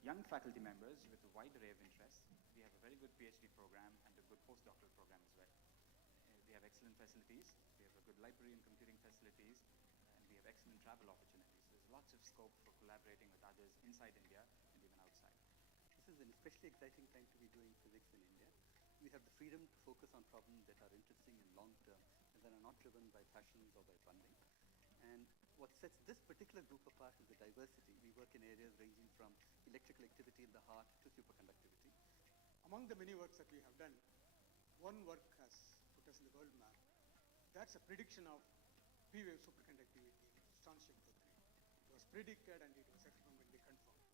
young faculty members with a wide array of interests. We have a very good PhD program and a good postdoctoral program as well. We have excellent facilities. We have a good library and computing facilities, and we have excellent travel opportunities. There's lots of scope for collaborating with others inside India and even outside. This is an especially exciting time to be doing physics in India. We have the freedom to focus on problems that are interesting and long-term and that are not driven by passions or by funding. And what sets this particular group apart is the diversity. We work in areas ranging from electrical activity in the heart to superconductivity. Among the many works that we have done, one work has put us in the world map. That's a prediction of P-wave superconductivity in Strontium-2 3. It was predicted and it was experimentally confirmed.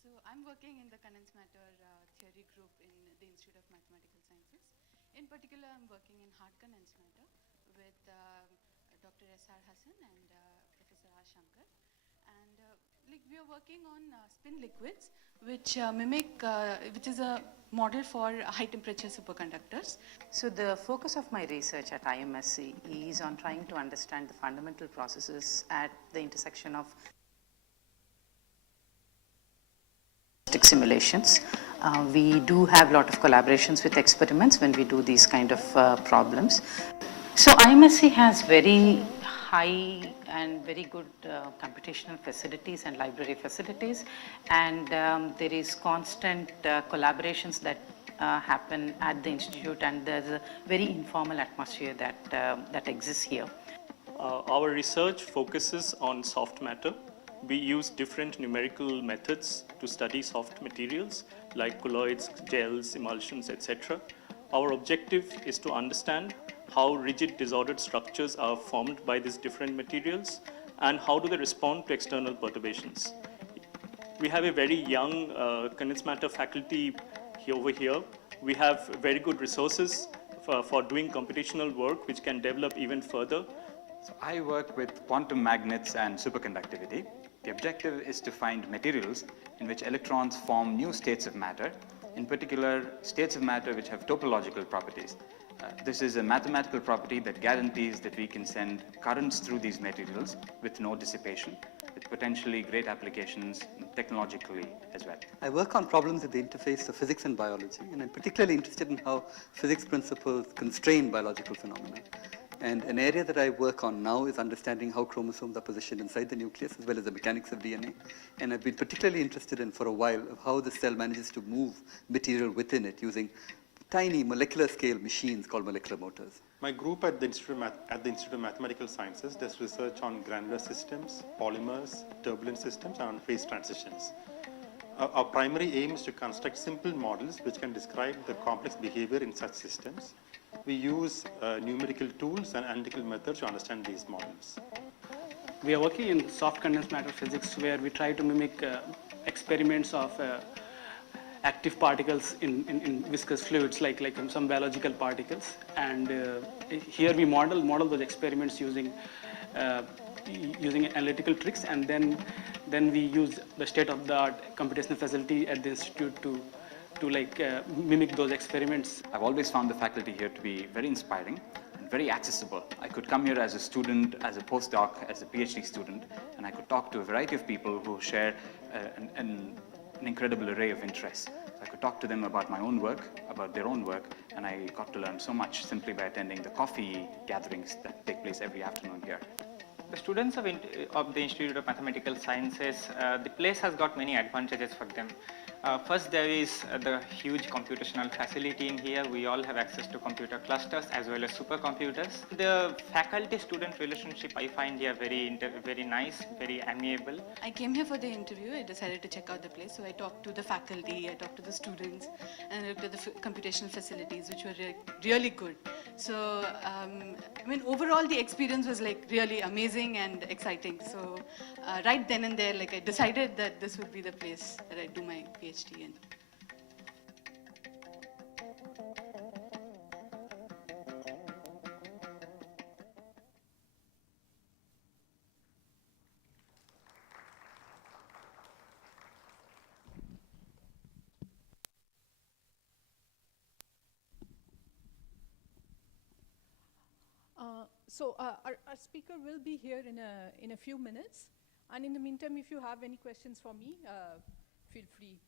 So I'm working in the condensed matter theory group in the Institute of Mathematical Sciences. In particular, I'm working in hard condensed matter with Dr. S.R. Hessian and Professor R. Shankar. And we are working on spin liquids, which which is a model for high temperature superconductors. So the focus of my research at IMSC is on trying to understand the fundamental processes at the intersection of simulations. We do have a lot of collaborations with experiments when we do these kind of problems. So IMSC has very high and very good computational facilities and library facilities, and there is constant collaborations that happen at the institute, and there's a very informal atmosphere that exists here. Our research focuses on soft matter. We use different numerical methods to study soft materials like colloids, gels, emulsions, etc. Our objective is to understand how rigid disordered structures are formed by these different materials and how do they respond to external perturbations. We have a very young condensed matter faculty over here. We have very good resources for doing computational work which can develop even further. So I work with quantum magnets and superconductivity. The objective is to find materials in which electrons form new states of matter, in particular states of matter which have topological properties. This is a mathematical property that guarantees that we can send currents through these materials with no dissipation, with potentially great applications technologically as well. I work on problems at the interface of physics and biology, and I'm particularly interested in how physics principles constrain biological phenomena. And an area that I work on now is understanding how chromosomes are positioned inside the nucleus as well as the mechanics of DNA. And I've been particularly interested in for a while of how the cell manages to move material within it using tiny molecular scale machines called molecular motors. My group at the Institute of Mathematical Sciences does research on granular systems, polymers, turbulent systems, and on phase transitions. Our primary aim is to construct simple models which can describe the complex behavior in such systems. We use numerical tools and analytical methods to understand these models. We are working in soft condensed matter physics where we try to mimic experiments of active particles in viscous fluids like some biological particles, and here we model those experiments using analytical tricks, and then we use the state-of-the-art computational facility at the institute to mimic those experiments. I've always found the faculty here to be very inspiring and very accessible. I could come here as a student, as a postdoc, as a PhD student, and I could talk to a variety of people who share an incredible array of interests. So I could talk to them about my own work, about their own work, and I got to learn so much simply by attending the coffee gatherings that take place every afternoon here. The students of the Institute of Mathematical Sciences, the place has got many advantages for them. First, there is the huge computational facility in here. We all have access to computer clusters as well as supercomputers. The faculty-student relationship I find here very nice, very amiable. I came here for the interview. I decided to check out the place. So I talked to the faculty, I talked to the students, and I looked at the computational facilities, which were really good. So, I mean, overall the experience was really amazing and exciting. So, right then and there, I decided that this would be the place that I'd do my PhD in. So our speaker will be here in a few minutes. And in the meantime, if you have any questions for me, feel free.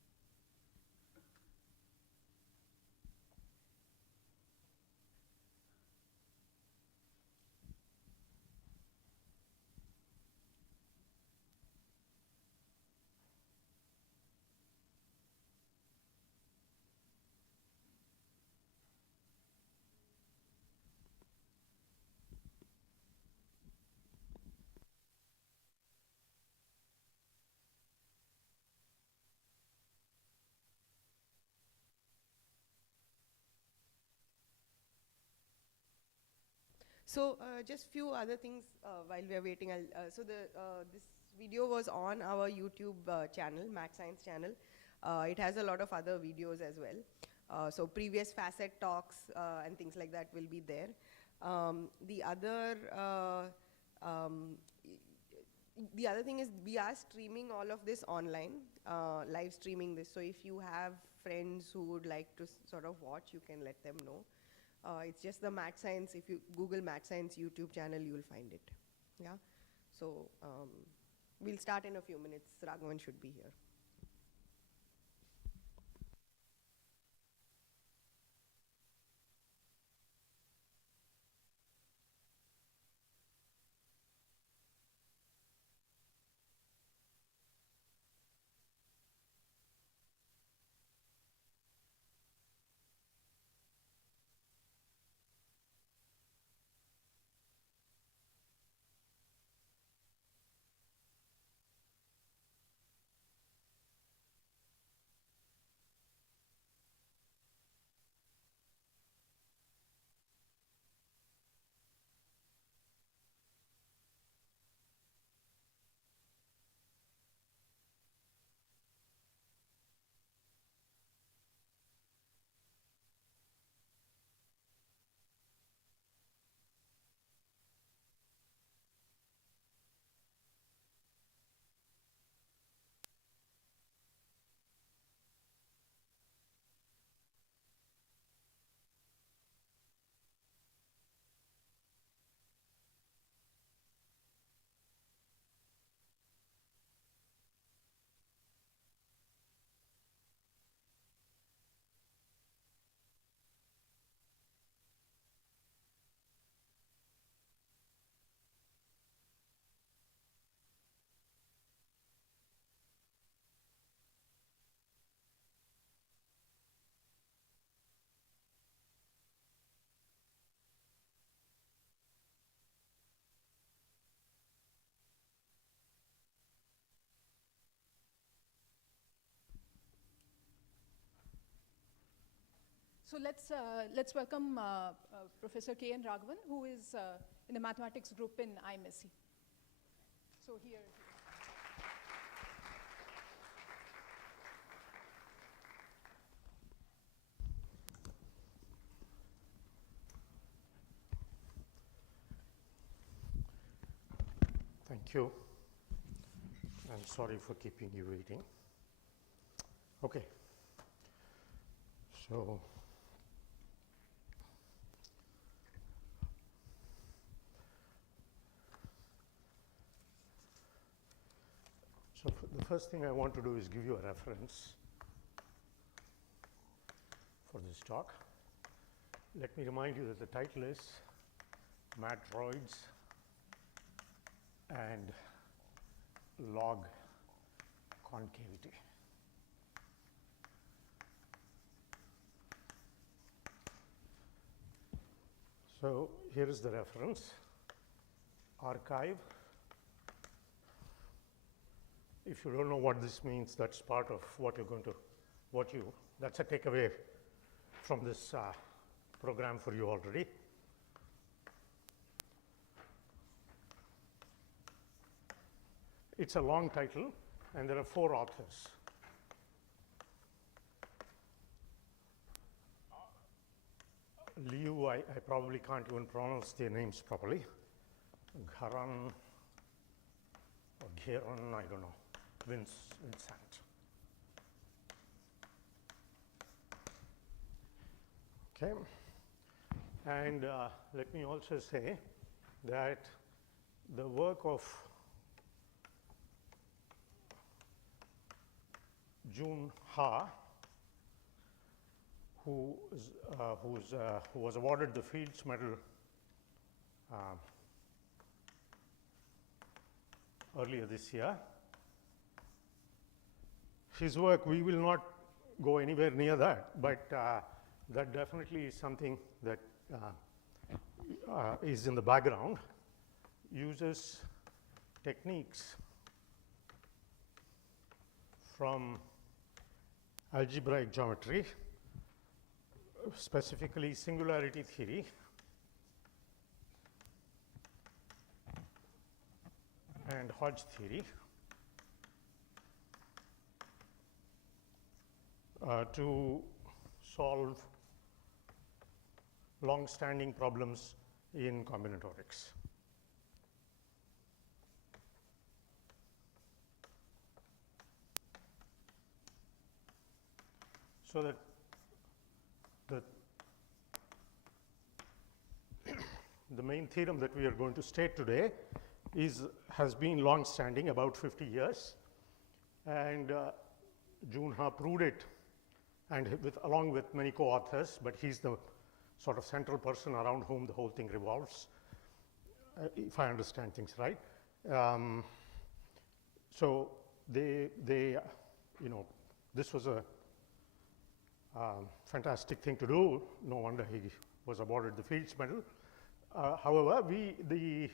So just few other things while we are waiting. So this video was on our YouTube channel, Math Science channel. It has a lot of other videos as well. So previous facet talks and things like that will be there. The other thing is we are streaming all of this online, live streaming this. So if you have friends who would like to sort of watch, you can let them know. It's just the Math Science. If you Google Math Science YouTube channel, you will find it. Yeah. So we'll start in a few minutes. Raghavan should be here. So let's welcome Professor K. N. Raghavan, who is in the mathematics group in IMSC. So here. Thank you. I'm sorry for keeping you waiting. Okay. So the first thing I want to do is give you a reference for this talk. Let me remind you that the title is Metroids and log concavity. So here is the reference, archive. If you don't know what this means, that's part of what you're going to, that's a takeaway from this program for you already. It's a long title, and there are 4 authors. Liu, I probably can't even pronounce their names properly. Gharan or Gheron, I don't know. Vincent. Okay. And let me also say that the work of Jun Ha, who was awarded the Fields Medal earlier this year. His work, we will not go anywhere near that, but that definitely is something that is in the background, uses techniques from algebraic geometry, specifically singularity theory, and Hodge theory, to solve long-standing problems in combinatorics. So that the main theorem that we are going to state today has been long-standing, about 50 years, and Jun Ha proved it, and along with many co-authors, but he's the sort of central person around whom the whole thing revolves, if I understand things right. So they this was a fantastic thing to do. No wonder he was awarded the Fields Medal. However, the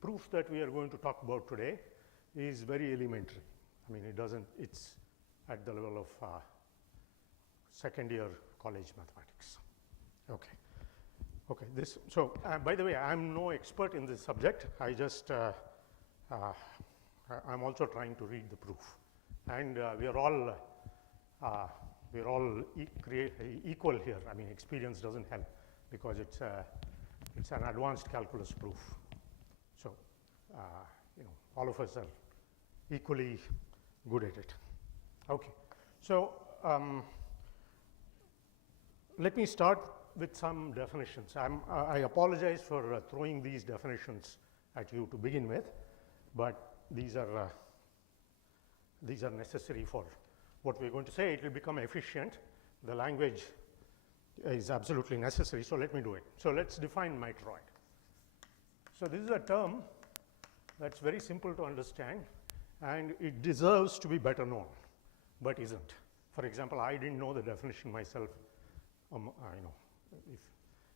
proof that we are going to talk about today is very elementary. I mean, it's at the level of second year college mathematics. Okay. So by the way, I'm no expert in this subject. I just, I'm also trying to read the proof. And we're all equal here. I mean, experience doesn't help because it's an advanced calculus proof. So, all of us are equally good at it. Okay. So, let me start with some definitions. I apologize for throwing these definitions at you to begin with, but these are necessary for what we're going to say. It will become efficient. The language is absolutely necessary, so let me do it. So let's define Metroid. So this is a term that's very simple to understand, and it deserves to be better known, but isn't. For example, I didn't know the definition myself.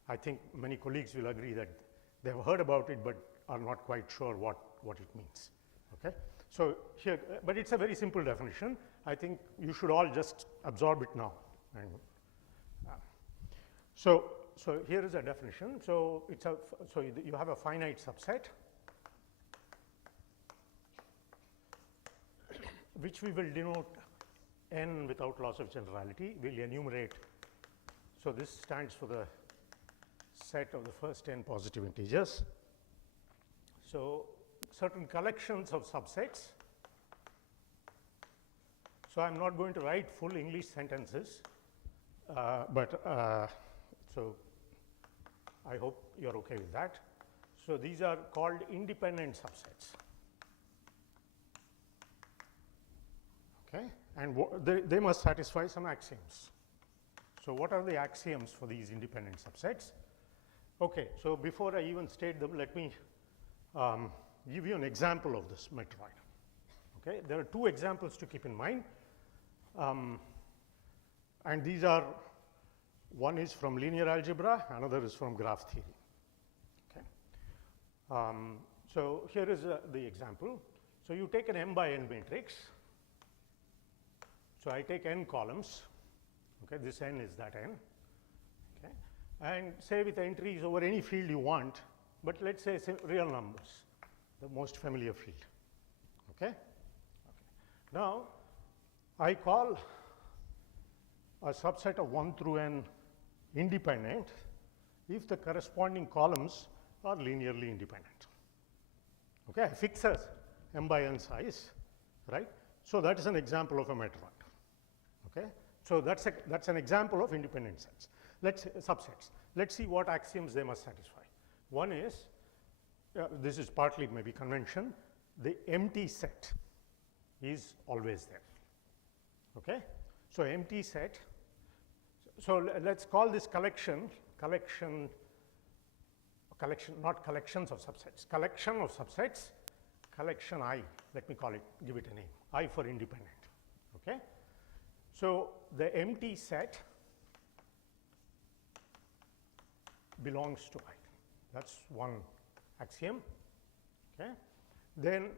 I think many colleagues will agree that they've heard about it, but are not quite sure what it means. Okay. So here, but it's a very simple definition. I think you should all just absorb it now. And, so here is a definition. So you have a finite subset, which we will denote n without loss of generality. We'll enumerate. So this stands for the set of the first n positive integers. So certain collections of subsets. So I'm not going to write full English sentences, so I hope you're okay with that. So these are called independent subsets. Okay, and they must satisfy some axioms. So what are the axioms for these independent subsets? Okay, so before I even state them, let me give you an example of this Metroid. Okay, there are two examples to keep in mind. And these are, one is from linear algebra, another is from graph theory. Okay. So here is the example. So you take an m by n matrix. So I take n columns. Okay, this n is that n. Okay, and say with entries over any field you want, but let's say real numbers, the most familiar field. Okay. Now I call a subset of 1 through n independent if the corresponding columns are linearly independent. Okay, I fix a m by n size, right? So that is an example of a Metroid. Okay, so that's an example of independent sets. Subsets. Let's see what axioms they must satisfy. One is, this is partly maybe convention, the empty set. is always there. Okay? So, empty set. So, let us call this collection, not collections of subsets, collection of subsets, collection I, let me call it, give it a name, I for independent. Okay? So, the empty set belongs to I. That is one axiom. Okay? Then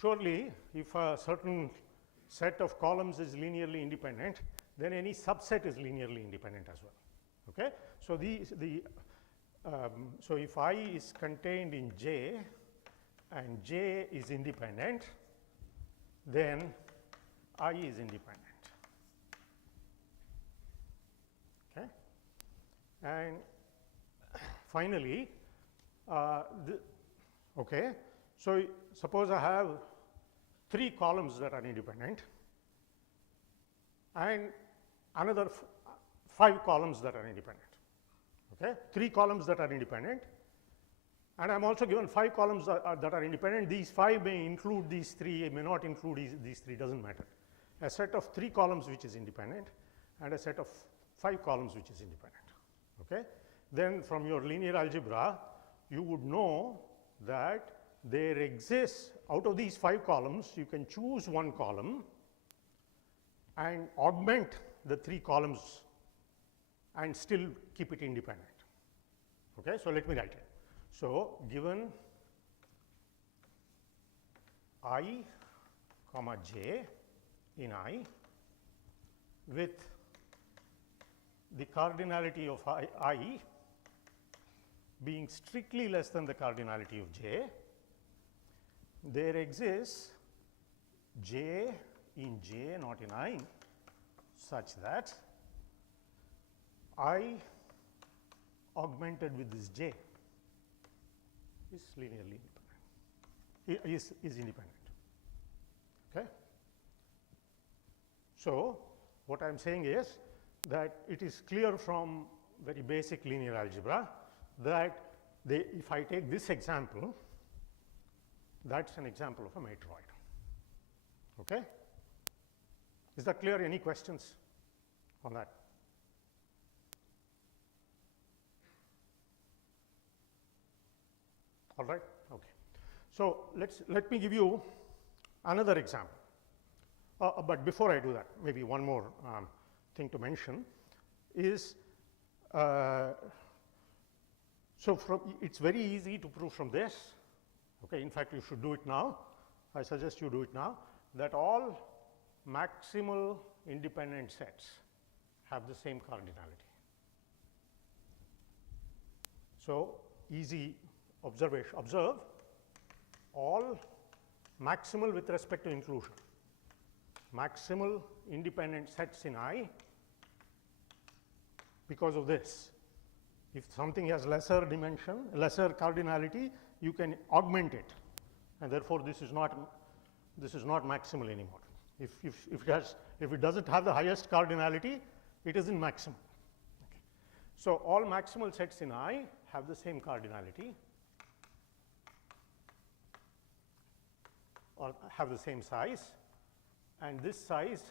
surely, if a certain set of columns is linearly independent, then any subset is linearly independent as well. Okay? So, so if I is contained in J and J is independent, then I is independent. Okay? And finally, okay, so suppose I have 3 columns that are independent and another 5 columns that are independent. Okay? 3 columns that are independent, and I am also given 5 columns that are independent. These 5 may include these 3, it may not include these 3, does not matter. A set of 3 columns which is independent and a set of 5 columns which is independent. Okay? Then from your linear algebra, you would know that there exists, out of these 5 columns, you can choose 1 column and augment the 3 columns and still keep it independent. Okay? So, let me write it. So, given I comma j in I with the cardinality of I being strictly less than the cardinality of j, there exists j in j not in I such that I augmented with this j is linearly independent, is independent. Okay? So, what I am saying is that it is clear from very basic linear algebra that if I take this example, that is an example of a metroid. Okay? Is that clear? Any questions on that? All right? Okay. So, let me give you another example. But before I do that, maybe one more thing to mention is, so it's very easy to prove from this. Okay, in fact, you should do it now. I suggest you do it now, that all maximal independent sets have the same cardinality. So, easy observation. Observe all maximal with respect to inclusion. Maximal independent sets in I, because of this. If something has lesser dimension, lesser cardinality, you can augment it, and therefore, this is not maximal anymore. If it does not have the highest cardinality, it is not maximal. Okay. So, all maximal sets in I have the same cardinality or have the same size, and this size,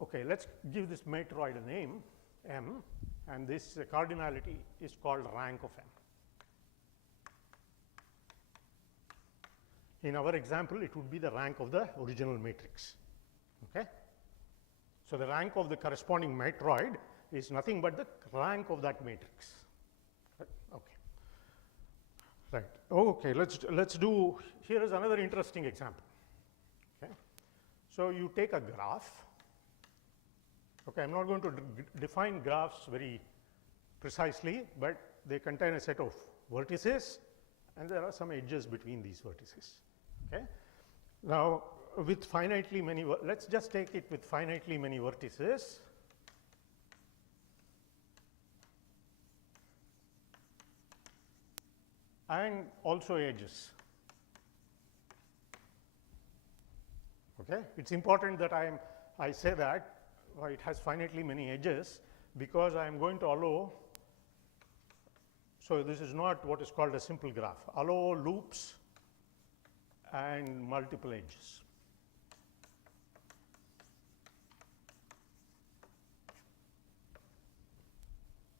okay, let us give this metroid a name M, and this cardinality is called rank of M. In our example, it would be the rank of the original matrix. Okay? So, the rank of the corresponding metroid is nothing but the rank of that matrix. Okay. Right. Okay, let's do, here is another interesting example. Okay. So, you take a graph. Okay, I am not going to define graphs very precisely, but they contain a set of vertices and there are some edges between these vertices. Okay. Now, with finitely many, let us just take it with finitely many vertices. And also edges. Okay. It is important that I say that it has finitely many edges, because I am going to allow, So this is not what is called a simple graph. Allow loops and multiple edges.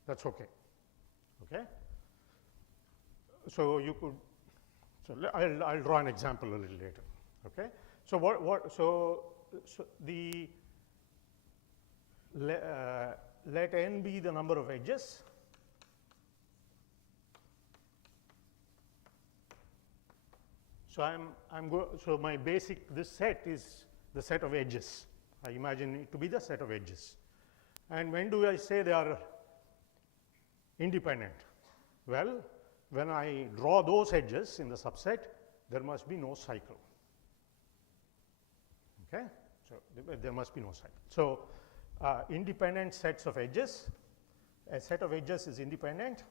That's okay. Okay. So you could. So I'll draw an example a little later. Okay. So so the let n be the number of edges. So so my basic, this set is the set of edges. I imagine it to be the set of edges. And when do I say they are independent? Well, when I draw those edges in the subset, there must be no cycle. Okay? So there must be no cycle. So independent sets of edges, a set of edges is independent.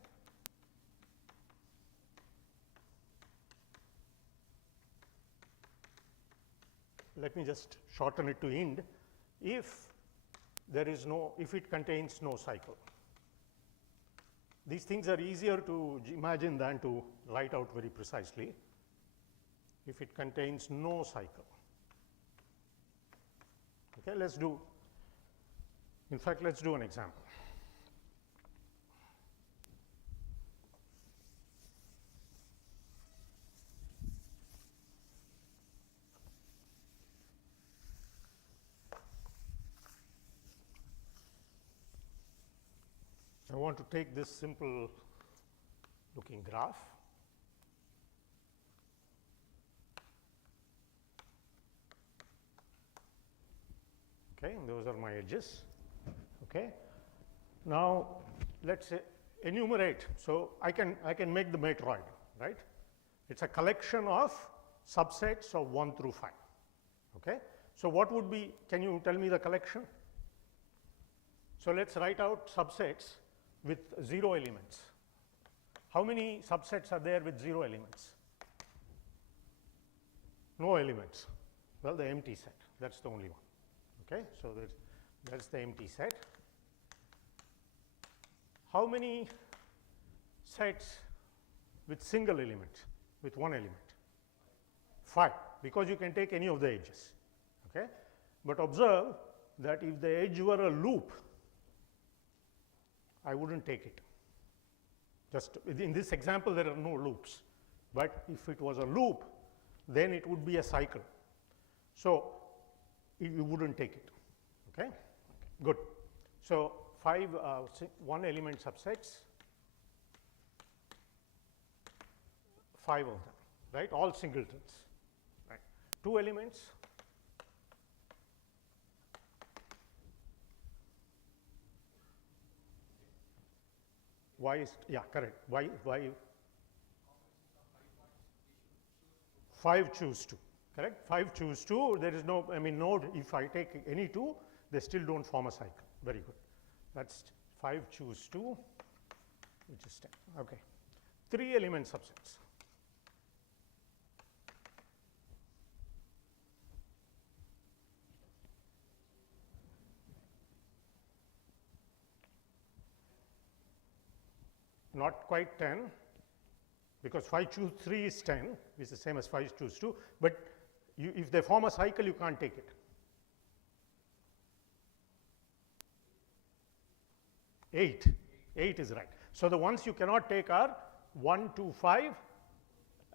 Let me just shorten it to ind if there is no, if it contains no cycle. These things are easier to imagine than to write out very precisely. If it contains no cycle. Okay, let's do, in fact, let's do an example. I want to take this simple looking graph. Okay, and those are my edges. Okay. Now let's say enumerate. So I can make the metroid, right? It's a collection of subsets of 1 through 5. Okay. So what would be, can you tell me the collection? So let's write out subsets with 0 elements. How many subsets are there with 0 elements? No elements. Well, the empty set, that's the only one. Okay, so that's the empty set. How many sets with single element, with 1 element? 5, because you can take any of the edges. Okay, but observe that if the edge were a loop, I wouldn't take it. Just in this example, there are no loops, but if it was a loop, then it would be a cycle. So you wouldn't take it. Okay, good. So 5 1 element subsets, 5 of them, right? All singletons, right? 2 elements. Why is, yeah, correct. Why 5 choose 2, correct? 5 choose 2, there is no, I mean, no, if I take any 2, they still don't form a cycle. Very good. That's 5 choose 2, which is 10. Okay. 3 element subsets. Not quite 10, because 5 choose 3 is 10, is the same as 5 choose 2, but if they form a cycle, you can't take it. 8 is right. So the ones you cannot take are 1, 2, 5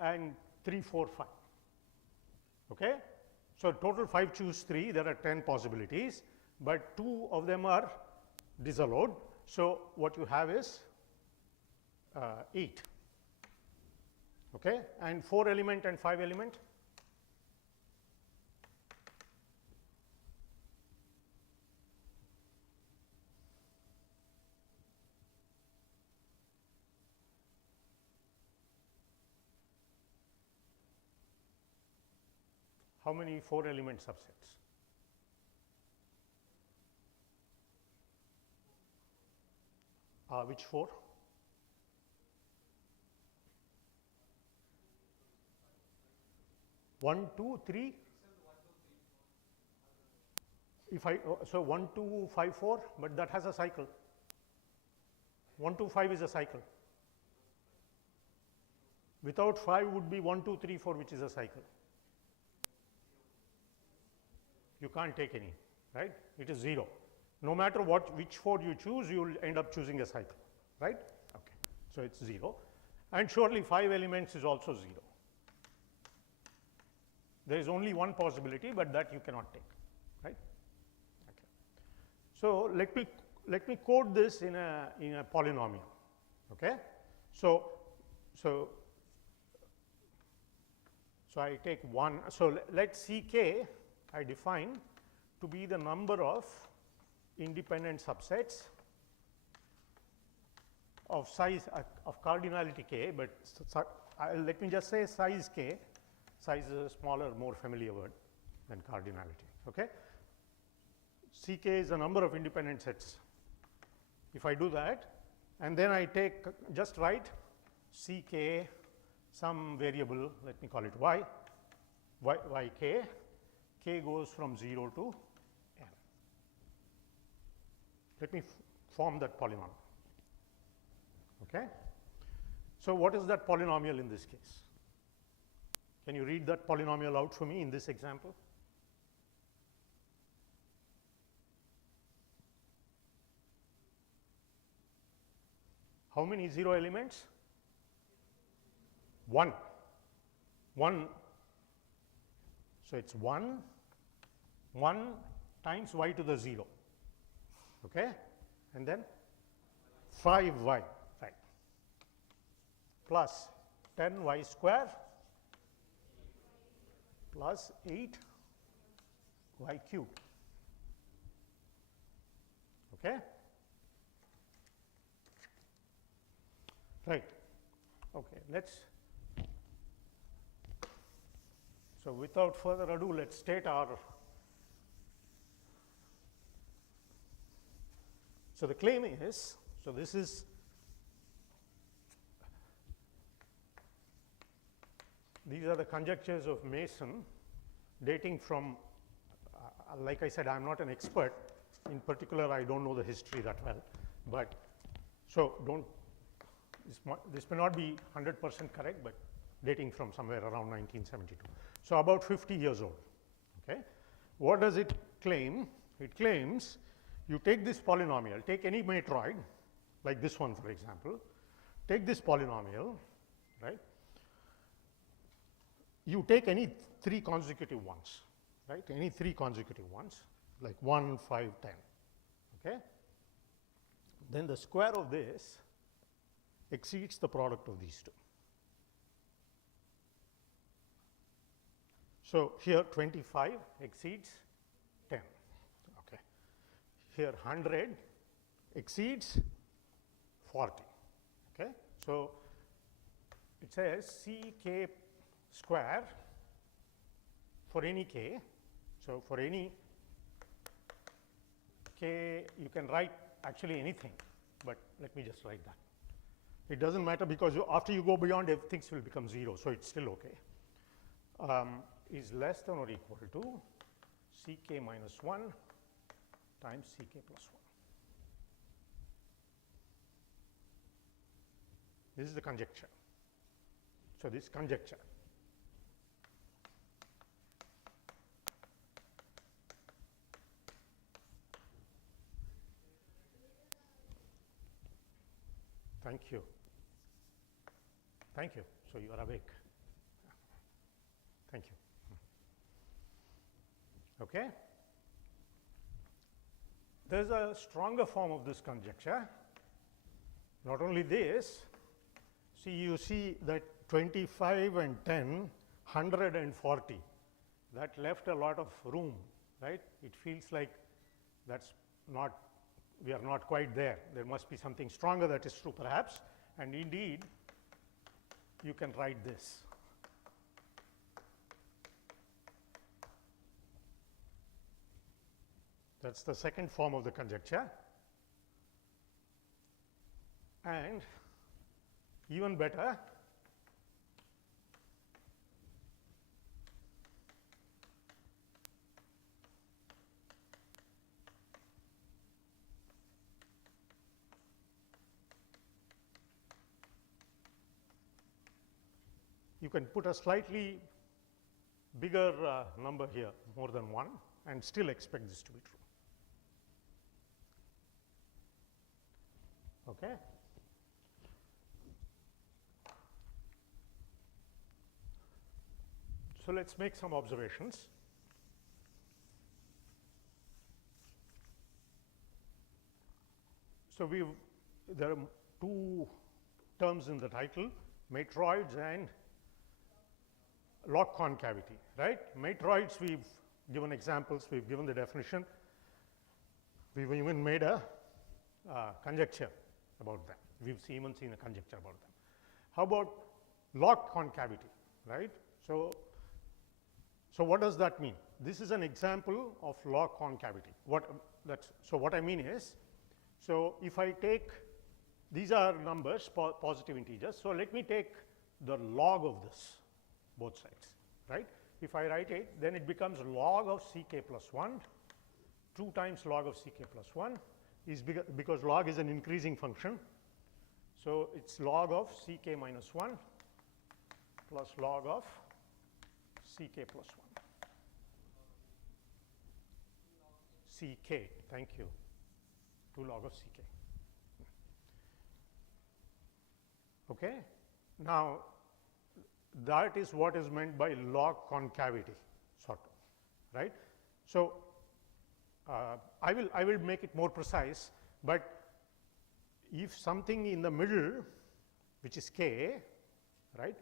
and 3, 4, 5. Okay? So total 5 choose 3, there are 10 possibilities, but 2 of them are disallowed. So what you have is 8. Okay? And 4 element and 5 element. How many 4 element subsets? Which 4? One, 2, 3. If I so 1, 2, 5, 4, but that has a cycle. 1, 2, 5 is a cycle. Without 5 would be 1, 2, 3, 4, which is a cycle. You can't take any, right? It is 0. No matter which 4 you choose, you will end up choosing a cycle, right? Okay. So it's 0. And surely 5 elements is also 0. There is only one possibility, but that you cannot take, right? Okay. So let me code this in a polynomial. Okay. So I take 1. So let Ck I define to be the number of independent subsets of size of cardinality k, but let me just say size k. Size is a smaller, more familiar word than cardinality. Okay. Ck is the number of independent sets. If I do that, and then I take, just write Ck some variable, let me call it yk, k goes from 0 to n. Let me form that polynomial. Okay. So what is that polynomial in this case? Can you read that polynomial out for me in this example? How many 0 elements? 1. 1. So it's 1 times y to the 0. Okay? And then 5y, right, plus 10y square plus 8y cubed. Okay? Right. Okay, so without further ado, let's state our, so the claim is, so this is, these are the conjectures of Mason dating from, like I said, I am not an expert. In particular, I don't know the history that well, but so this may not be 100% correct, but dating from somewhere around 1972. So about 50 years old. Okay. What does it claim? It claims you take this polynomial, take any matroid, like this one for example, take this polynomial, right? You take any 3 consecutive ones, right? Any 3 consecutive ones, like 1, 5, 10. Okay? Then the square of this exceeds the product of these two. So here 25 exceeds 10. Okay. Here 100 exceeds 40. Okay. So it says Ck square for any k. So for any k, you can write actually anything, but let me just write that. It doesn't matter because after you go beyond it, things will become 0, so it's still okay. Is less than or equal to Ck minus 1 times Ck plus 1. This is the conjecture. So this conjecture. Thank you. Thank you. So you are awake. Thank you. Okay. There is a stronger form of this conjecture. Not only this, you see that 25 and 10, 100 and 40, that left a lot of room, right? It feels like that's not, we are not quite there. There must be something stronger that is true perhaps, and indeed you can write this. That's the second form of the conjecture. And even better, you can put a slightly bigger number here, more than 1, and still expect this to be true. Okay. So let's make some observations. So there are two terms in the title, Metroids and log concavity, right? Metroids, we've given examples, we've given the definition, we've even made a conjecture about them. We've even seen a conjecture about them. How about log concavity, right? So what does that mean? This is an example of log concavity. So what I mean is, so if I take, these are numbers, positive integers. So let me take the log of this, both sides, right? If I write it, then it becomes log of Ck plus 1, 2 times log of Ck plus 1 is because log is an increasing function. So it's log of Ck minus 1 plus log of Ck plus 1. Ck, thank you, 2 log of Ck. Okay. Now, that is what is meant by log concavity, sort of, right? So, I will make it more precise, but if something in the middle, which is k, right,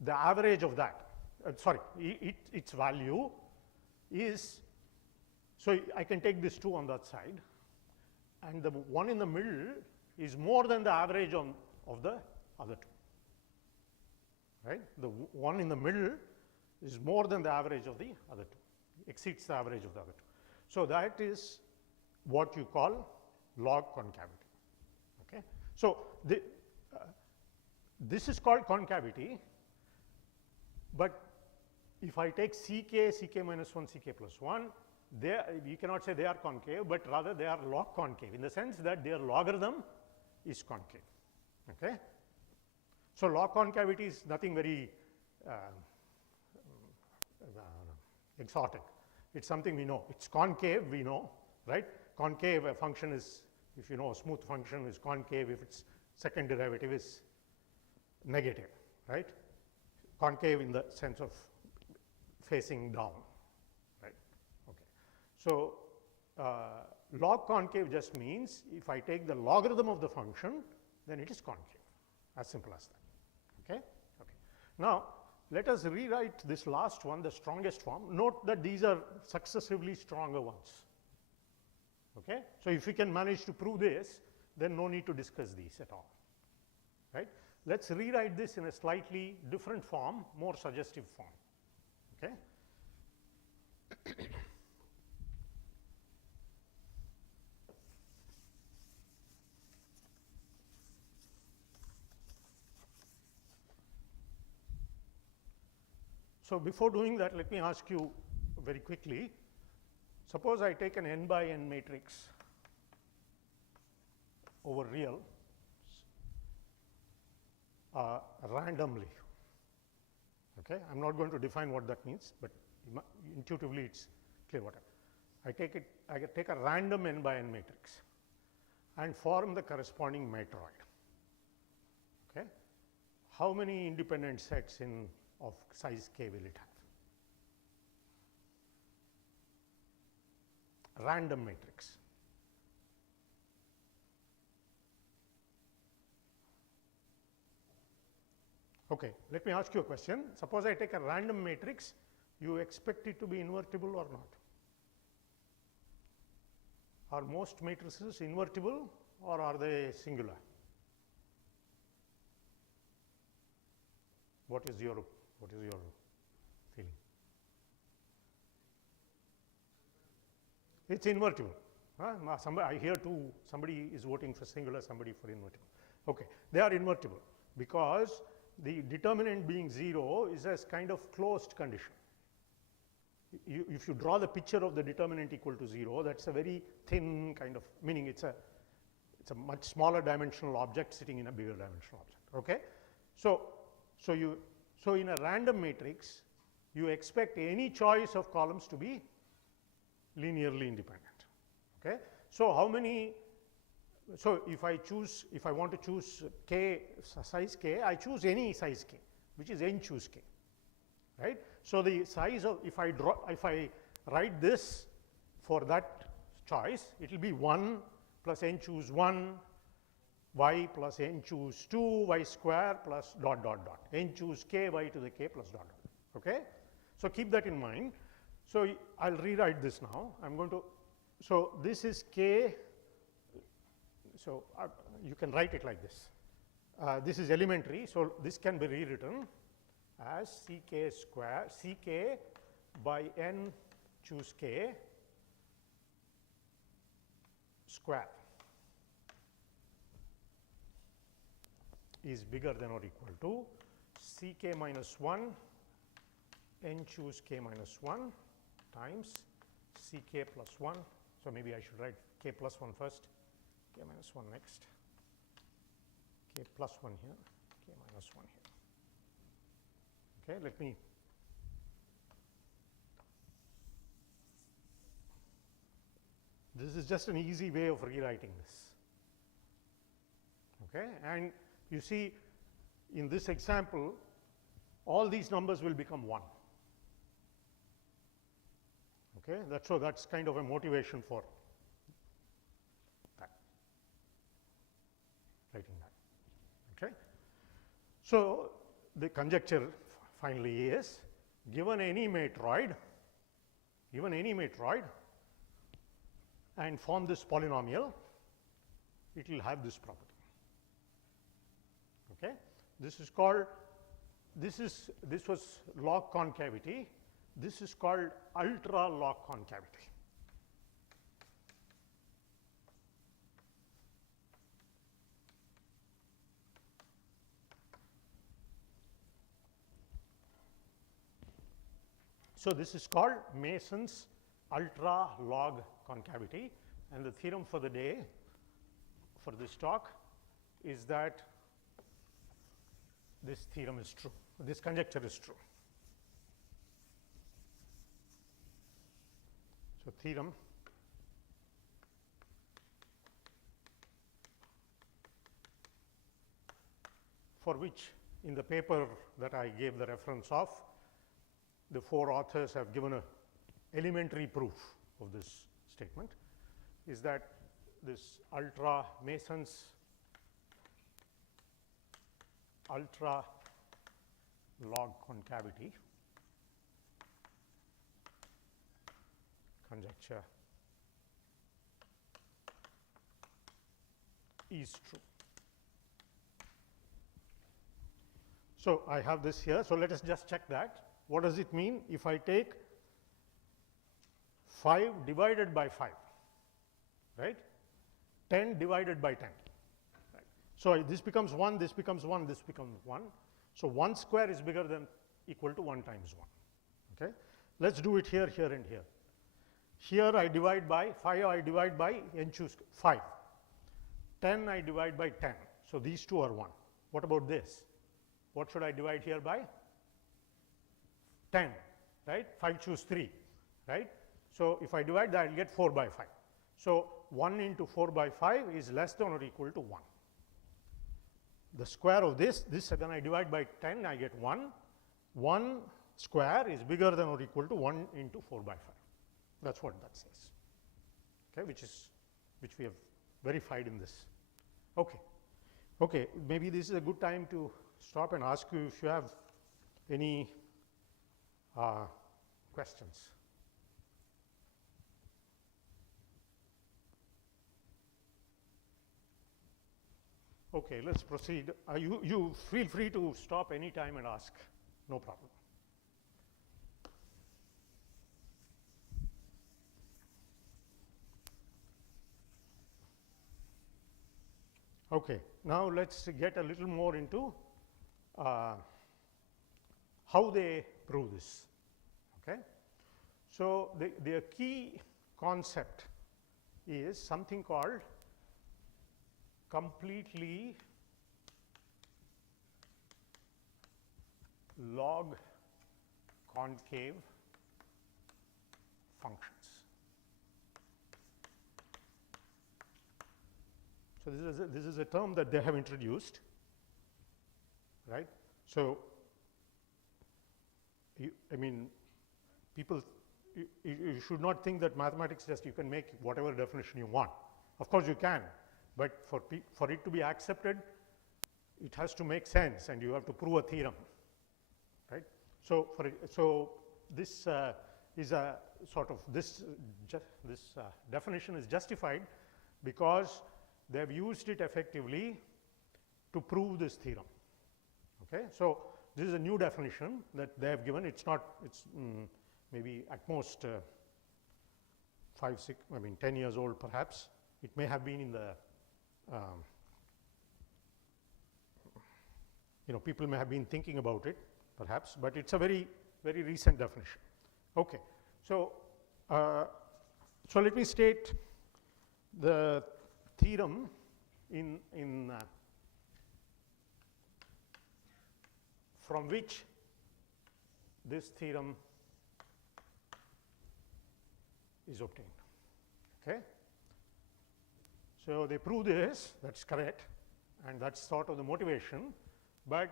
the average of that, its value is, so I can take this 2 on that side, and the one in the middle is more than the average of the other 2. Right? The one in the middle is more than the average of the other 2, exceeds the average of the other 2. So that is what you call log concavity. Okay? So this is called concavity, but if I take Ck minus 1, Ck plus 1, you cannot say they are concave, but rather they are log concave in the sense that their logarithm is concave. Okay? So log concavity is nothing very exotic. It's something we know. It's concave, we know, right? Concave, a function is, if you know, a smooth function is concave if its second derivative is negative, right? Concave in the sense of facing down, right? Okay. So log concave just means if I take the logarithm of the function, then it is concave, as simple as that. Okay? Okay. Now, let us rewrite this last one, the strongest form. Note that these are successively stronger ones. Okay? So, if we can manage to prove this, then no need to discuss these at all. Right? Let us rewrite this in a slightly different form, more suggestive form. Okay? So, before doing that, let me ask you very quickly, suppose I take an n by n matrix over real randomly. Okay? I am not going to define what that means, but intuitively it is clear what I take a random n by n matrix and form the corresponding matroid. Okay? How many independent sets of size k will it have? Random matrix. Okay, let me ask you a question. Suppose I take a random matrix, you expect it to be invertible or not? Are most matrices invertible or are they singular? What is your feeling? It's invertible. I hear somebody is voting for singular, somebody for invertible. Okay, they are invertible because the determinant being 0 is a kind of closed condition. If you draw the picture of the determinant equal to 0, that's a very thin kind of, meaning it's a much smaller dimensional object sitting in a bigger dimensional object. Okay? So So, in a random matrix, you expect any choice of columns to be linearly independent. Okay. So, how many, so if I want to choose k, size k, I choose any size k, which is n choose k, right. So, the size of, if I write this for that choice, it will be 1 plus n choose 1, y plus n choose 2, y square plus dot dot dot, n choose k, y to the k plus dot dot. Okay. So, keep that in mind. So, I will rewrite this now. I am going to, so this is k, so you can write it like this. This is elementary, so this can be rewritten as ck square, ck by n choose k square is bigger than or equal to ck minus 1 n choose k minus 1 times ck plus 1. So, maybe I should write k plus 1 first, k minus 1 next, k plus 1 here, k minus 1 here. Okay, let me this is just an easy way of rewriting this. Okay, and you see in this example all these numbers will become 1. Okay, so that's kind of a motivation for that, writing that. Okay. So, the conjecture finally is, given any matroid and form this polynomial, it will have this property. Okay. This is called, this was log concavity. This is called ultra log concavity. So, this is called Mason's ultra log concavity, and the theorem for the day for this talk is that this theorem is true, this conjecture is true. So, theorem for which in the paper that I gave the reference of, the 4 authors have given a elementary proof of this statement, is that this Mason's ultra log concavity conjecture is true. So, I have this here. So, let us just check that. What does it mean if I take 5 divided by 5, right, 10 divided by 10, right. So, this becomes 1, this becomes 1, this becomes 1. So, 1 square is bigger than equal to 1 times 1. Okay. Let us do it here, here and here. Here I divide by 5, I divide by n choose 5, 10 I divide by 10. So, these two are 1. What about this? What should I divide here by? 10, right, 5 choose 3, right. So, if I divide that I will get 4 by 5. So, 1 into 4 by 5 is less than or equal to 1. The square of this again I divide by 10 I get 1. 1 square is bigger than or equal to 1 into 4 by 5. That is what that says, okay, which we have verified in this. Okay. Okay, maybe this is a good time to stop and ask you if you have any questions. Okay, let us proceed. You feel free to stop any time and ask, no problem. Okay, now let us get a little more into how they prove this. Okay. So, the key concept is something called completely log concave functions. So this is a term that they have introduced, right? So I mean, people, you should not think that mathematics just you can make whatever definition you want. Of course you can, but for it to be accepted, it has to make sense, and you have to prove a theorem, right? So this is a sort of this definition is justified because they have used it effectively to prove this theorem. Okay, so this is a new definition that they have given. It's not. It's maybe at most 5, 6. I mean, 10 years old, perhaps. It may have been in the. People may have been thinking about it, perhaps, but it's a very, very recent definition. Okay, so let me state the theorem from which this theorem is obtained. Okay, so they prove this. That's correct, and that's sort of the motivation. But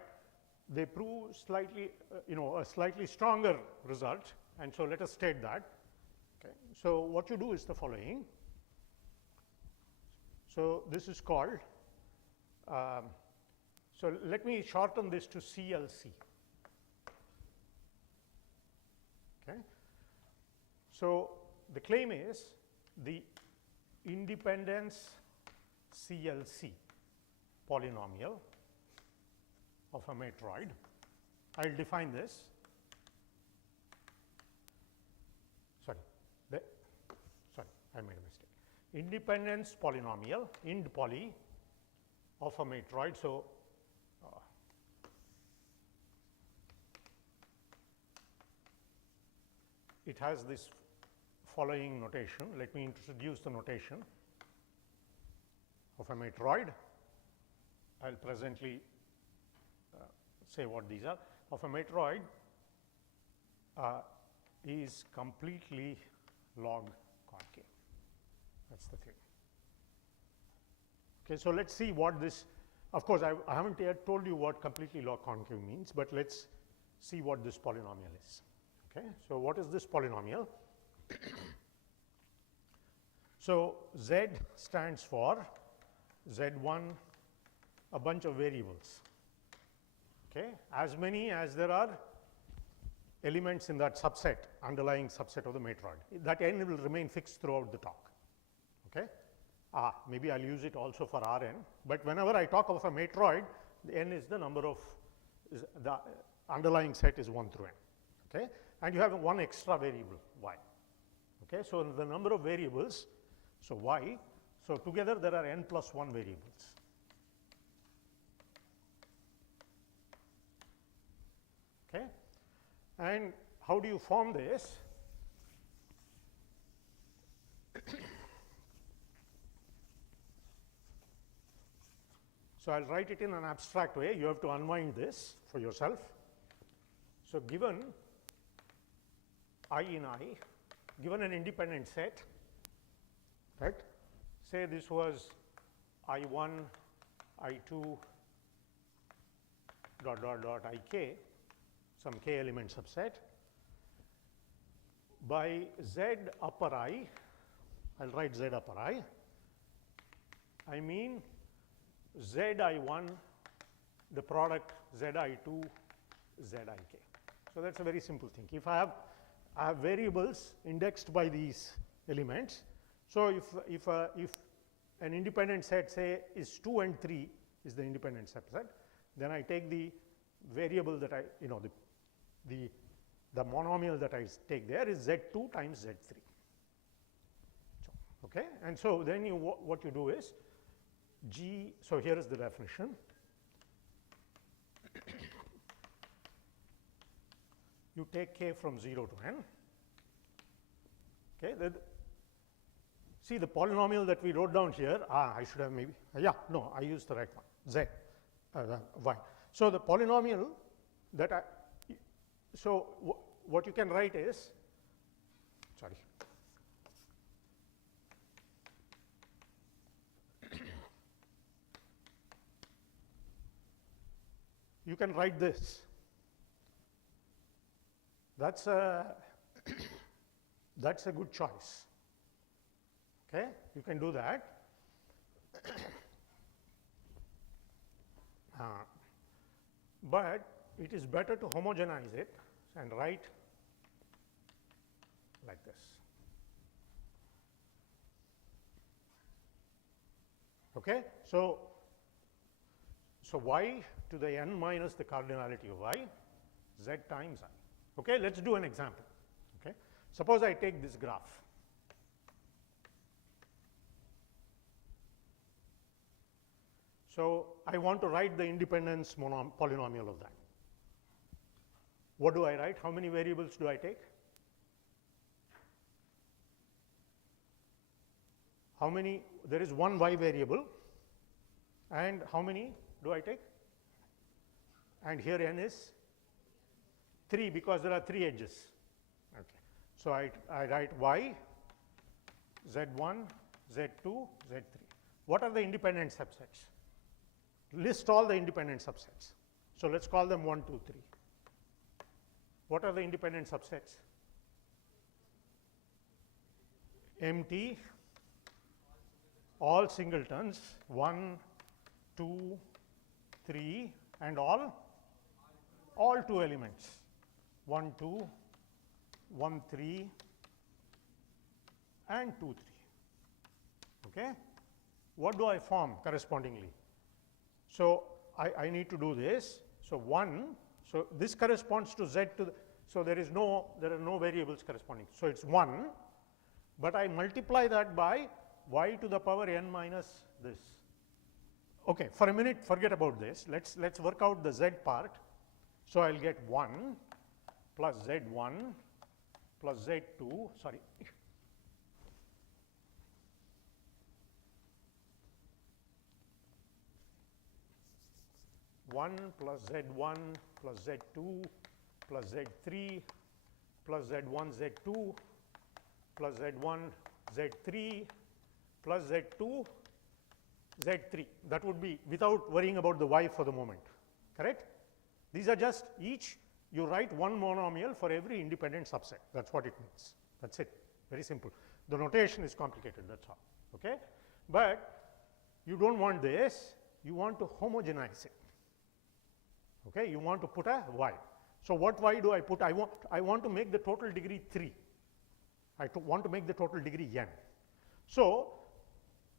they prove slightly, a slightly stronger result, and so let us state that. Okay, so what you do is the following. So this is called. So let me shorten this to CLC. Okay. So the claim is the independence CLC polynomial of a matroid. I will define this. Sorry, I made a mistake. Independence polynomial, ind poly of a matroid. So it has this following notation. Let me introduce the notation of a matroid. I will presently say what these are. Of a matroid is completely log concave. That's the theory. Okay, so let's see what this. Of course, I haven't yet told you what completely log concave means, but let's see what this polynomial is. Okay, so what is this polynomial? So Z stands for Z1, a bunch of variables. Okay, as many as there are elements in that subset, underlying subset of the matroid. That n will remain fixed throughout the talk. Okay, maybe I'll use it also for Rn, but whenever I talk of a matroid, the n is the number of the underlying set is 1 through n. Okay, and you have one extra variable y. Okay, so the number of variables, so y, so together there are n plus 1 variables. Okay, and how do you form this? So I'll write it in an abstract way. You have to unwind this for yourself. So given I in I, given an independent set, right? Say this was I1, I2, dot dot dot ik, some k element subset. By Z upper I, I'll write Z upper I mean Zi1, the product Zi2, Zik. So that's a very simple thing. If I have variables indexed by these elements, so if an independent set, say, is 2 and 3 is the independent subset, then I take the variable that the monomial that I take there is Z2 times Z3. So, okay, and so then what you do is G, so here is the definition. You take k from 0 to n. Okay, see the polynomial that we wrote down here. I should have maybe, no, I used the right one, Z, y. So the polynomial that so what you can write is, sorry, you can write this. That's a that's a good choice. Okay, you can do that. But it is better to homogenize it and write like this. Okay, so y to the n minus the cardinality of I, z times I. Okay, let's do an example. Okay, suppose I take this graph. So I want to write the independence polynomial of that. What do I write? How many variables do I take? How many? There is one y variable, and how many do I take? And here n is 3 because there are 3 edges. Okay. So I write y, z1, z2, z3. What are the independent subsets? List all the independent subsets. So let's call them 1, 2, 3. What are the independent subsets? Empty, all singletons, 1, 2, 3, and all 2 elements. 1, 2, 1, 3, and 2, 3. Okay? What do I form correspondingly? So I need to do this. So 1, so this corresponds to z to the, so there are no variables corresponding. So it's 1, but I multiply that by y to the power n minus this. Okay, for a minute forget about this. Let's work out the z part. So I'll get 1 plus z1 plus z2, sorry. 1 plus z1 plus z2 plus z3 plus z1 z2 plus z1 z3 plus z2 z3. That would be without worrying about the y for the moment, correct? These are just each, you write one monomial for every independent subset. That's what it means. That's it. Very simple. The notation is complicated, that's all. Okay? But you don't want this, you want to homogenize it. Okay, you want to put a y. So what y do I put? I want to make the total degree 3. I want to make the total degree n. So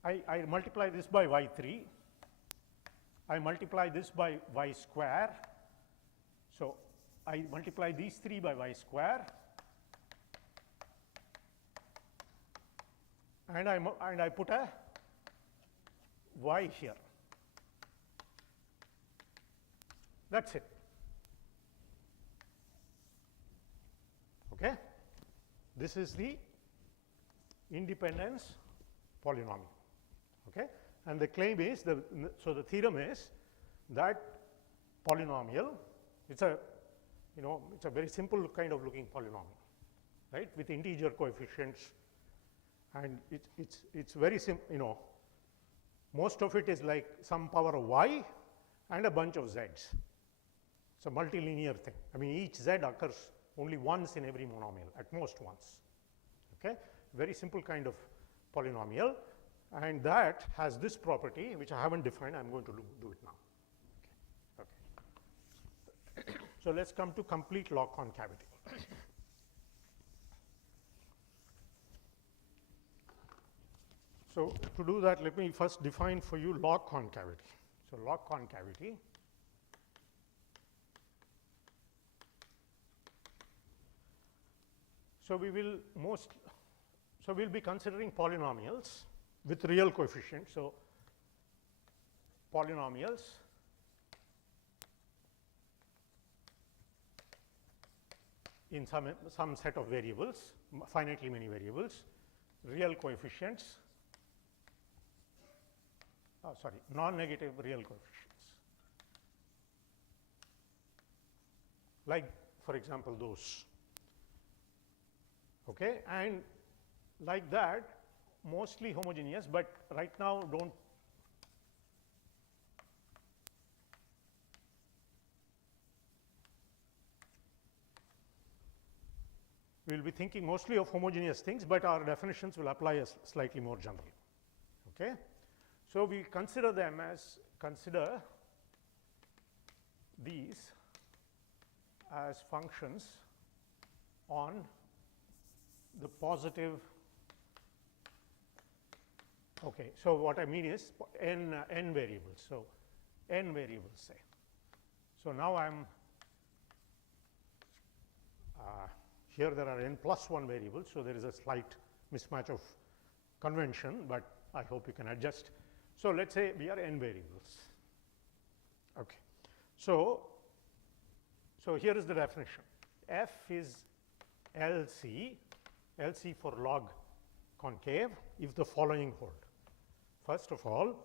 I multiply this by y3. I multiply this by y square. So I multiply these 3 by y square. And I put a y here. That's it. Okay? This is the independence polynomial. Okay? And the claim is, so the theorem is that polynomial, it's a very simple kind of looking polynomial, right, with integer coefficients, and it's very simple, most of it is like some power of y and a bunch of z's. It's a multilinear thing. I mean, each z occurs only once in every monomial, at most once. Okay? Very simple kind of polynomial, and that has this property, which I haven't defined. I'm going to do it now. Okay. Okay. So let's come to complete log concavity. So to do that, let me first define for you log concavity. So log concavity we'll be considering polynomials with real coefficients. So polynomials in some set of variables, finitely many variables, real coefficients, non-negative real coefficients. Like, for example, those. Okay, and like that, mostly homogeneous, but right now don't. We will be thinking mostly of homogeneous things, but our definitions will apply as slightly more generally. Okay, so we consider them as these as functions on the positive. Okay, so what I mean is n variables. So n variables, say. So now I'm here there are n plus 1 variables, so there is a slight mismatch of convention, but I hope you can adjust. So let's say we are n variables. Okay, so here is the definition. F is LC for log concave if the following hold. First of all,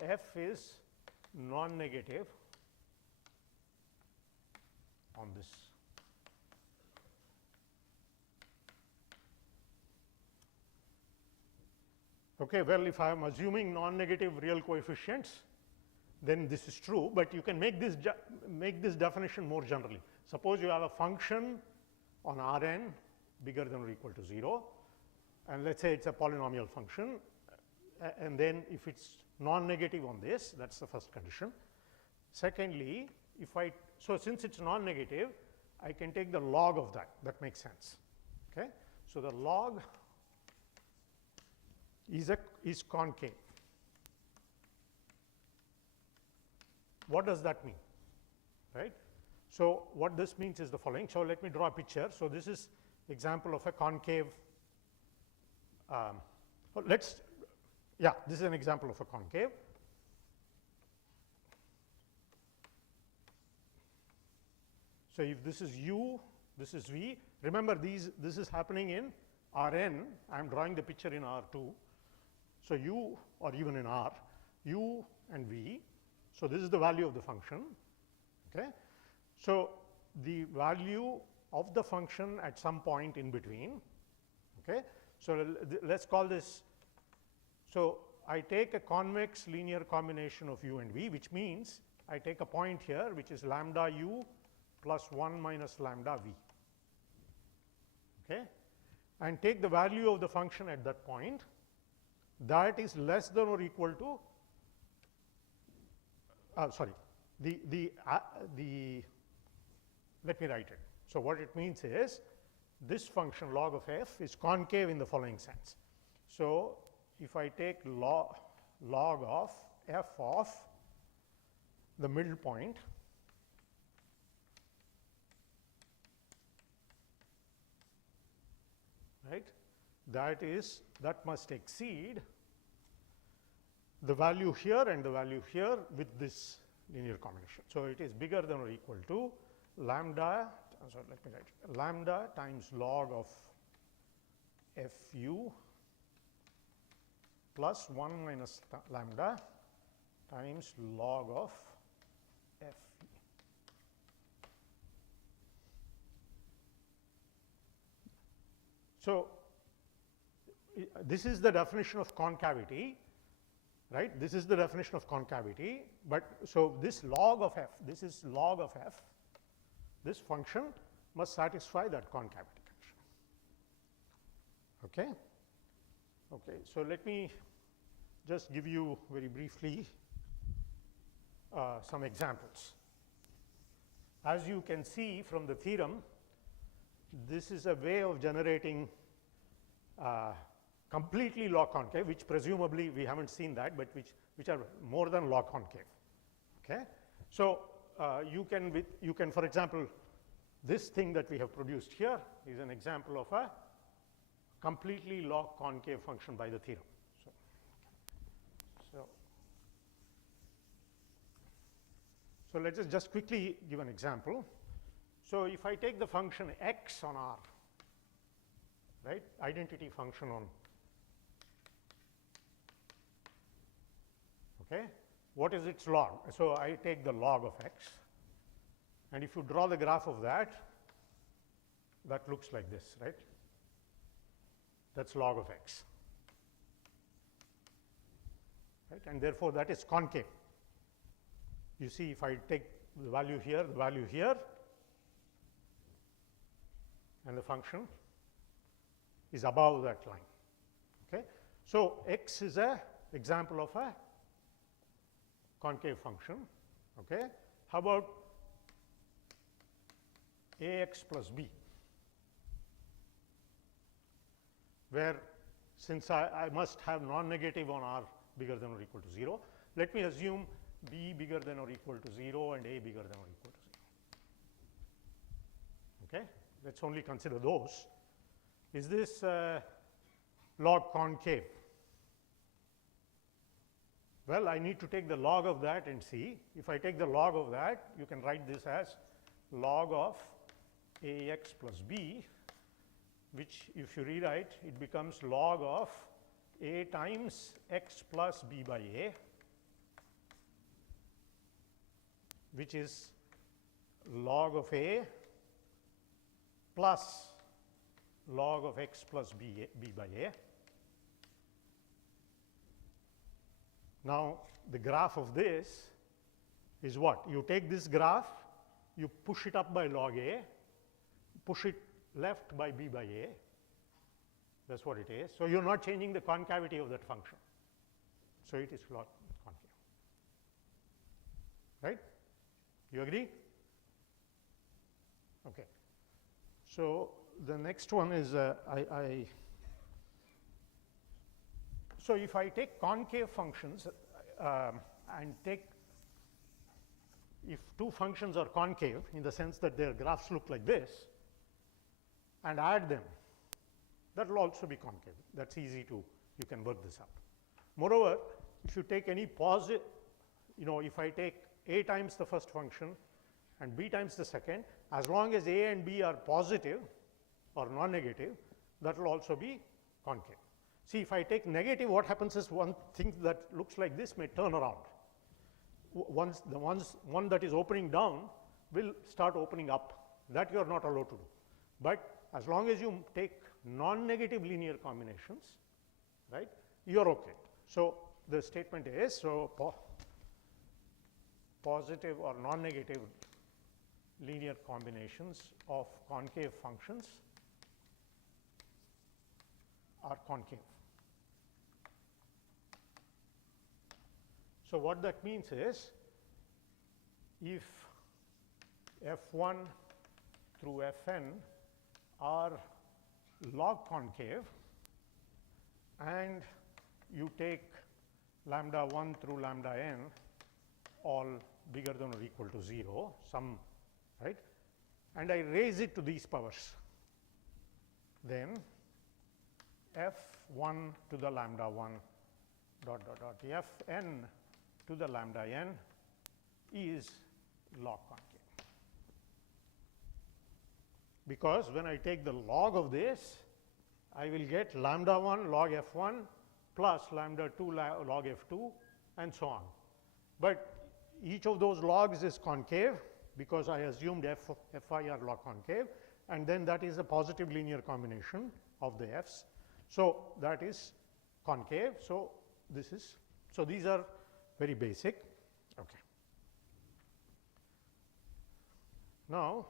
F is non-negative on this. Okay, well, if I am assuming non-negative real coefficients, then this is true, but you can make this definition more generally. Suppose you have a function on Rn bigger than or equal to 0, and let's say it's a polynomial function, and then if it's non-negative on this, that's the first condition. Secondly, so since it's non-negative, I can take the log of that. That makes sense. Okay, so the log is concave. What does that mean, right? So what this means is the following. So let me draw a picture. So this is example of a concave. This is an example of a concave. So if this is U, this is V. Remember, this is happening in Rn. I am drawing the picture in R2. So U, or even in R, U and V. So this is the value of the function. Okay. So the value of the function at some point in between. Okay. So let's call this. So I take a convex linear combination of U and V, which means I take a point here, which is lambda U plus 1 minus lambda V. Okay. And take the value of the function at that point. That is less than or equal to, let me write it. So what it means is this function log of f is concave in the following sense. So if I take log of f of the middle point, right, that must exceed the value here and the value here with this linear combination. So it is bigger than or equal to lambda, let me write it, lambda times log of fu plus 1 minus lambda times log of fe. So this is the definition of concavity, right? This is the definition of concavity, but so this log of f, this is log of f, this function must satisfy that concavity condition. Okay? Okay, so let me just give you very briefly some examples. As you can see from the theorem, this is a way of generating completely log concave, which presumably we haven't seen that, but which are more than log concave. Okay, so you can, for example, this thing that we have produced here is an example of a completely log concave function by the theorem. So let us just quickly give an example. So if I take the function x on R, right, identity function on, okay, what is its log? So I take the log of x, and if you draw the graph of that, that looks like this, right? That's log of x, right? And therefore, that is concave. You see, if I take the value here, and the function is above that line. Okay? So, x is a example of a concave function. Okay? How about ax plus b, where since I must have non-negative on r bigger than or equal to 0, let me assume b bigger than or equal to 0 and a bigger than or equal to 0. Okay? Let us only consider those. Is this log concave? Well, I need to take the log of that and see. If I take the log of that, you can write this as log of ax plus b, which if you rewrite, it becomes log of a times x plus b by a, which is log of a plus log of x plus b by a. Now, the graph of this is what? You take this graph, you push it up by log a, push it left by b by a. That is what it is. So, you are not changing the concavity of that function. So, it is log concave. Right? You agree? Okay. So, the next one is so if I take concave functions and take, if two functions are concave in the sense that their graphs look like this and add them, that will also be concave. That is easy to, you can work this out. Moreover, if you take any positive, if I take a times the first function and b times the second, as long as a and b are positive or non-negative, that will also be concave. See, if I take negative, what happens is one thing that looks like this may turn around. One that is opening down will start opening up. That you are not allowed to do. But as long as you take non-negative linear combinations, right, you are okay. So, the statement is, so positive or non-negative linear combinations of concave functions are concave. So, what that means is, if f1 through fn are log concave and you take lambda 1 through lambda n all bigger than or equal to 0, some, right, and I raise it to these powers, then f1 to the lambda 1 dot dot dot fn to the lambda n is log concave. Because when I take the log of this, I will get lambda 1 log f1 plus lambda 2 log f2 and so on. But each of those logs is concave because I assumed fi are log concave, and then that is a positive linear combination of the f's. So, that is concave. So, this is, so these are very basic. Okay. Now,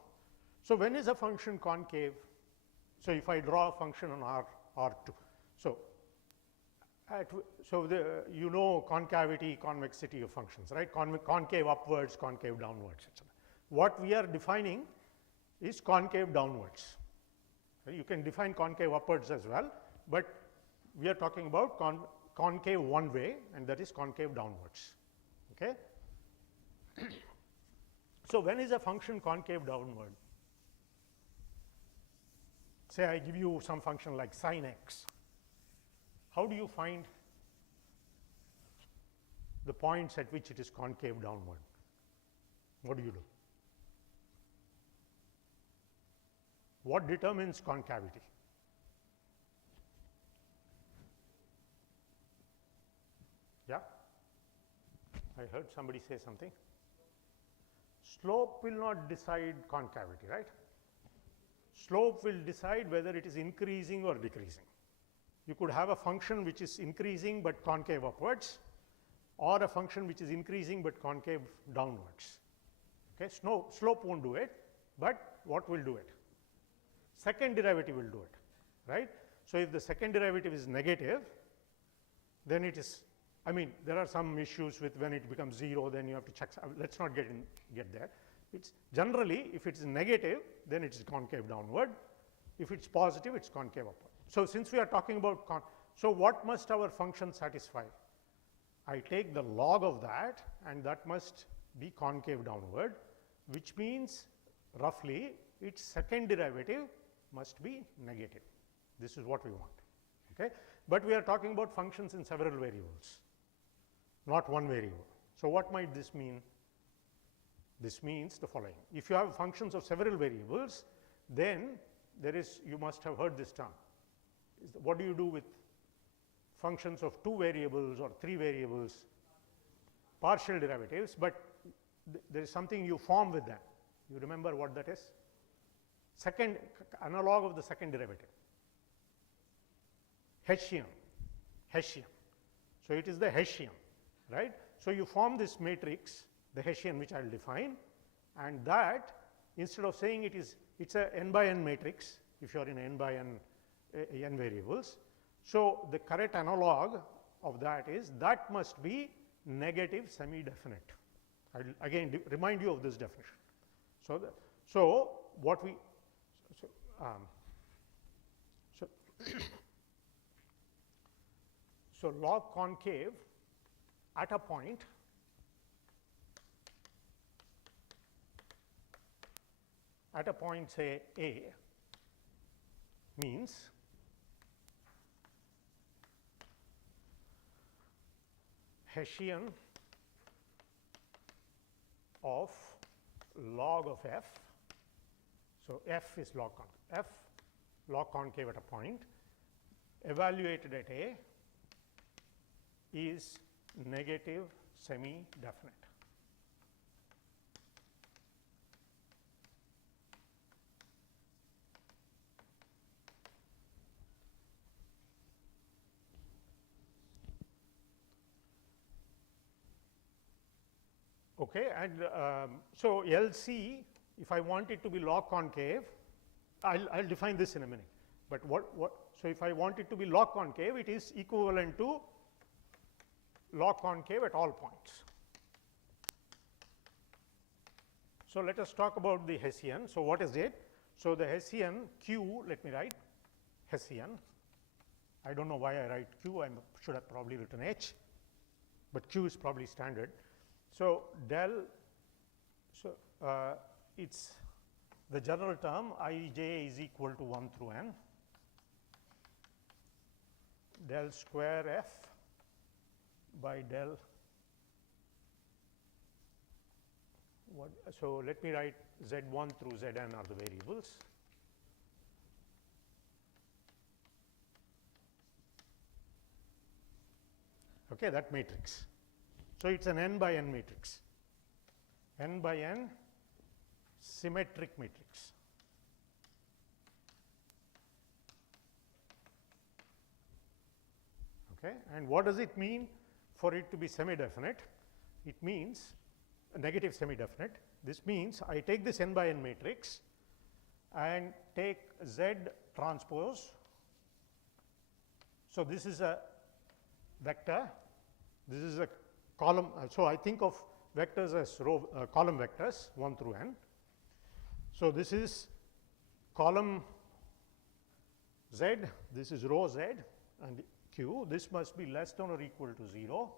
so when is a function concave? So, if I draw a function on R2. So, concavity, convexity of functions, right? Concave upwards, concave downwards, etc. What we are defining is concave downwards. You can define concave upwards as well, but we are talking about concave one way, and that is concave downwards. Okay? So, when is a function concave downward? Say I give you some function like sin x. How do you find the points at which it is concave downward? What do you do? What determines concavity? Yeah? I heard somebody say something. Slope will not decide concavity, right? slope will decide whether it is increasing or decreasing. You could have a function which is increasing but concave upwards, or a function which is increasing but concave downwards. Okay, slope won't do it, but what will do it? Second derivative will do it, right? So if the second derivative is negative, then it is, I mean, there are some issues with when it becomes 0, then you have to check. Let's not get there. It's generally, if it's negative, then it's concave downward. If it's positive, it's concave upward. So since we are talking about, so what must our function satisfy? I take the log of that, and that must be concave downward, which means roughly its second derivative must be negative. This is what we want. Okay? But we are talking about functions in several variables, not one variable. So what might this mean? This means the following. If you have functions of several variables, then there is, you must have heard this term. What do you do with functions of 2 variables or 3 variables? Partial derivatives, but there is something you form with them. You remember what that is? Second analog of the second derivative. Hessian. So it is the Hessian, right? So you form this matrix, the Hessian, which I will define, and that instead of saying it's a n by n matrix, if you are in n by n variables. So the correct analog of that is that must be negative semi-definite. I will again remind you of this definition. So what we so log concave at a point say A means Hessian of log of f. So f is log concave. F log concave at a point evaluated at A is negative semi-definite. Okay, and so LC, if I want it to be log concave, I'll define this in a minute. But so if I want it to be log concave, it is equivalent to log concave at all points. So let us talk about the Hessian. So what is it? So the Hessian Q, let me write Hessian. I don't know why I write Q, I should have probably written H, but Q is probably standard. So del, so it's the general term ij is equal to 1 through n, del square f by del, so let me write z1 through zn are the variables. Okay, that matrix. So it's an n by n matrix, n by n symmetric matrix. Okay, and what does it mean for it to be semi-definite? It means a negative semi-definite. This means I take this n by n matrix and take Z transpose. So this is a vector, this is a column. So I think of vectors as row column vectors 1 through n. So this is column Z, this is row Z and Q. This must be less than or equal to 0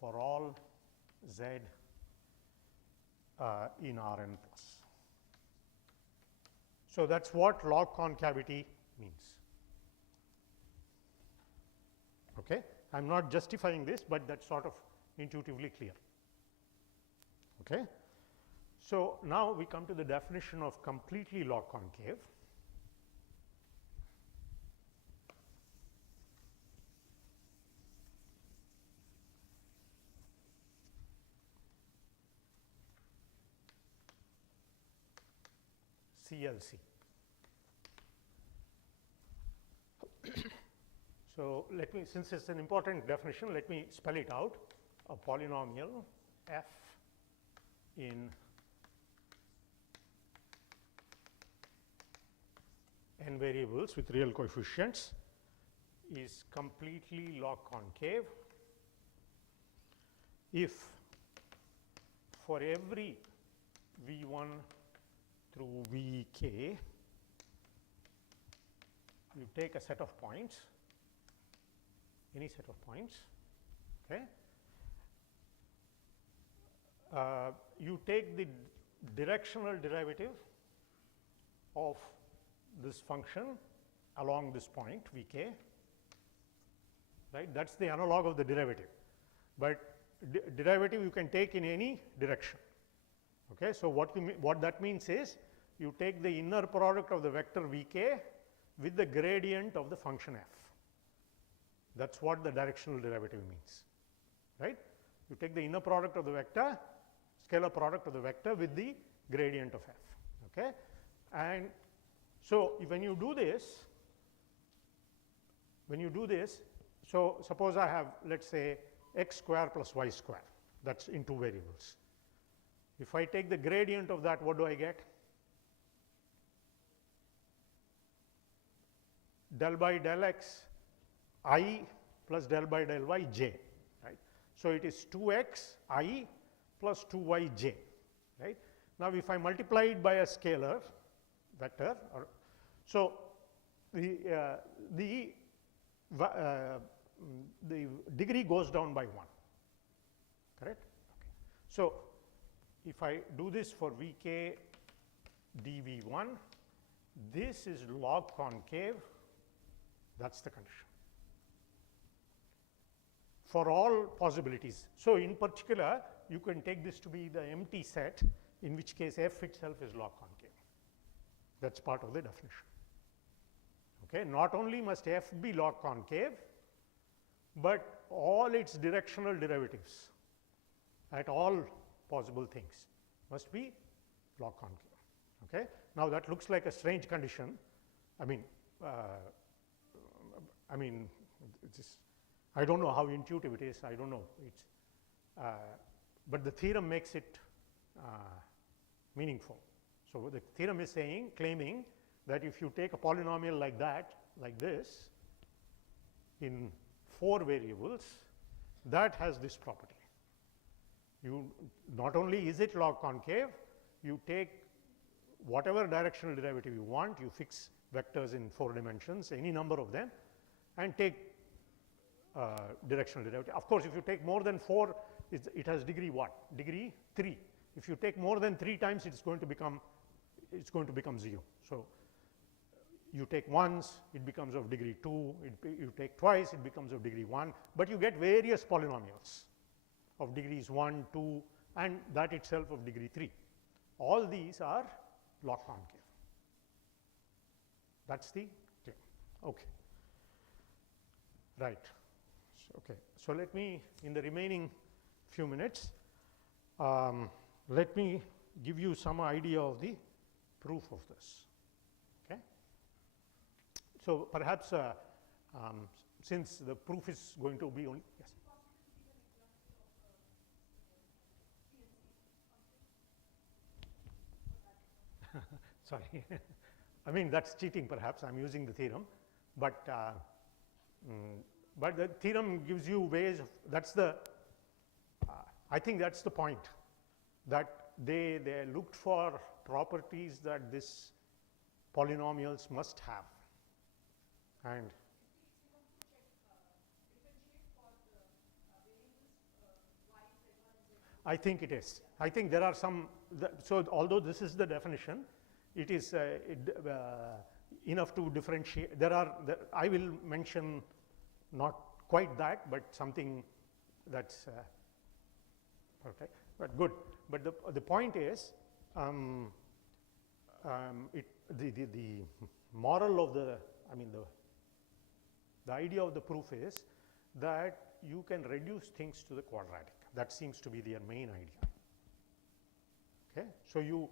for all Z in Rn plus. So that's what log concavity means. Okay, I'm not justifying this, but that's sort of intuitively clear. Okay, so now we come to the definition of completely log concave. CLC. So, let me, since it's an important definition, let me spell it out. A polynomial f in n variables with real coefficients is completely log concave if for every V1 through Vk you take a set of points, any set of points, okay. You take the directional derivative of this function along this point Vk, right. That is the analog of the derivative, but derivative you can take in any direction. Okay. So, what that means is you take the inner product of the vector Vk with the gradient of the function f. That is what the directional derivative means, right. You take the inner product of the vector, scalar product of the vector with the gradient of f. Okay. And so, when you do this, so suppose I have, let us say, x square plus y square, that is in two variables. If I take the gradient of that, what do I get? Del by del x I plus del by del y j, right. So, it is 2x I plus 2y j, right. Now, if I multiply it by a scalar vector, or so the degree goes down by 1, correct. Okay. So, if I do this for Vk dV1, this is log concave, that is the condition for all possibilities. So, in particular you can take this to be the empty set, in which case f itself is log concave, that is part of the definition. Okay. Not only must f be log concave, but all its directional derivatives at all possible things must be log concave. Okay. Now, that looks like a strange condition. I mean, I do not know how intuitive it is, I do not know, it's, but the theorem makes it meaningful. So, the theorem is claiming that if you take a polynomial like that, like this, in 4 variables, that has this property. You not only is it log concave, you take whatever directional derivative you want, you fix vectors in 4 dimensions, any number of them, and take directional derivative. Of course, if you take more than 4, it has degree what? Degree 3. If you take more than 3 times, it's going to become 0. So, you take once, it becomes of degree 2, you take twice, it becomes of degree 1, but you get various polynomials of degrees 1, 2, and that itself of degree 3. All these are log concave. That is the claim. Okay. Right. So, okay. So, let me, in the remaining few minutes, let me give you some idea of the proof of this. Okay. So, perhaps since the proof is going to be only, yes. Sorry, I mean that is cheating perhaps, I am using the theorem, but the theorem gives you ways of, that is the, I think that is the point, that they looked for properties that this polynomials must have, and I think it is. I think there are some, so although this is the definition, it is enough to differentiate. I will mention not quite that, but something that's perfect, but good. But the point is, the moral of the, I mean the idea of the proof is that you can reduce things to the quadratic. That seems to be their main idea. Okay, so you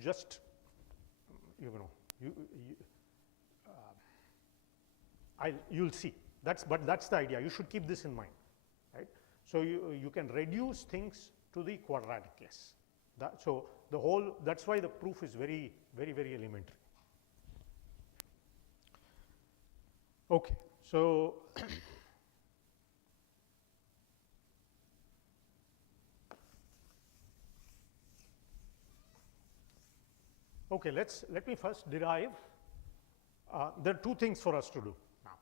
just you'll see. But that's the idea. You should keep this in mind, right? So you can reduce things to the quadratic case. So the whole, that's why the proof is very elementary. Okay, so okay, let me first derive. There are two things for us to do now.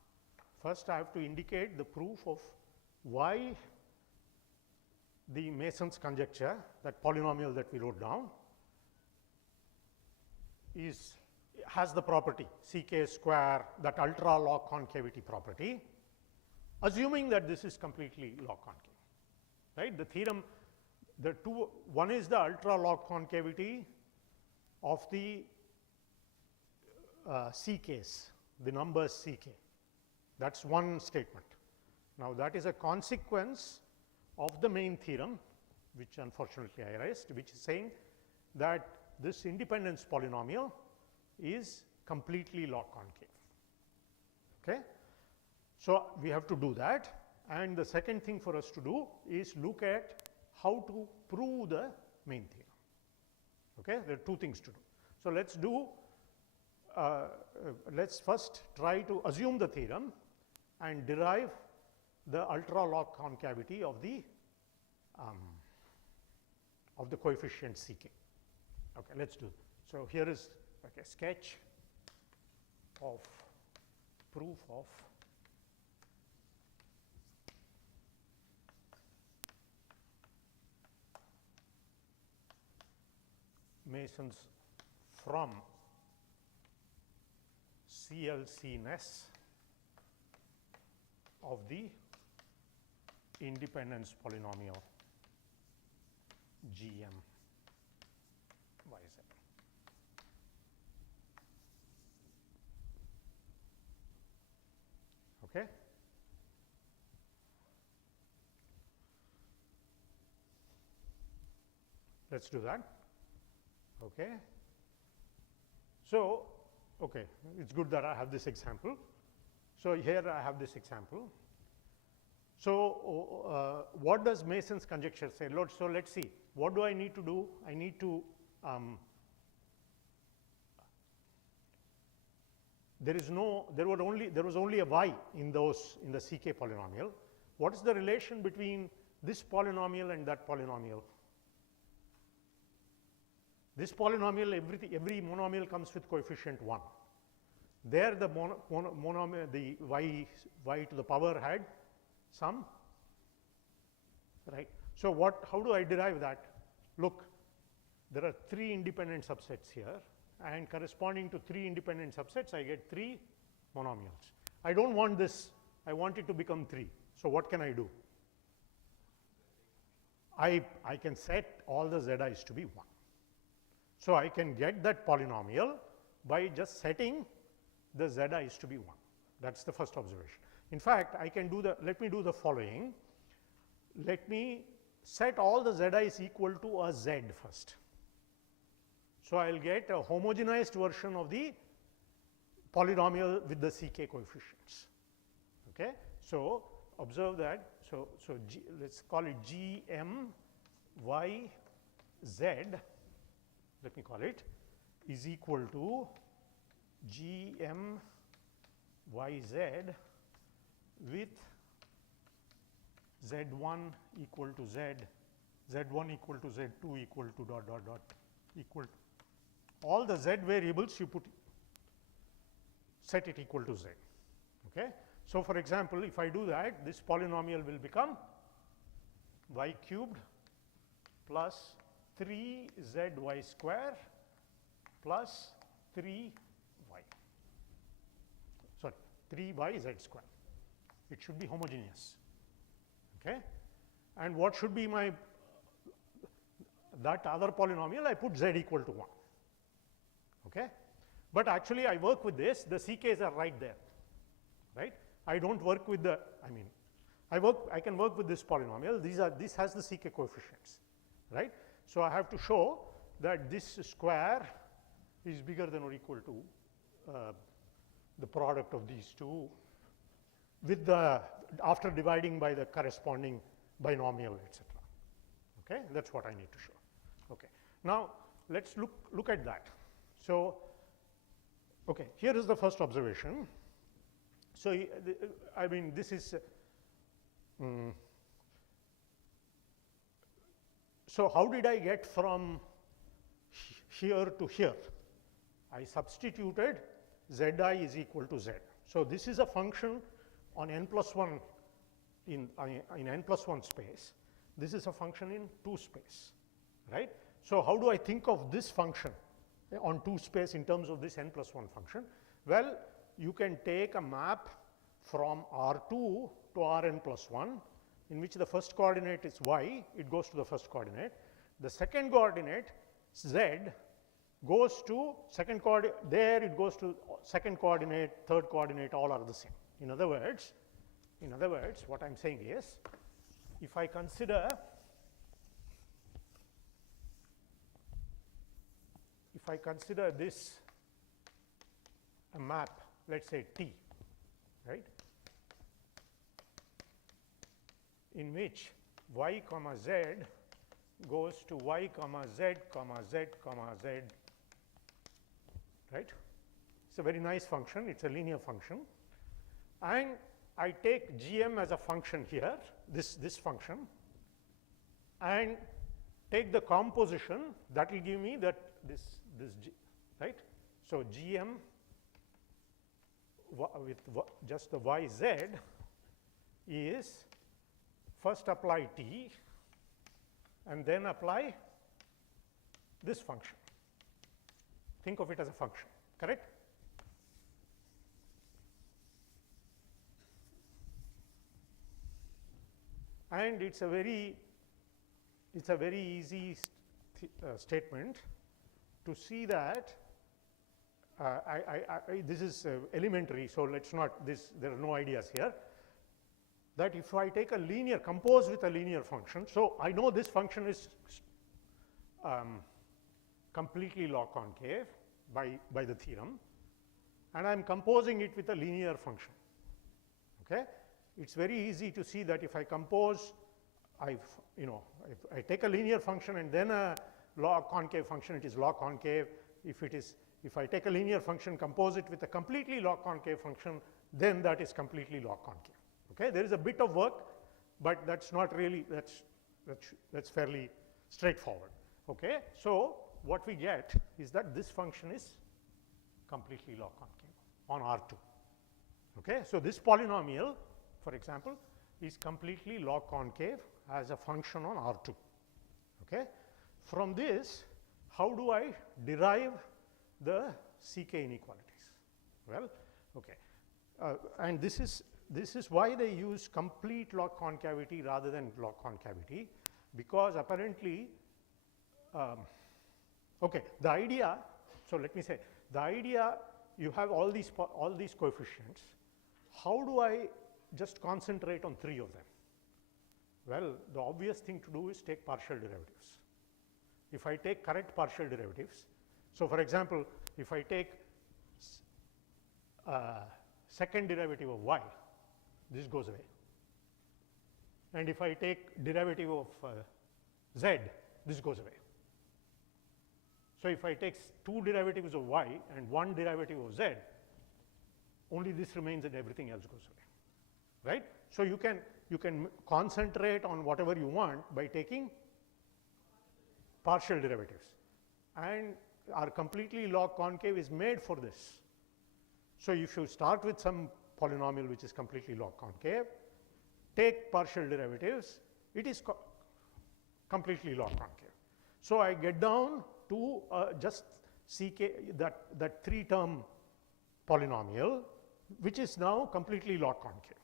First, I have to indicate the proof of why the Mason's conjecture, that polynomial that we wrote down, has the property ck square, that ultra log concavity property, assuming that this is completely log concave, right? The theorem, one is the ultra log concavity of the ck's, the numbers ck. That's one statement. Now that is a consequence of the main theorem, which unfortunately I erased, which is saying that this independence polynomial is completely log concave. Okay? So we have to do that, and the second thing for us to do is look at how to prove the main theorem. Okay? There are two things to do. So let's do, let's first try to assume the theorem and derive the ultra log concavity of the coefficient ck. Okay, let's do. So here is like a sketch of proof of Mason's from CLC-ness of the independence polynomial GM YZ. Okay? Let's do that. Okay? So, okay, it's good that I have this example. So here I have this example. So what does Mason's conjecture say? So let's see. What do I need to do? I need to there was only a y in the ck polynomial. What is the relation between this polynomial and that polynomial? This polynomial, every monomial comes with coefficient 1. There the monomial, the y to the power had some, right? So how do I derive that? Look, there are 3 independent subsets here, and corresponding to 3 independent subsets, I get 3 monomials. I don't want this, I want it to become 3. So what can I do? I can set all the zi's to be 1. So I can get that polynomial by just setting the zi's to be 1. That's the first observation. In fact, I can do let me do the following. Let me set all the zi's equal to a z first. So I'll get a homogenized version of the polynomial with the ck coefficients. Okay? So observe that. So let's call it GMYZ. Let me call it, is equal to GMYZ with Z1 equal to Z, Z1 equal to Z2 equal to dot dot dot equal to all the Z variables you set it equal to Z. Okay? So for example, if I do that, this polynomial will become y cubed plus 3zy square plus 3y. Sorry, 3yz square. It should be homogeneous. Okay? And what should be that other polynomial? I put z equal to 1. Okay? But actually I work with this, the ck's are right there. Right? I don't work with the, I can work with this polynomial. This has the ck coefficients. Right? So I have to show that this square is bigger than or equal to the product of these two with the, after dividing by the corresponding binomial, etc. Okay, that's what I need to show. Okay, now let's look at that. So, okay, here is the first observation. So, I mean, this is so how did I get from here to here? I substituted zi is equal to z. So, this is a function on n plus 1 in n plus 1 space. This is a function in 2 space, right. So, how do I think of this function on 2 space in terms of this n plus 1 function? Well, you can take a map from R2 to Rn plus 1, in which the first coordinate is y, it goes to the first coordinate. The second coordinate z goes to second coordinate, there it goes to second coordinate, third coordinate, all are the same. In other words, what I am saying is, if I consider this a map, let us say T, right, in which y comma z goes to y comma z comma z comma z, right. It's a very nice function, it's a linear function, and I take gm as a function here, this function, and take the composition, that will give me that this g, right. So, gm with just the yz is first apply t and then apply this function. Think of it as a function, correct? And it's a very easy statement to see that this is elementary, so let's not there are no ideas here, that if I take a linear, compose with a linear function, so I know this function is completely log concave by the theorem, and I am composing it with a linear function. Okay, it's very easy to see that if I compose, if I take a linear function and then a log concave function, it is log concave. If I take a linear function, compose it with a completely log concave function, then that is completely log concave. Okay, there is a bit of work, but that's not really, that's fairly straightforward. Okay, so what we get is that this function is completely log concave on R2. Okay, so this polynomial, for example, is completely log concave as a function on R2. Okay, from this, how do I derive the Ck inequalities? Well, okay, and this is why they use complete log concavity rather than log concavity, because apparently, okay, the idea, so let me say, the idea, you have all these coefficients, how do I just concentrate on 3 of them? Well, the obvious thing to do is take partial derivatives. If I take correct partial derivatives, so for example, if I take second derivative of y, this goes away, and if I take derivative of z, this goes away. So, if I take 2 derivatives of y and 1 derivative of z, only this remains and everything else goes away, right. So, you can concentrate on whatever you want by taking partial derivatives, and our completely log concave is made for this. So, if you start with some polynomial which is completely log concave, take partial derivatives, it is completely log concave. So, I get down to just Ck, that 3-term polynomial, which is now completely log concave.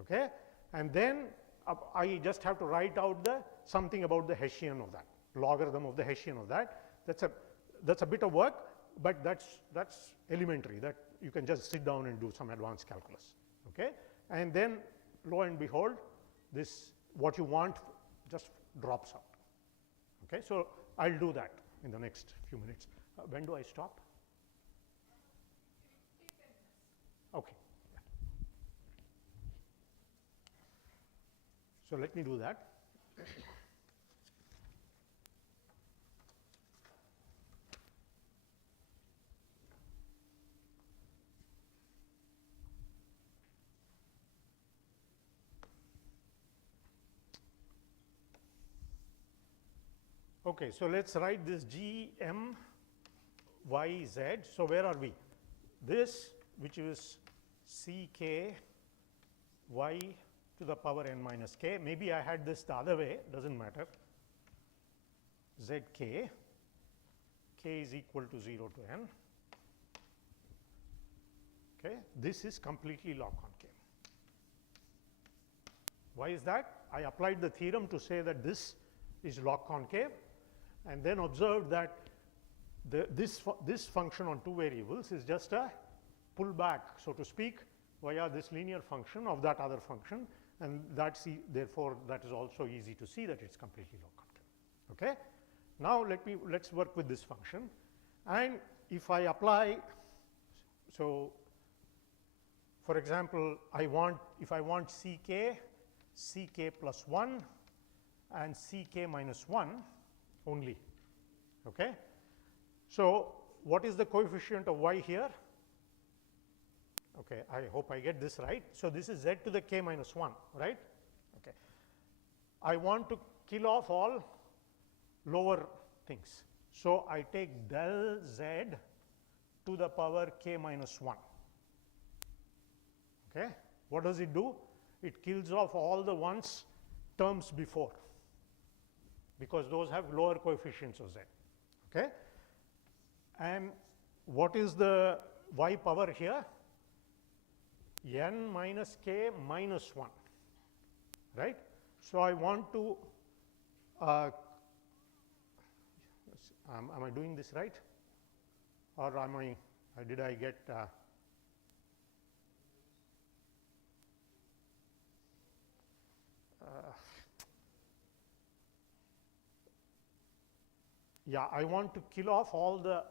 Okay, and then I just have to write out something about the Hessian of that, logarithm of the Hessian of that. That's a bit of work, but that's elementary, that you can just sit down and do some advanced calculus. Okay, and then lo and behold, this what you want just drops out. Okay, so I'll do that in the next few minutes. When do I stop? Okay. So, let me do that. Okay, so let's write this G M y z. So, where are we? This, which is C k y to the power n minus k. Maybe I had this the other way, does not matter. Z k, k is equal to 0 to n. Okay, this is completely log concave. Why is that? I applied the theorem to say that this is log concave, and then observed that this function on two variables is just a pullback, so to speak, via this linear function of that other function, and that's therefore that is also easy to see that it's completely log concave. Okay. Now let's work with this function, and if I apply, so for example, if I want ck plus 1 and ck minus 1 only. Okay. So, what is the coefficient of y here? Okay, I hope I get this right. So, this is z to the k minus 1, right? Okay. I want to kill off all lower things. So, I take del z to the power k minus 1. Okay. What does it do? It kills off all the terms before, because those have lower coefficients of z. Okay. And what is the y power here? N minus k minus 1, right. So, I want to am I doing this right, or did I get yeah, I want to kill off all the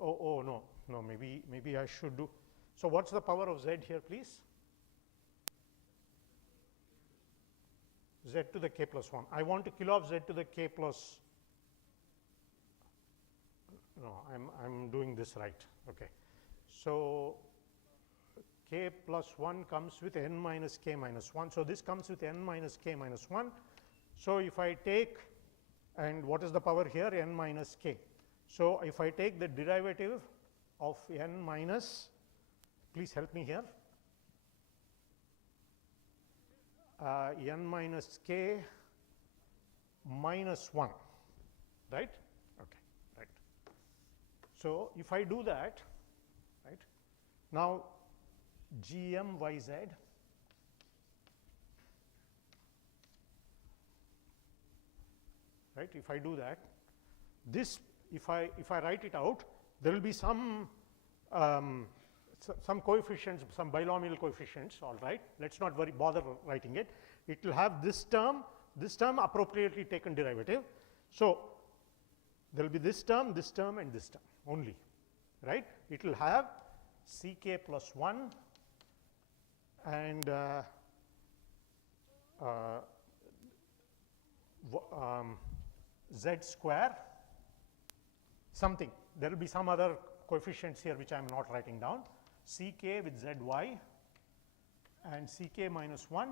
no, maybe I should do. So, what's the power of z here, please? Z to the k plus 1. I want to kill off z to the k plus, no, I'm doing this right. Okay. So, k plus 1 comes with n minus k minus 1. So, this comes with n minus k minus 1. So, if I take, and what is the power here? N minus k. So, if I take the derivative of n minus, please help me here, n minus k minus 1, right? Okay, right. So, if I do that, right, now gmyz, right, if I do that, this, if I write it out, there will be some coefficients, some binomial coefficients, all right. Let us not bother writing it. It will have this term appropriately taken derivative. So, there will be this term, and this term only, right. It will have ck plus 1 and z square something. There will be some other coefficients here which I am not writing down, ck with zy and ck minus 1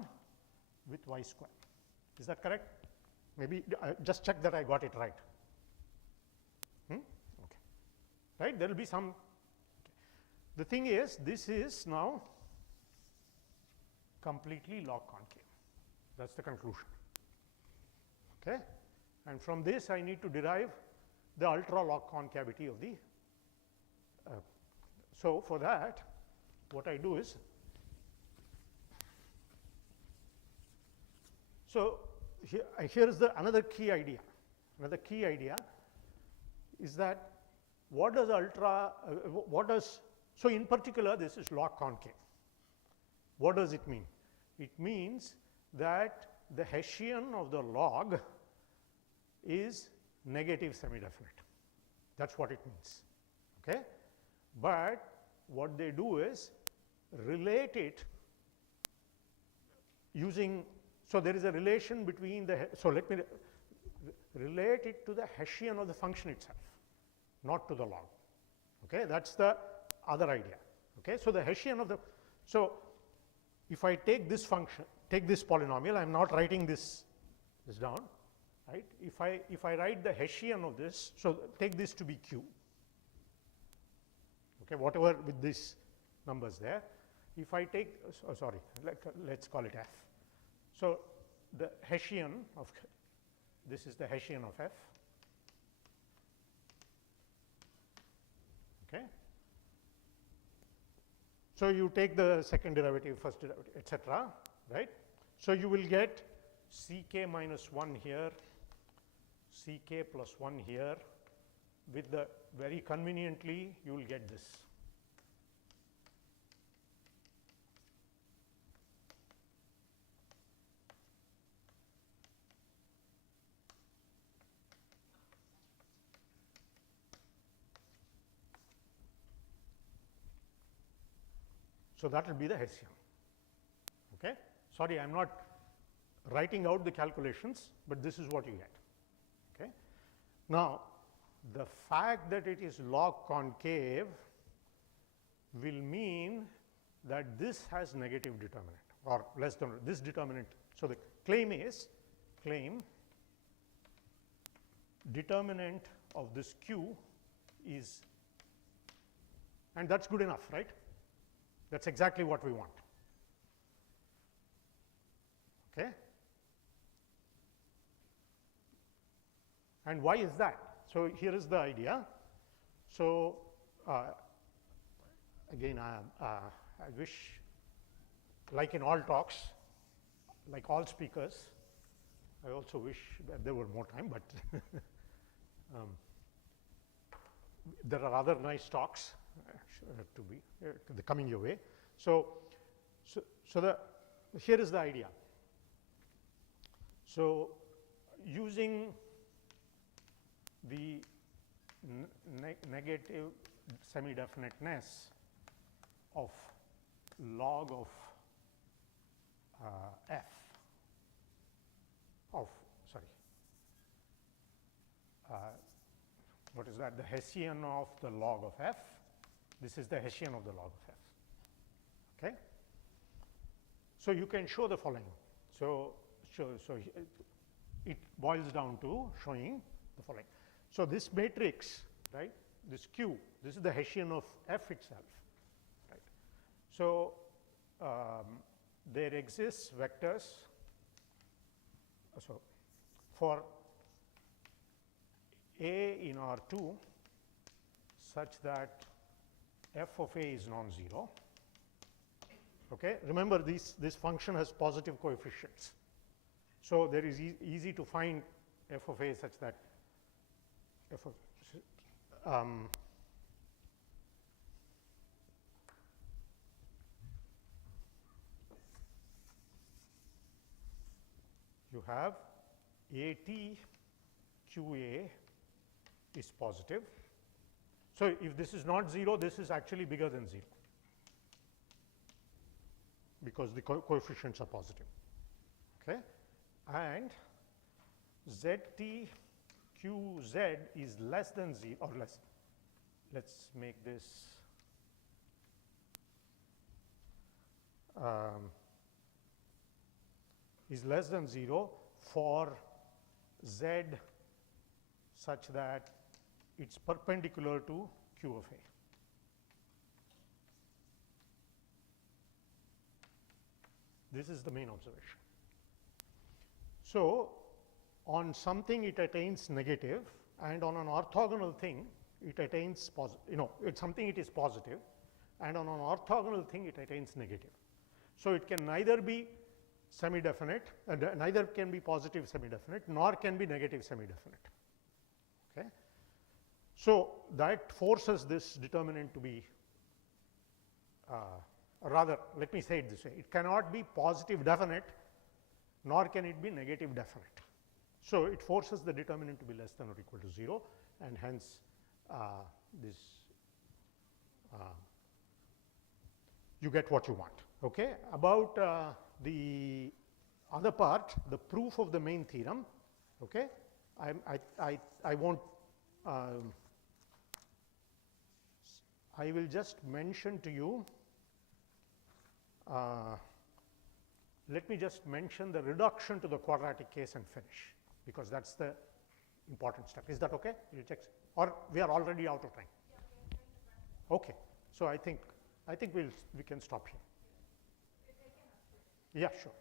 with y square. Is that correct? Maybe just check that I got it right. Okay. Right, there will be some. Okay. The thing is, this is now completely log concave. That is the conclusion. Okay. And from this I need to derive the ultra log concavity of the. So, for that what I do is, so here is another key idea. Another key idea is that what does so in particular this is log concave. What does it mean? It means that the Hessian of the log is negative semi-definite. That is what it means. Okay? But what they do is relate it using, so there is a relation between the, so let me relate it to the Hessian of the function itself, not to the log. Okay, that's the other idea. Okay, so the Hessian of the, so if I take this function, take this polynomial, I am not writing this down, right? If I write the Hessian of this, so take this to be q. Okay, whatever with these numbers there. If I take, oh, sorry, let's call it f. So the Hessian of, this is the Hessian of f. Okay. So you take the second derivative, first derivative, etc., right? So you will get ck minus 1 here, ck plus 1 here, with the very conveniently you will get this. So that will be the Hessian. Okay? Sorry, I am not writing out the calculations, but this is what you get. Okay? Now, the fact that it is log concave will mean that this has negative determinant or less than this determinant. So the claim is, determinant of this q is, and that's good enough, right? That's exactly what we want. Okay? And why is that? So here is the idea. So again, I wish, like in all talks, like all speakers, I also wish that there were more time, but there are other nice talks to be coming your way. So here is the idea. So using the negative semi-definiteness of log of f of, sorry, what is that? The Hessian of the log of f. This is the Hessian of the log of f. Okay? So you can show the following. So it boils down to showing the following. So this matrix, right, this Q, this is the Hessian of f itself, right. So there exists vectors, so for A in R2 such that f of A is non-zero. Okay, remember this function has positive coefficients. So there is easy to find f of A such that f of you have AT QA is positive. So if this is not 0, this is actually bigger than 0 because the coefficients are positive. Okay, and ZT QZ is less than 0 or less. Let's make this is less than 0 for Z such that it's perpendicular to Q of A. This is the main observation. So on something it attains negative, and on an orthogonal thing it attains positive. You know, it's something it is positive, and on an orthogonal thing it attains negative. So it can neither be semi-definite, neither can be positive semi-definite, nor can be negative semi-definite. Okay. So that forces this determinant to be, rather, let me say it this way: it cannot be positive definite, nor can it be negative definite. So it forces the determinant to be less than or equal to 0, and hence this you get what you want. Okay. About the other part, the proof of the main theorem, okay, I won't, I will just mention to you, let me just mention the reduction to the quadratic case and finish, because that's the important step. Is that okay? You check, or we are already out of time? Okay, so I think we can stop here. Yeah, sure.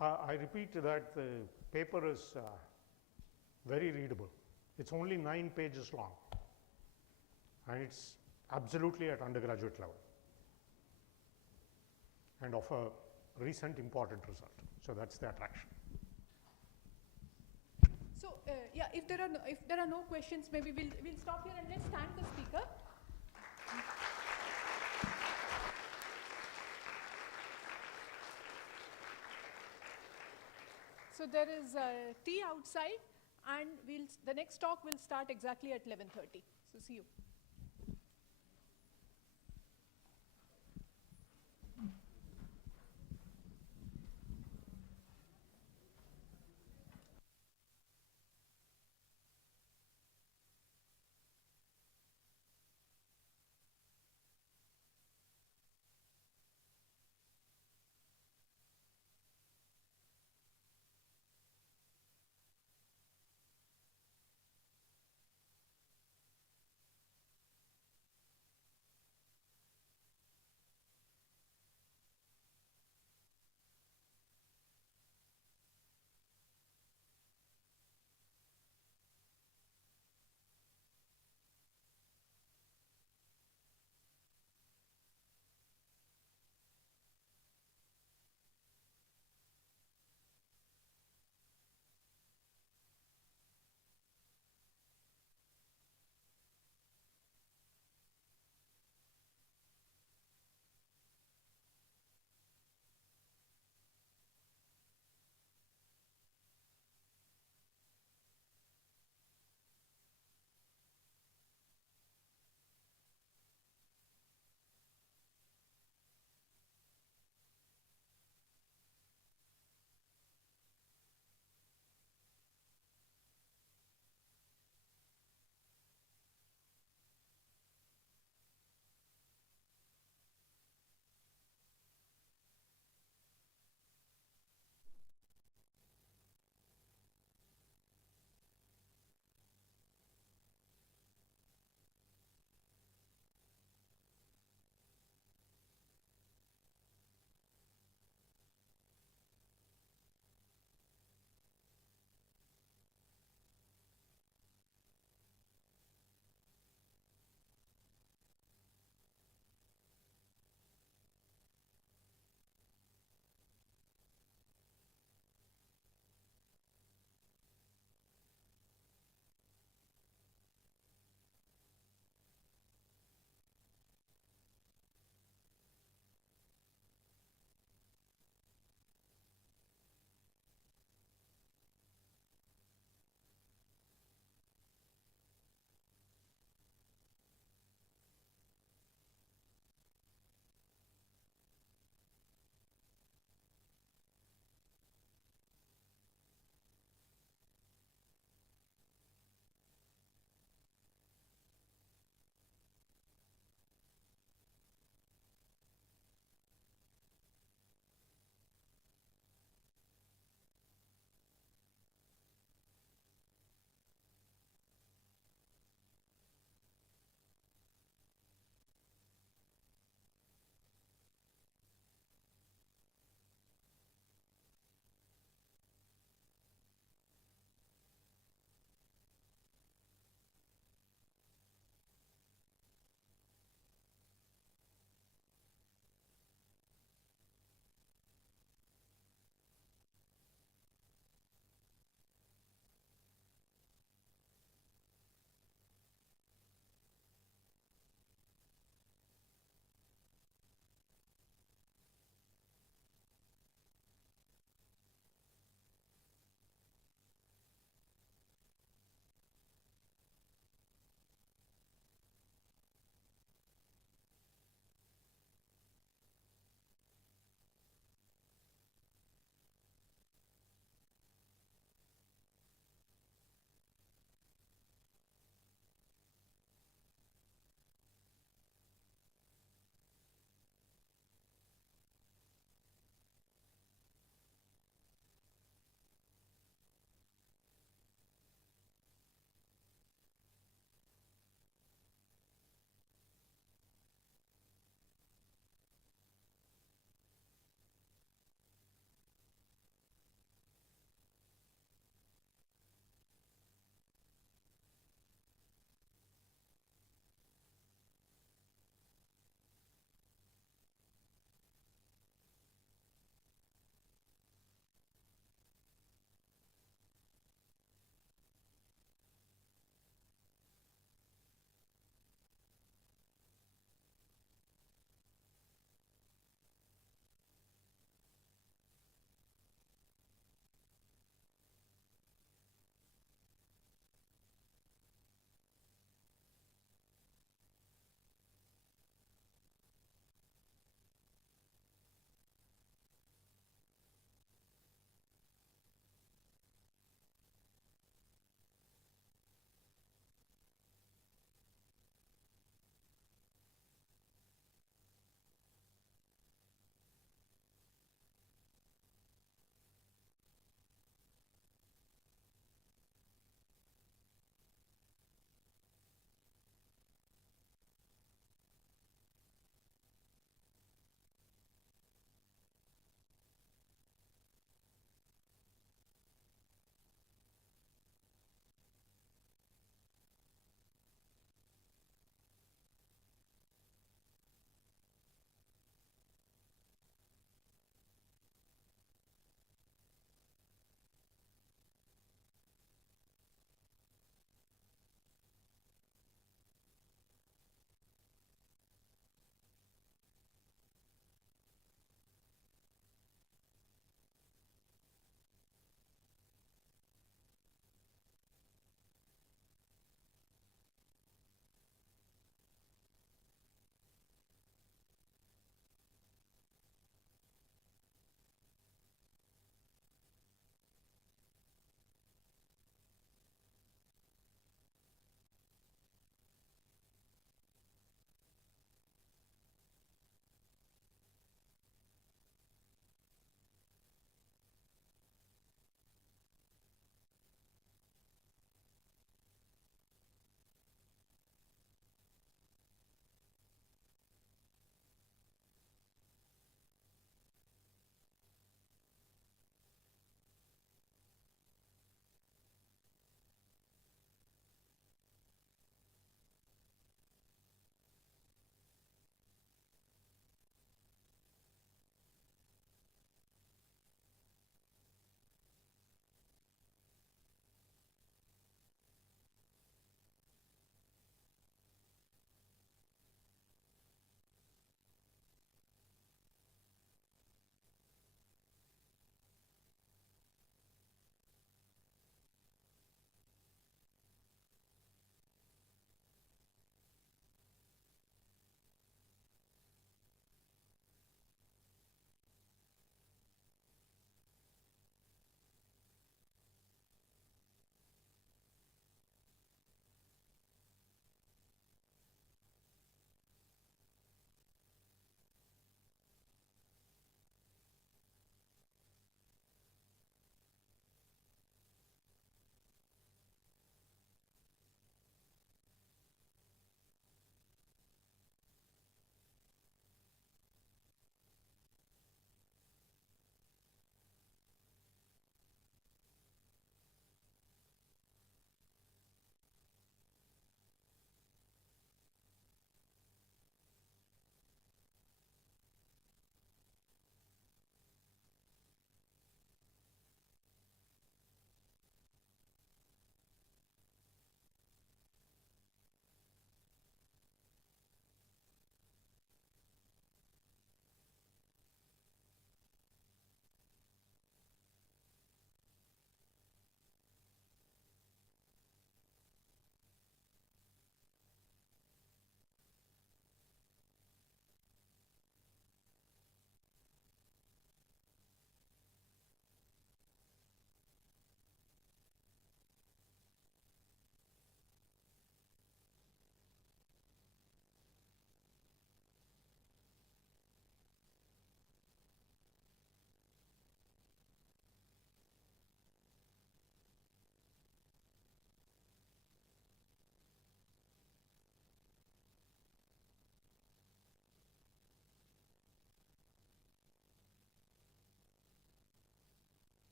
I repeat that the paper is very readable. It's only 9 pages long, and it's absolutely at undergraduate level and of a recent important result. So that's the attraction. So yeah, if there are no questions, maybe we'll stop here and let's thank the speaker. So there is tea outside, and the next talk will start exactly at 11:30. So see you.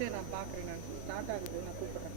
சரி நான் பார்க்குறேன், நான் start ஆகுது, நான் கூப்பிட்றேன்.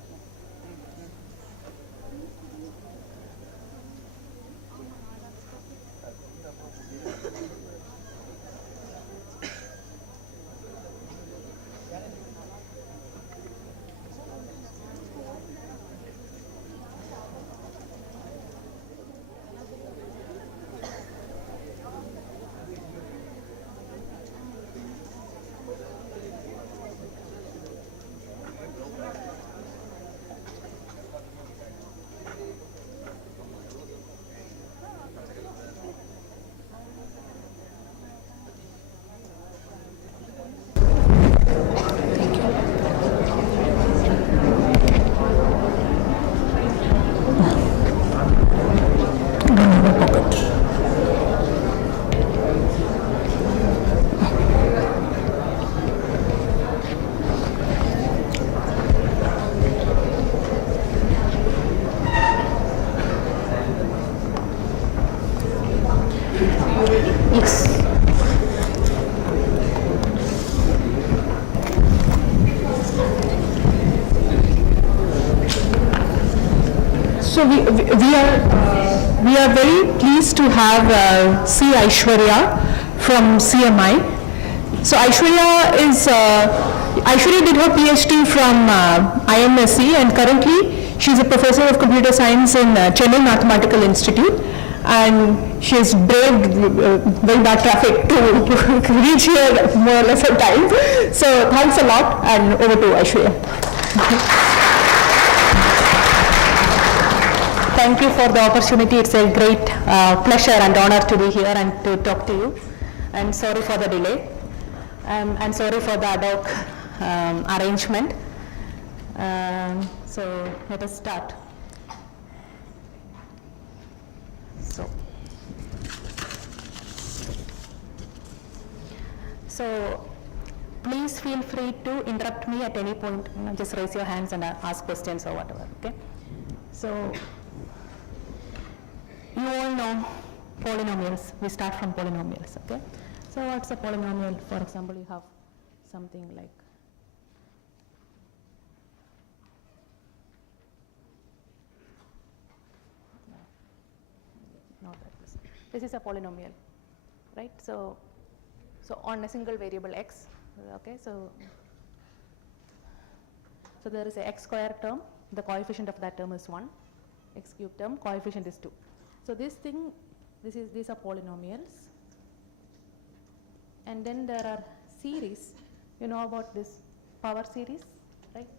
So we are very pleased to have C. Aishwarya from CMI. So Aishwarya did her PhD from IMSC, and currently she is a professor of computer science in Chennai Mathematical Institute, and she has braved very bad traffic to reach here more or less on time. So thanks a lot, and over to Aishwarya. Thank you for the opportunity. It's a great pleasure and honor to be here and to talk to you. And sorry for the delay. And sorry for the ad hoc arrangement. So let us start. So please feel free to interrupt me at any point. Just raise your hands and ask questions or whatever. Okay. So you all know polynomials. We start from polynomials, okay? So what's a polynomial? For example, you have something like not like this. This is a polynomial, right? So on a single variable x, okay? So there is a x square term. The coefficient of that term is 1. X cube term, coefficient is 2. So these are polynomials. And then there are series. You know about this power series, right?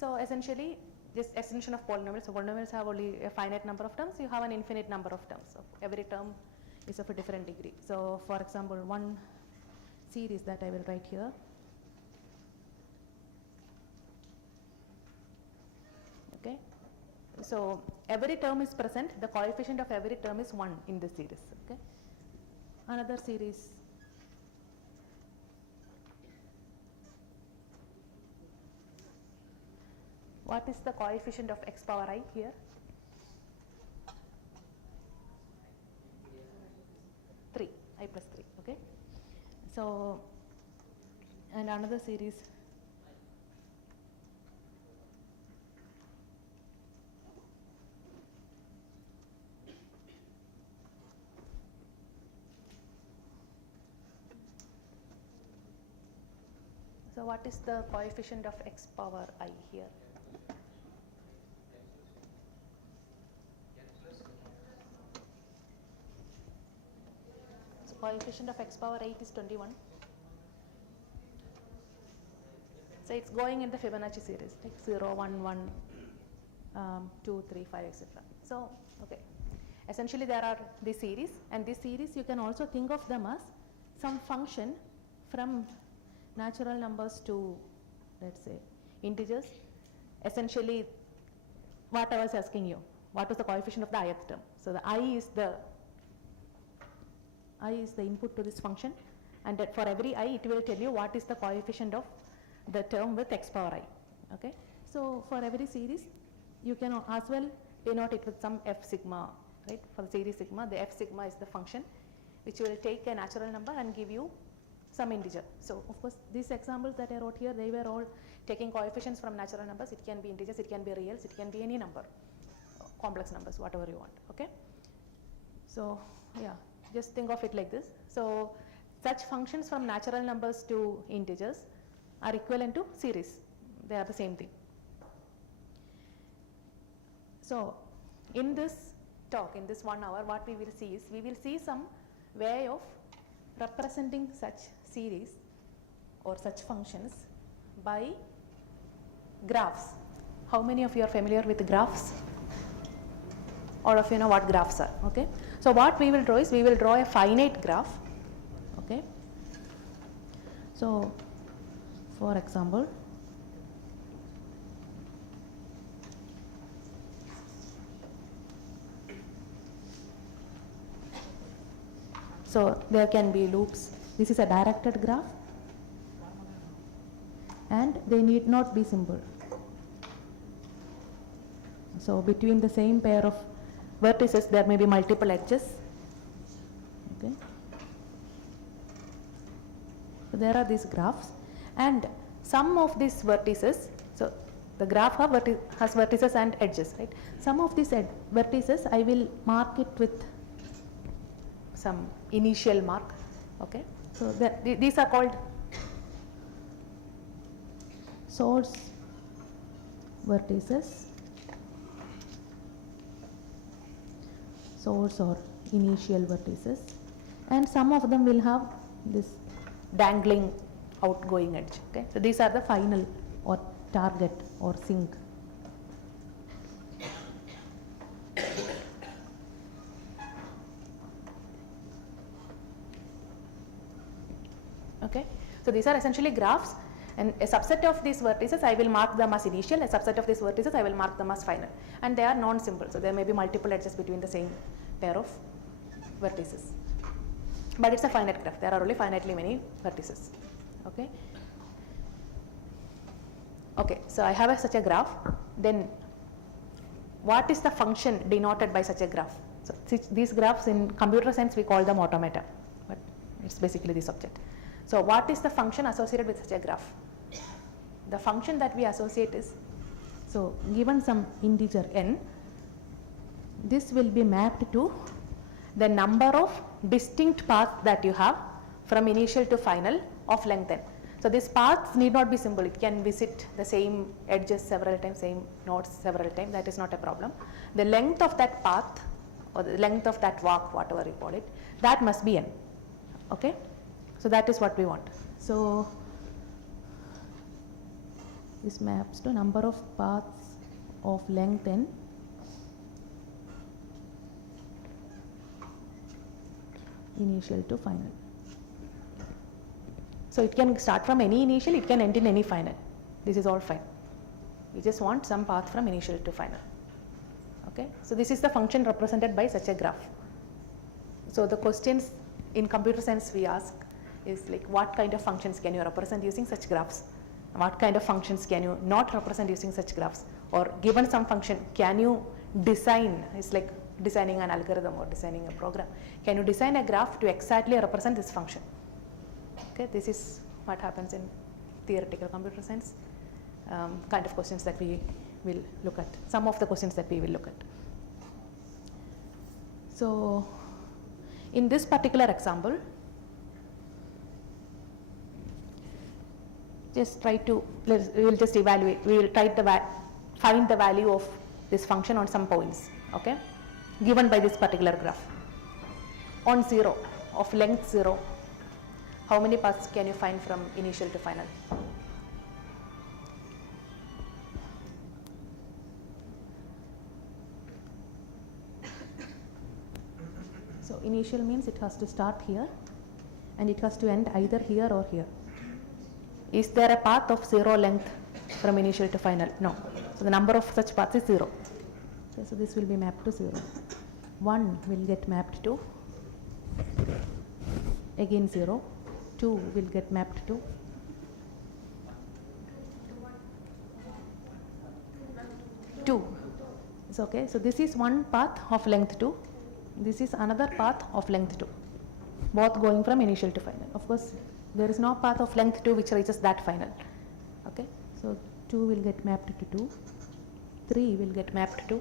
So essentially, this extension of polynomials. So polynomials have only a finite number of terms. You have an infinite number of terms. So every term is of a different degree. So for example, one series that I will write here. Okay. So every term is present. The coefficient of every term is 1 in this series. Okay. Another series. What is the coefficient of x power I here? 3, I plus 3. Okay. So, and another series. So what is the coefficient of x power I here? So coefficient of x power 8 is 21. So it's going in the Fibonacci series, like 0, 1, 1, 2, 3, 5, etc. So, okay. Essentially there are this series, and this series you can also think of them as some function from natural numbers to, let's say, integers. Essentially, what I was asking you, what was the coefficient of the ith term? So the I is the input to this function, and that for every I, it will tell you what is the coefficient of the term with x power I. Okay. So for every series, you can as well denote it with some f sigma, right? For the series sigma, the f sigma is the function which will take a natural number and give you some integer. So of course these examples that I wrote here, they were all taking coefficients from natural numbers. It can be integers, it can be reals, it can be any number, complex numbers, whatever you want. Okay. So yeah, just think of it like this. So such functions from natural numbers to integers are equivalent to series. They are the same thing. So in this talk, in this 1 hour, what we will see is, we will see some way of representing such series or such functions by graphs. How many of you are familiar with graphs? All of you know what graphs are, okay? So what we will draw is, we will draw a finite graph, okay? So for example, so there can be loops. This is a directed graph and they need not be simple. So between the same pair of vertices there may be multiple edges. Okay. So there are these graphs and some of these vertices, so the graph has vertices and edges, right? Some of these vertices I will mark it with some initial mark, okay? So these are called source vertices, source or initial vertices, and some of them will have this dangling outgoing edge, okay? So these are the final or target or sink. Okay, so these are essentially graphs, and a subset of these vertices I will mark them as initial, a subset of these vertices I will mark them as final, and they are non-simple, so there may be multiple edges between the same pair of vertices, but it's a finite graph, there are only finitely many vertices. Okay. Okay, so I have such a graph, then what is the function denoted by such a graph? So these graphs in computer science we call them automata, but it's basically this object. So what is the function associated with such a graph? The function that we associate is, so given some integer n, this will be mapped to the number of distinct paths that you have from initial to final of length n. So these paths need not be simple, it can visit the same edges several times, same nodes several times, that is not a problem. The length of that path or the length of that walk, whatever you call it, that must be n. Okay. So that is what we want. So this maps to number of paths of length n initial to final. So it can start from any initial, it can end in any final. This is all fine. We just want some path from initial to final. Okay. So this is the function represented by such a graph. So the questions in computer science we ask is like, what kind of functions can you represent using such graphs? What kind of functions can you not represent using such graphs? Or given some function, can you design, it's like designing an algorithm or designing a program. Can you design a graph to exactly represent this function? Okay, this is what happens in theoretical computer science, kind of questions that we will look at, some of the questions that we will look at. So in this particular example, just try to, we will just evaluate, we will try to find the value of this function on some points, okay, given by this particular graph. On 0, of length 0, how many paths can you find from initial to final? So initial means it has to start here and it has to end either here or here. Is there a path of 0 length from initial to final? No. So the number of such paths is 0. Okay, so this will be mapped to 0. 1 will get mapped to again 0. 2 will get mapped to 2. It's okay. So this is one path of length 2. This is another path of length 2. Both going from initial to final. Of course, there is no path of length 2 which reaches that final. Okay, so 2 will get mapped to 2, 3 will get mapped to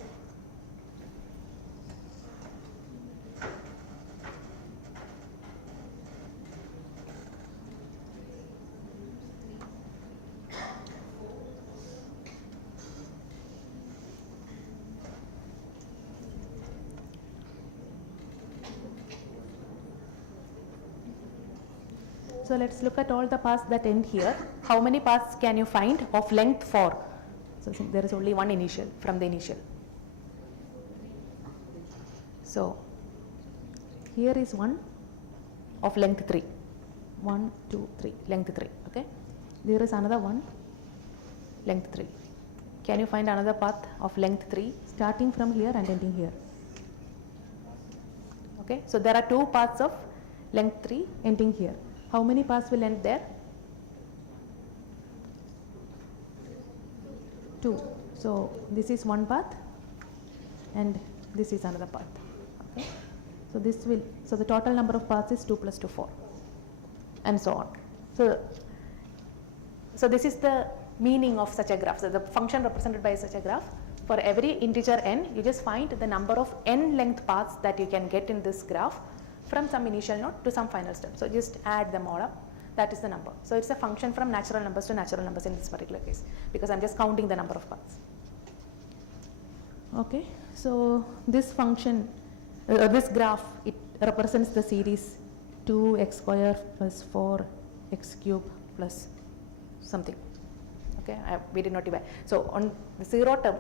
So let's look at all the paths that end here. How many paths can you find of length 4? So there is only one initial from the initial. So here is one of length 3. 1, 2, 3, length 3. Okay. There is another one, length 3. Can you find another path of length 3 starting from here and ending here? Okay. So there are 2 paths of length 3 ending here. How many paths will end there? 2. So this is one path and this is another path. Okay. So this will, so the total number of paths is 2 plus 2, 4 and so on. So this is the meaning of such a graph. So the function represented by such a graph, for every integer n, you just find the number of n length paths that you can get in this graph from some initial node to some final step. So just add them all up, that is the number. So it's a function from natural numbers to natural numbers in this particular case, because I'm just counting the number of paths. Okay, so this function, this graph, it represents the series 2x square plus 4x cube plus something. Okay, we did not divide. So on the 0 term,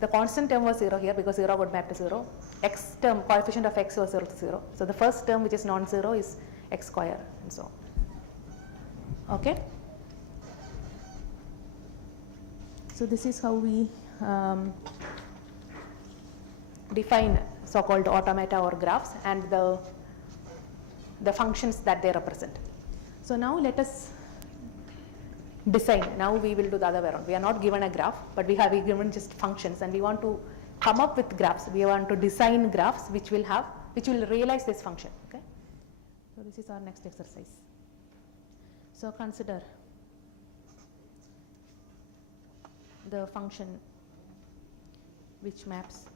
the constant term was 0 here because 0 would map to 0. X term, coefficient of x was 0 to 0. So the first term which is non-zero is x square and so on. Okay. So this is how we define so-called automata or graphs and the functions that they represent. So now let us design. Now we will do the other way around. We are not given a graph, but we have given just functions, and we want to come up with graphs. We want to design graphs which will realize this function. Okay. So this is our next exercise. So consider the function which maps.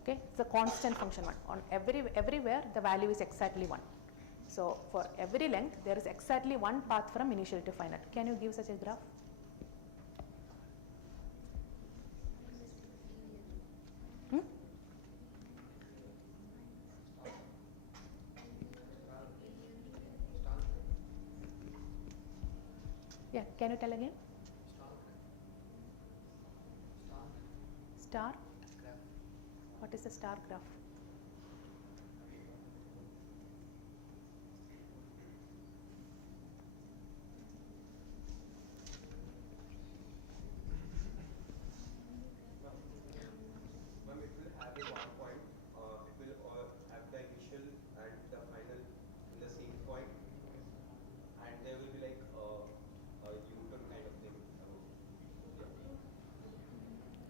Okay, it's a constant function 1. On everywhere the value is exactly 1. So for every length there is exactly one path from initial to final. Can you give such a graph? Yeah, can you tell again? Star? What is a star graph?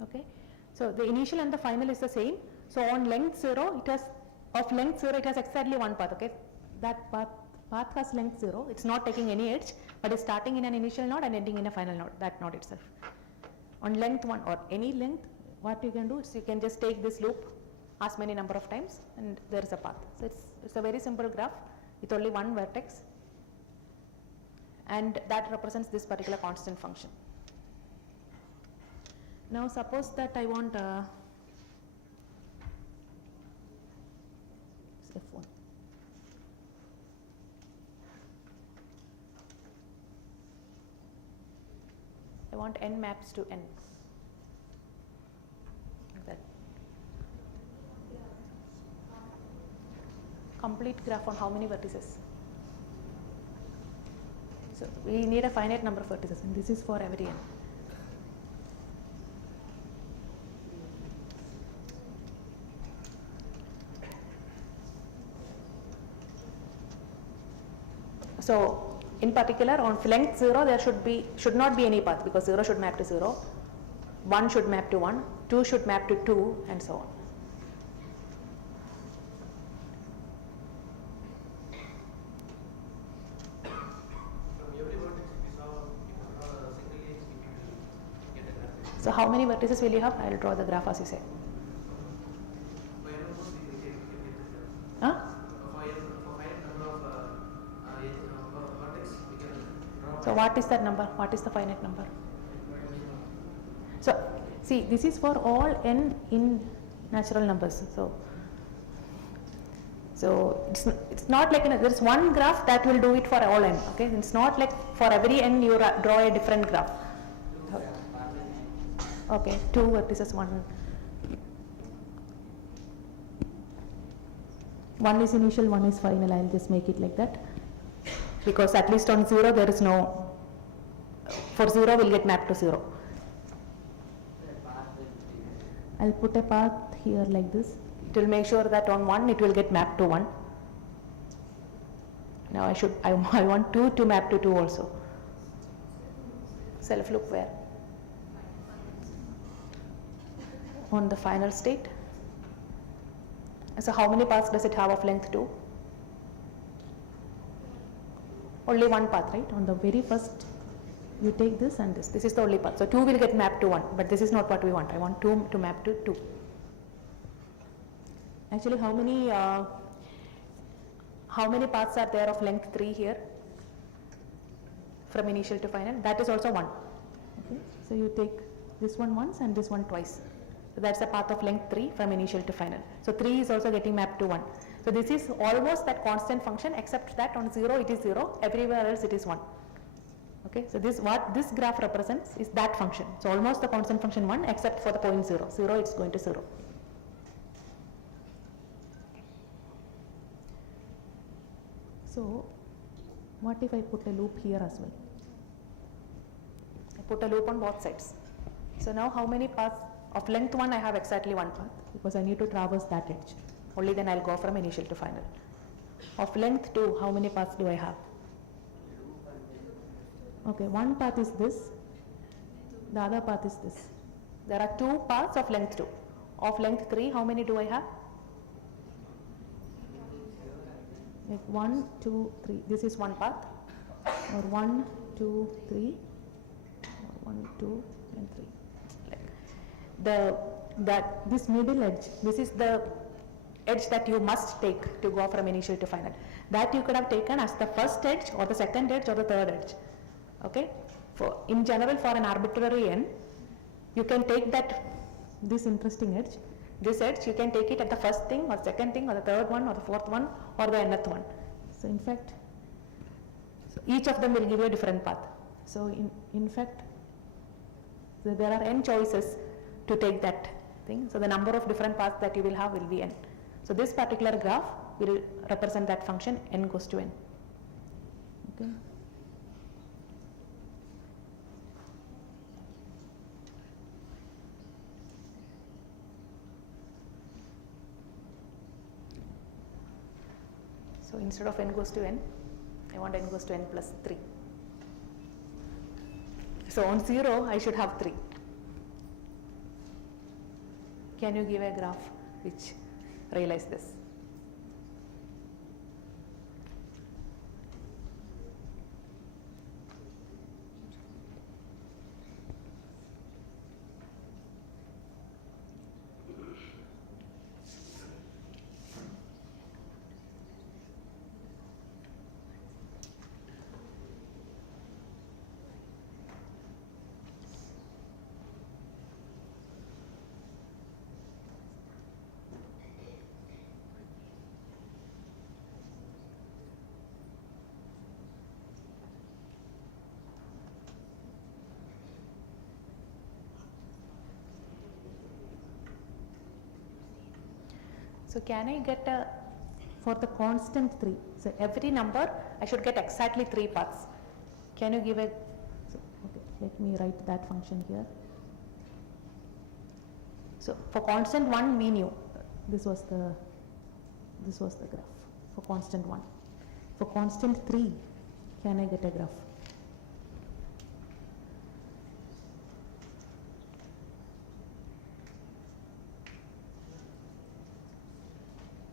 Okay, so the initial and the final is the same. So on length 0, it has exactly one path. Okay, that path has length 0. It's not taking any edge, but it's starting in an initial node and ending in a final node. That node itself. On length 1 or any length, what you can do is you can just take this loop as many number of times, and there is a path. So it's a very simple graph with only one vertex, and that represents this particular constant function. Now suppose that I want F1. I want n maps to n. Like that. Complete graph on how many vertices? So we need a finite number of vertices, and this is for every n. So in particular on length 0 there should not be any path, because 0 should map to 0, 1 should map to 1, 2 should map to 2, and so on. So how many vertices will you have? I will draw the graph as you say. Huh? So what is that number? What is the finite number? So see, this is for all n in natural numbers. So it's not like there is one graph that will do it for all n. Okay, it's not like for every n you draw a different graph. Okay, 2 vertices, one is initial, one is final. I'll just make it like that, because at least on 0 there is no, for 0 will get mapped to 0. I'll put a path here like this. It will make sure that on 1 it will get mapped to 1. Now I want 2 to map to 2 also. Self loop where? On the final state. So how many paths does it have of length 2? Only one path, right? On the very first, you take this and this. This is the only path. So 2 will get mapped to 1, but this is not what we want. I want 2 to map to 2. Actually, how many paths are there of length 3 here? From initial to final. That is also 1. Okay. So you take this one once and this one twice. So that's a path of length 3 from initial to final. So 3 is also getting mapped to 1. So this is almost that constant function, except that on 0 it is 0, everywhere else it is 1. Okay, so what this graph represents is that function. So almost the constant function 1, except for the point 0. 0 it's going to 0. So what if I put a loop here as well? I put a loop on both sides. So now how many paths? Of length 1 I have exactly one path, because I need to traverse that edge. Only then I'll go from initial to final. Of length 2, how many paths do I have? Okay, one path is this, the other path is this. There are 2 paths of length 2. Of length 3, how many do I have? Like 1, 2, 3. This is one path. Or 1, 2, 3. Or 1, 2, and 3. This middle edge, this is the edge that you must take to go from initial to final. That you could have taken as the first edge or the second edge or the third edge. Okay? In general, for an arbitrary n, you can take this interesting edge, this edge, you can take it at the first thing or second thing or the third one or the fourth one or the nth one. So in fact, each of them will give you a different path. So in fact, there are n choices to take that thing. So the number of different paths that you will have will be n. So this particular graph will represent that function n goes to n. Okay. So instead of n goes to n, I want n goes to n plus 3. So on 0, I should have 3. Can you give a graph which realize this? So can I get for the constant 3, so every number I should get exactly 3 paths. Can you give okay, let me write that function here. So for constant 1 we knew, this was the graph for constant 1. For constant 3, can I get a graph?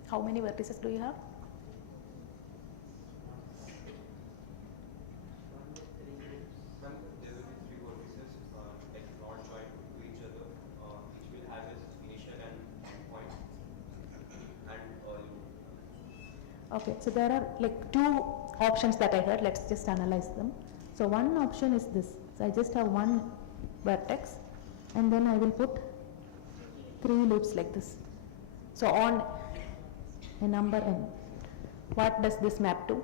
How many vertices do you have? There will be 3 vertices, like not joined to each Okay, so there are like two options that I heard. Let's just analyze them. So one option is this. So I just have one vertex and then I will put 3 loops like this. So on a number n, what does this map to?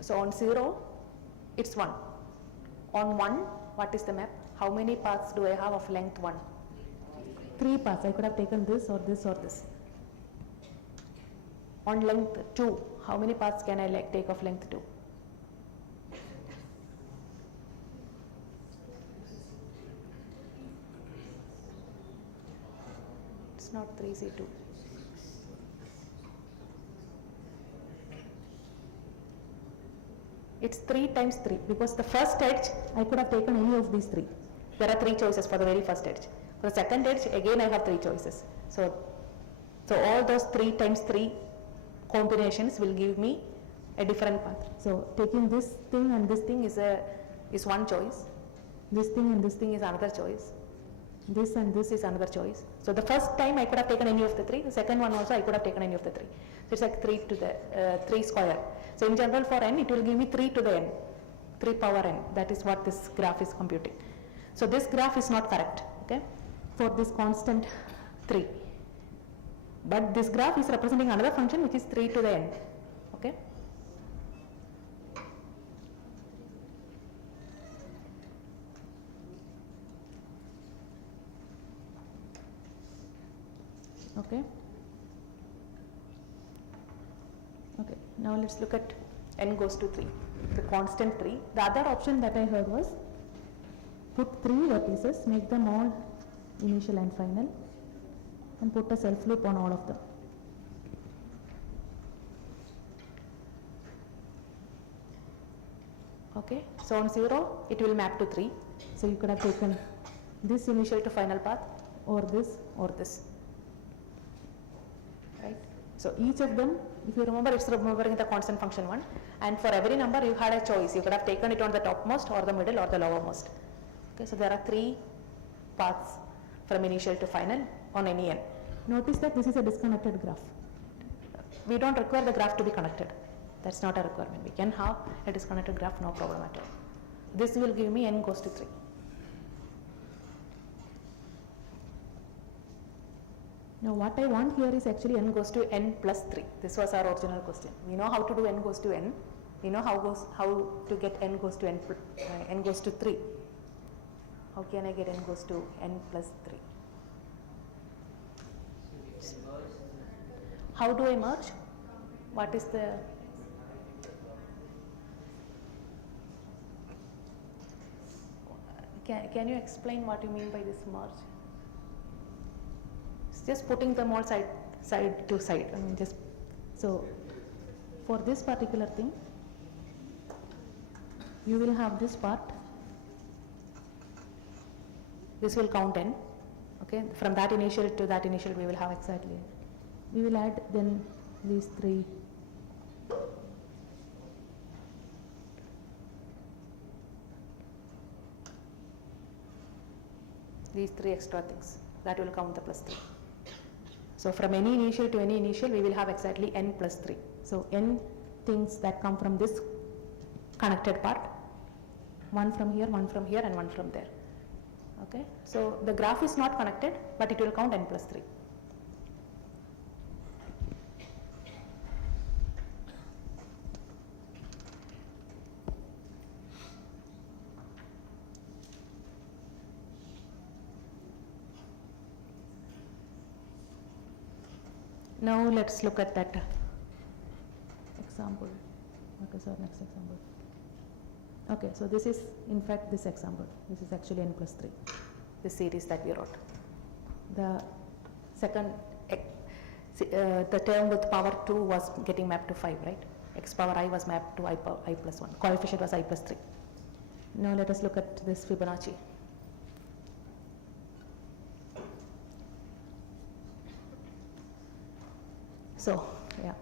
So on 0, it's 1. On 1, what is the map? How many paths do I have of length 1? 3 paths. I could have taken this or this or this. On length 2, how many paths can I take of length 2? It's not 3C2. It's 3 times 3 because the first edge I could have taken any of these 3. There are 3 choices for the very first edge. For the second edge, again I have 3 choices. So all those 3 times 3 combinations will give me a different path. So taking this thing and this thing is one choice. This thing and this thing is another choice. This and this is another choice. So the first time I could have taken any of the 3. The second one also I could have taken any of the 3. So it's like 3 to the 3 square. So in general for n, it will give me 3 to the n, 3 power n. That is what this graph is computing. So this graph is not correct, okay, for this constant 3. But this graph is representing another function which is 3 to the n, okay. Okay. Okay, now let's look at n goes to 3, the constant 3. The other option that I heard was put 3 vertices, make them all initial and final, and put a self loop on all of them. Okay, so on 0, it will map to 3. So you could have taken this initial to final path, or this, or this. Right? So each of them, if you remember, it's remembering the constant function 1, and for every number you had a choice. You could have taken it on the topmost or the middle or the lowermost. Okay, so there are 3 paths from initial to final on any n. Notice that this is a disconnected graph. We don't require the graph to be connected. That's not a requirement. We can have a disconnected graph, no problem at all. This will give me n goes to 3. Now what I want here is actually n goes to n plus 3. This was our original question. We know how to do n goes to n. We know how to get n goes to n goes to 3. How can I get n goes to n plus 3? How do I merge? What is the... Can you explain what you mean by this merge? It's just putting them all side to side. I mean, just so for this particular thing, you will have this part. This will count n. Okay, from that initial to that initial, we will have exactly. We will add then these 3. These 3 extra things that will count the plus 3. So from any initial to any initial, we will have exactly n plus 3. So n things that come from this connected part, 1 from here, 1 from here, and 1 from there. Okay, so the graph is not connected, but it will count n plus 3. Now let's look at that example. What is our next example? Okay, so this is in fact this example. This is actually n plus 3, the series that we wrote. The second, the term with power 2 was getting mapped to 5, right? X power I was mapped to I plus 1. Coefficient was I plus 3. Now let us look at this Fibonacci. So, yeah.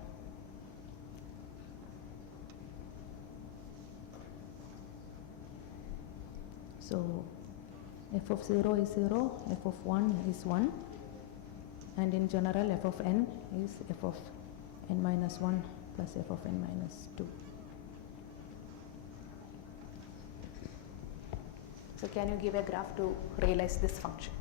So, f of 0 is 0, f of 1 is 1, and in general f of n is f of n minus 1 plus f of n minus 2. So can you give a graph to realize this function?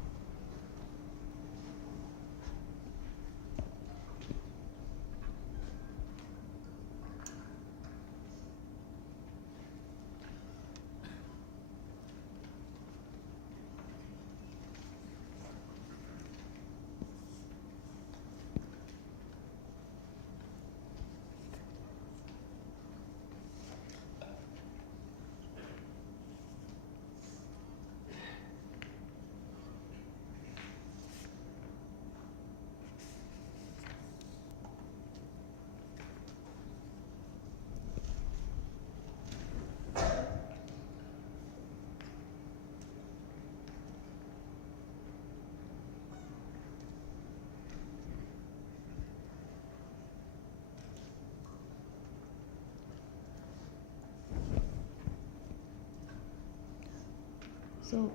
So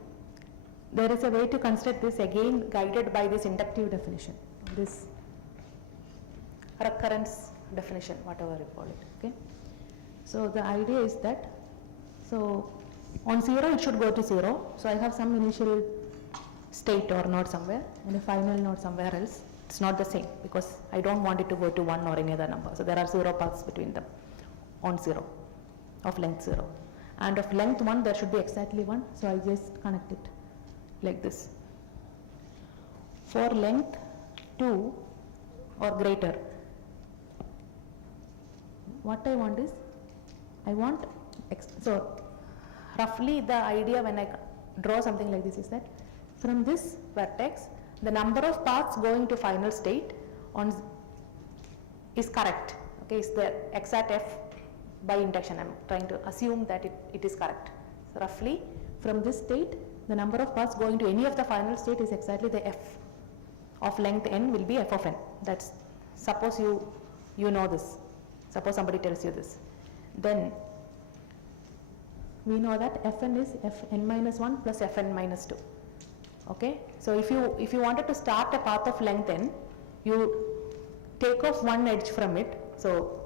there is a way to construct this again guided by this inductive definition, this recurrence definition, whatever you call it. Okay. So the idea is that, so on 0 it should go to 0. So I have some initial state or node somewhere and a final node somewhere else. It's not the same because I don't want it to go to 1 or any other number. So there are 0 paths between them on 0 of length 0. And of length 1 there should be exactly 1, so I just connect it like this. For length 2 or greater, what I want is, I want, so roughly the idea when I draw something like this is that from this vertex the number of paths going to final state on is correct, okay, is the exact f by induction. I am trying to assume that it is correct. So roughly from this state the number of paths going to any of the final state is exactly the f of length n will be f of n. That's, suppose you know this, suppose somebody tells you this, then we know that fn is fn minus 1 plus fn minus 2. Okay, so if you wanted to start a path of length n, you take off one edge from it. So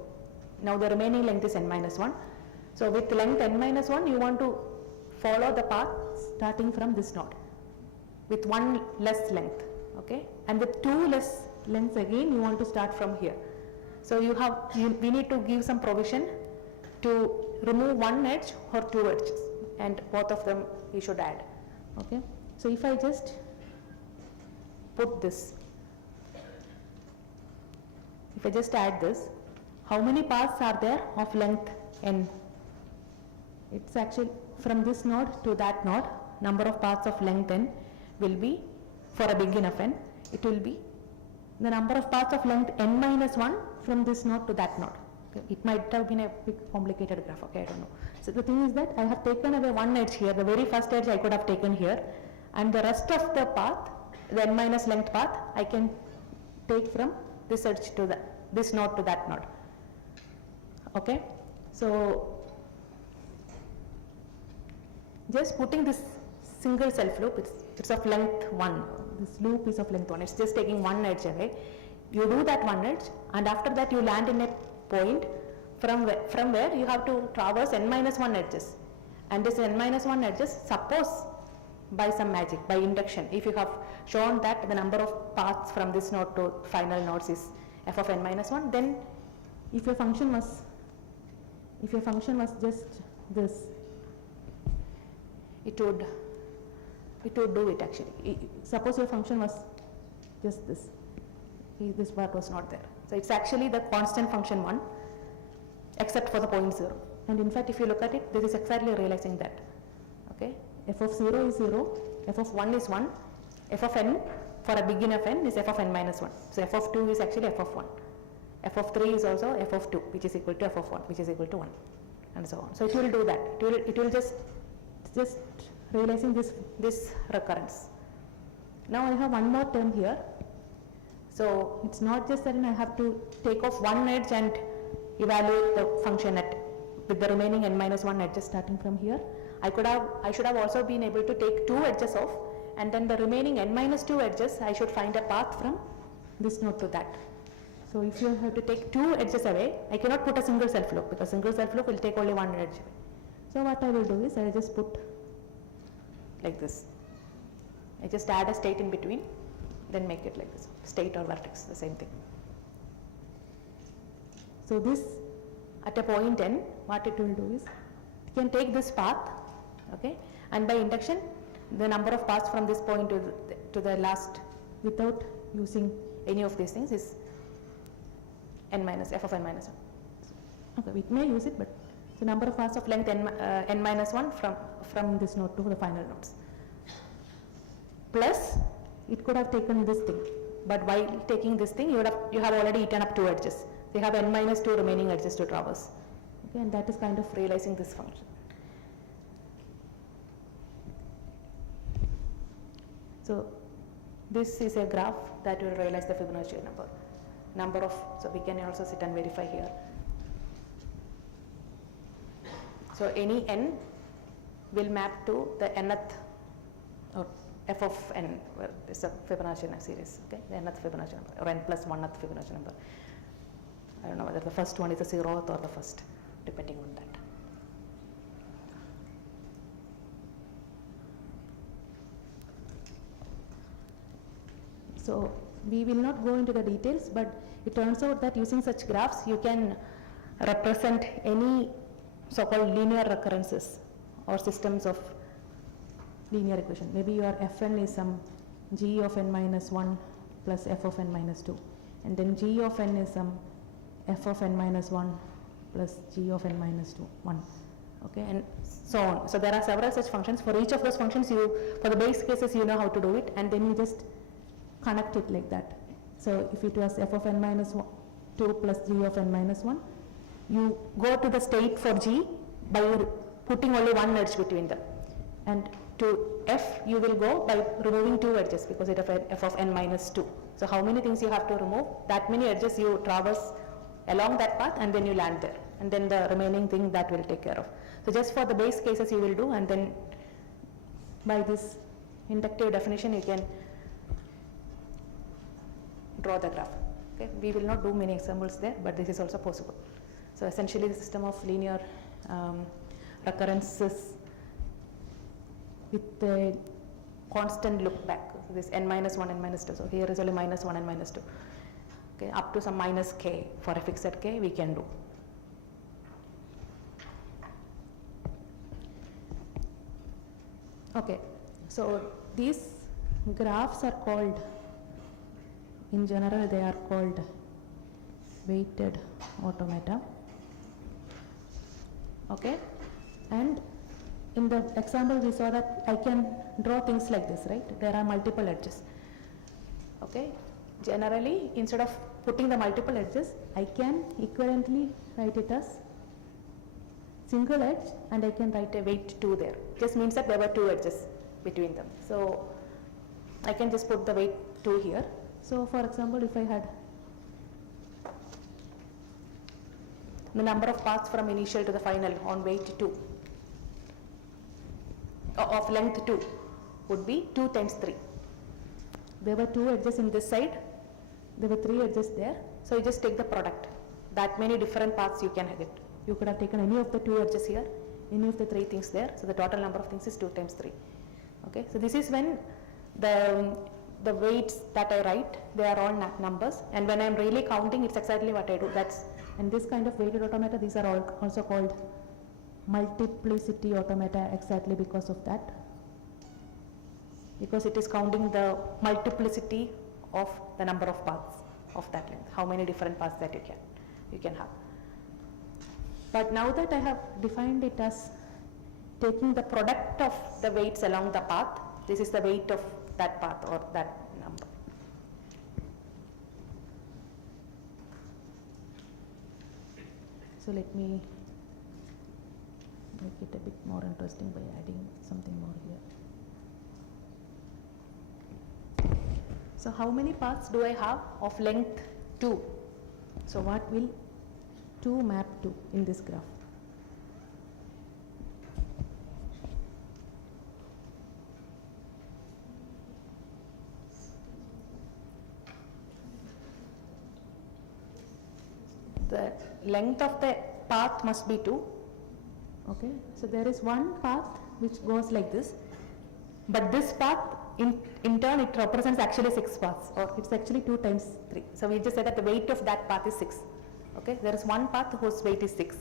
now the remaining length is n minus 1. So with length n minus 1 you want to follow the path starting from this node with one less length, okay, and with two less lengths again you want to start from here. So we need to give some provision to remove one edge or two edges, and both of them we should add. Okay, so if I just put this, if I just add this, how many paths are there of length n? It's actually from this node to that node, number of paths of length n will be, for a big enough n, it will be the number of paths of length n minus 1 from this node to that node. Okay. It might have been a big complicated graph, okay, I don't know. So the thing is that I have taken away one edge here, the very first edge I could have taken here, and the rest of the path, the n minus length path, I can take from this edge to this node to that node. Okay, so just putting this single self loop, it's of length 1, this loop is of length 1, it's just taking one edge away. You do that one edge and after that you land in a point from where you have to traverse n minus 1 edges, and this n minus 1 edges, suppose by some magic, by induction, if you have shown that the number of paths from this node to final nodes is f of n minus 1, then if your function was just this, it would do it actually. Suppose your function was just this part was not there. So it's actually the constant function 1 except for the point 0. And in fact if you look at it, this is exactly realizing that. Okay, f of 0 is 0, f of 1 is 1, f of n for a big enough n is f of n minus 1. So f of 2 is actually f of 1. F of 3 is also f of 2, which is equal to f of 1, which is equal to 1, and so on. So it will do that. It will just realizing this recurrence. Now I have one more term here. So it's not just that I have to take off one edge and evaluate the function at with the remaining n minus 1 edges starting from here. I should have also been able to take 2 edges off, and then the remaining n minus 2 edges, I should find a path from this node to that. So if you have to take 2 edges away, I cannot put a single self loop, because single self loop will take only 1 edge away. So what I will do is I will just put like this. I just add a state in between, then make it like this, state or vertex, the same thing. So this at a point n, what it will do is, it can take this path, okay, and by induction, the number of paths from this point to the last without using any of these things is n minus, f of n minus 1. Okay, we may use it, but the number of paths of length n minus 1 from this node to the final nodes. Plus, it could have taken this thing, but while taking this thing, you have already eaten up 2 edges. So you have n minus 2 remaining edges to traverse. Okay, and that is kind of realizing this function. So this is a graph that will realize the Fibonacci number of, so we can also sit and verify here. So any n will map to the nth or f of n, well, it's a Fibonacci series, okay, the nth Fibonacci number or n plus 1th Fibonacci number. I don't know whether the first one is the 0th or the first, depending on that. So we will not go into the details, but it turns out that using such graphs, you can represent any so-called linear recurrences or systems of linear equation. Maybe your Fn is some g of n minus 1 plus f of n minus 2, and then g of n is some f of n minus 1 plus g of n minus 1, okay, and so on. So there are several such functions. For each of those functions, for the base cases, you know how to do it, and then you just connect it like that. So if it was f of n minus 2 plus g of n minus 1, you go to the state for g by putting only 1 edge between them, and to f you will go by removing 2 edges because it is f of n minus 2. So how many things you have to remove, that many edges you traverse along that path, and then you land there, and then the remaining thing that will take care of. So just for the base cases you will do, and then by this inductive definition you can draw the graph. Okay, we will not do many examples there, but this is also possible. So essentially the system of linear recurrences with a constant look back. So this n minus 1, n minus 2. So here is only minus 1 and minus 2. Okay, up to some minus k for a fixed k we can do. Okay, so these graphs are called, in general they are called weighted automata. Okay, and in the example we saw that I can draw things like this, right? There are multiple edges. Okay, generally instead of putting the multiple edges, I can equivalently write it as single edge, and I can write a weight 2 there. Just means that there were 2 edges between them. So I can just put the weight 2 here. So for example, if I had the number of paths from initial to the final on weight 2 of length 2 would be 2 times 3. There were 2 edges in this side, there were 3 edges there, so you just take the product. That many different paths you can get. You could have taken any of the 2 edges here, any of the 3 things there, so the total number of things is 2 times 3. Okay, so this is when the weights that I write, they are all numbers, and when I am really counting, it's exactly what I do. And this kind of weighted automata, these are all also called multiplicity automata, exactly because of that, because it is counting the multiplicity of the number of paths of that length, how many different paths that you can have. But now that I have defined it as taking the product of the weights along the path, this is the weight of that path or that number. So let me make it a bit more interesting by adding something more here. So how many paths do I have of length 2? So what will 2 map to in this graph? the length of the path must be 2. Okay, so there is one path which goes like this, but this path in turn it represents actually 6 paths, or it's actually 2 times 3. So we just said that the weight of that path is 6. Okay, there is one path whose weight is 6.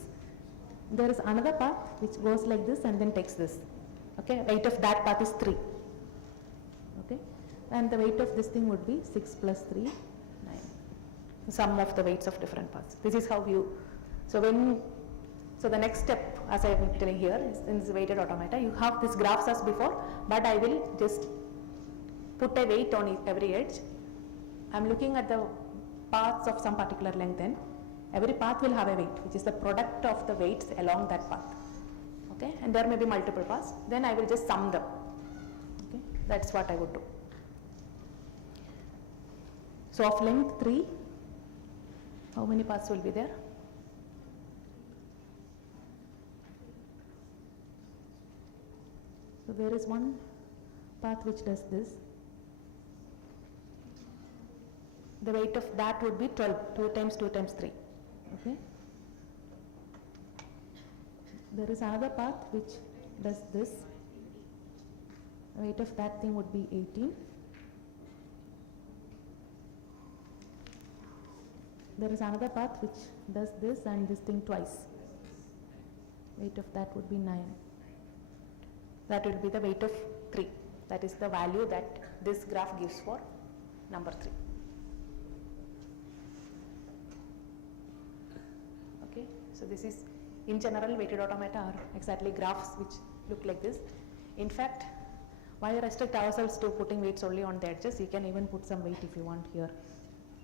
There is another path which goes like this and then takes this. Okay, weight of that path is 3. Okay, and the weight of this thing would be 6 plus 3, 9. Sum of the weights of different paths. This is how you, so the next step, as I am telling here, is in this weighted automata, you have this graphs as before, but I will just put a weight on every edge. I am looking at the paths of some particular length, then every path will have a weight, which is the product of the weights along that path. Okay, and there may be multiple paths, then I will just sum them. Okay, that's what I would do. So of length 3, how many paths will be there? So there is one path which does this. The weight of that would be 12, 2 times 2 times 3. Okay. There is another path which does this. The weight of that thing would be 18. There is another path which does this and this thing twice. Weight of that would be 9. That will be the weight of 3. That is the value that this graph gives for number 3. Okay, so this is in general weighted automata are exactly graphs which look like this. In fact, why restrict ourselves to putting weights only on the edges? You can even put some weight if you want here.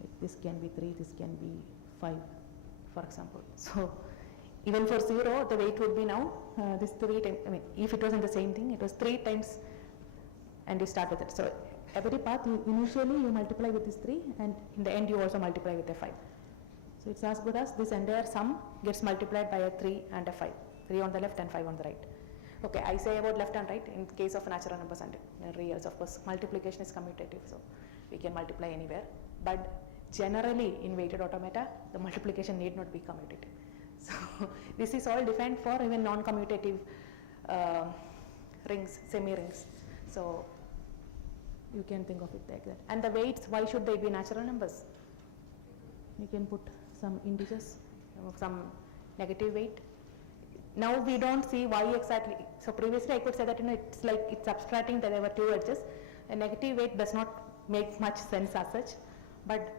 Like this can be 3, this can be 5, for example. So even for 0, the weight would be now this 3 times, I mean, if it was in the same thing, it was 3 times and you start with it. So every path, initially you multiply with this 3 and in the end you also multiply with a 5. So it's as good as this entire sum gets multiplied by a 3 and a 5. 3 on the left and 5 on the right. Okay, I say about left and right in case of natural numbers and reals. Of course, multiplication is commutative, so we can multiply anywhere. But generally in weighted automata, the multiplication need not be commutative. So this is all defined for even non-commutative rings, semi-rings. So you can think of it like that. And the weights, why should they be natural numbers? You can put some integers, some negative weight. Now we don't see why exactly. So previously I could say that it's like it's abstracting that there were 2 edges. A negative weight does not make much sense as such, but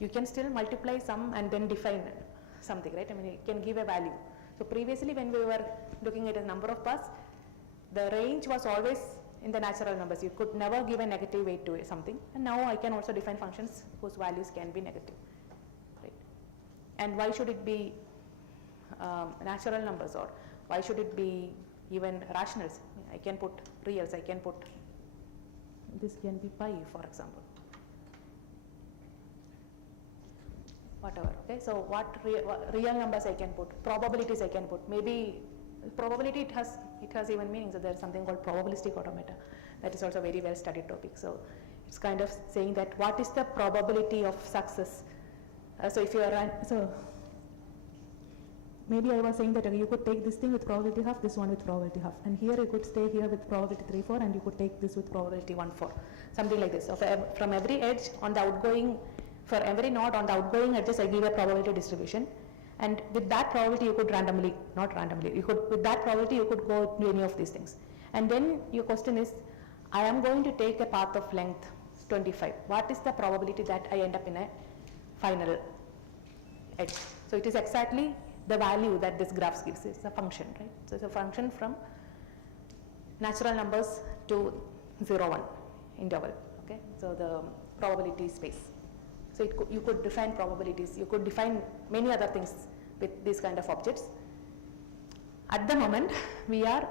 you can still multiply some and then define something, right? I mean, it can give a value. So previously when we were looking at a number of paths, the range was always in the natural numbers. You could never give a negative weight to something. And now I can also define functions whose values can be negative, right? And why should it be natural numbers, or why should it be even rationals? I can put reals, I can put, this can be pi, for example. Whatever, okay? So what real numbers I can put, probabilities I can put. Maybe probability, it has even meaning. So there is something called probabilistic automata. That is also a very well studied topic. So it's kind of saying that what is the probability of success? So if you are, so maybe I was saying that you could take this thing with probability half, this one with probability half. And here you could stay here with probability 3, 4, and you could take this with probability 1, 4. Something like this. So from every edge on the outgoing, for every node on the outgoing edges, I give a probability distribution. And with that probability, you could randomly, not randomly, you could, with that probability, you could go to any of these things. And then your question is, I am going to take a path of length 25. What is the probability that I end up in a final edge? So it is exactly the value that this graph gives. It's a function, right? So it's a function from natural numbers to 0, 1 interval, okay? So the probability space. So you could define probabilities, you could define many other things with these kind of objects. At the moment, we are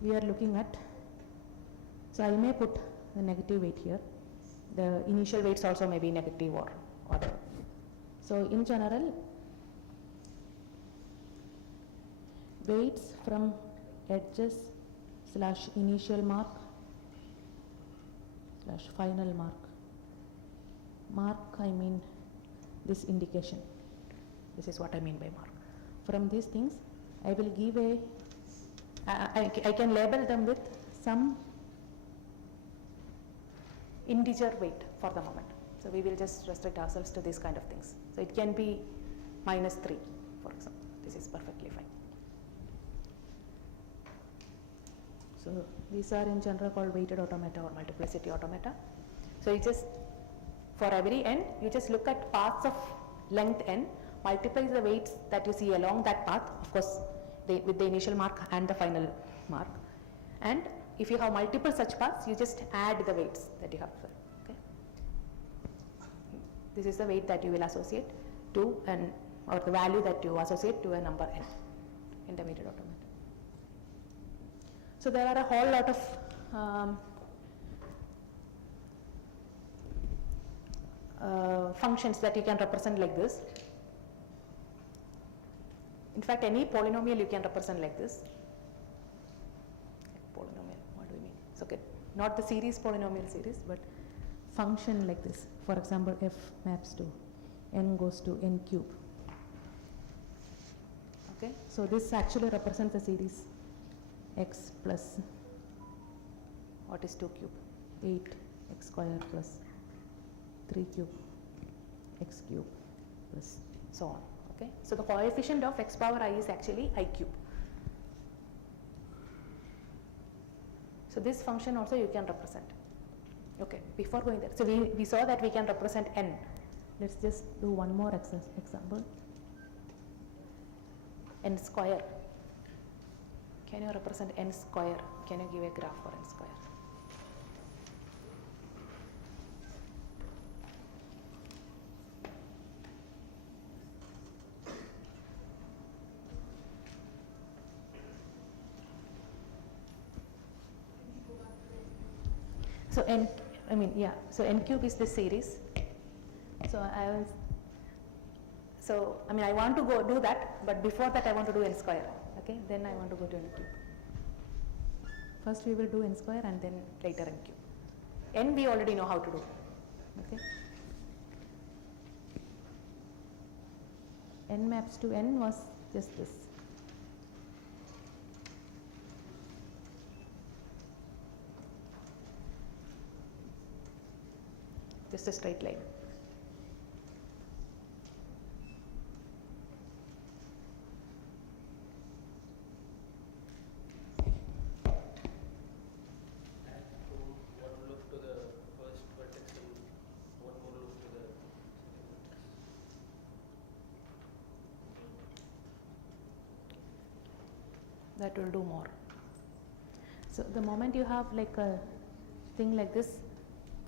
looking at, so I may put the negative weight here. The initial weights also may be negative or whatever. So in general, weights from edges / initial mark / final mark. Mark, I mean this indication. This is what I mean by mark. From these things, I will give a, I can label them with some integer weight for the moment. So we will just restrict ourselves to these kind of things. So it can be -3, for example. This is perfectly fine. So these are in general called weighted automata or multiplicity automata. So you just, for every n, you just look at paths of length n, multiply the weights that you see along that path, of course, with the initial mark and the final mark. And if you have multiple such paths, you just add the weights that you have. Okay. This is the weight that you will associate to an, or the value that you associate to a number n in the weighted automata. So there are a whole lot of functions that you can represent like this. In fact, any polynomial you can represent like this. Polynomial, what do we mean? It's okay, not the series polynomial series, but function like this. For example, f maps to n goes to n cube. Okay, so this actually represents the series x plus, what is 2 cube? 8 x square plus 3 cube x cube plus so on. Okay, so the coefficient of x power I is actually I cube. So this function also you can represent. Okay, before going there, so we saw that we can represent n. Let's just do one more example. N square. Can you represent n square? Can you give a graph for n square? So n, I mean, yeah, so n cube is the series. So I want to go do that, but before that I want to do n square. Okay, then I want to go to n cube. First we will do n square and then later n cube. N we already know how to do. Okay. N maps to n was just this. Just a straight line. That will do more. So the moment you have like a thing like this,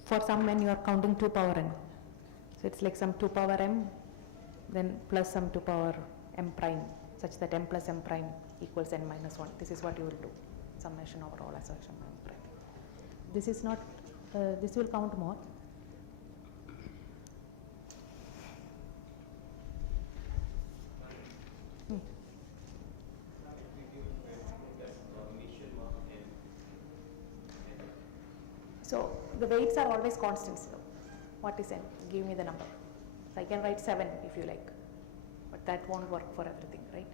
for some n you are counting 2 power n. So it's like some 2 power m, then plus some 2 power m prime, such that m plus m prime equals n minus 1. This is what you will do, summation over all assertion m prime. This is not, this will count more. So the weights are always constants. What is n? Give me the number. So I can write 7 if you like, but that won't work for everything, right?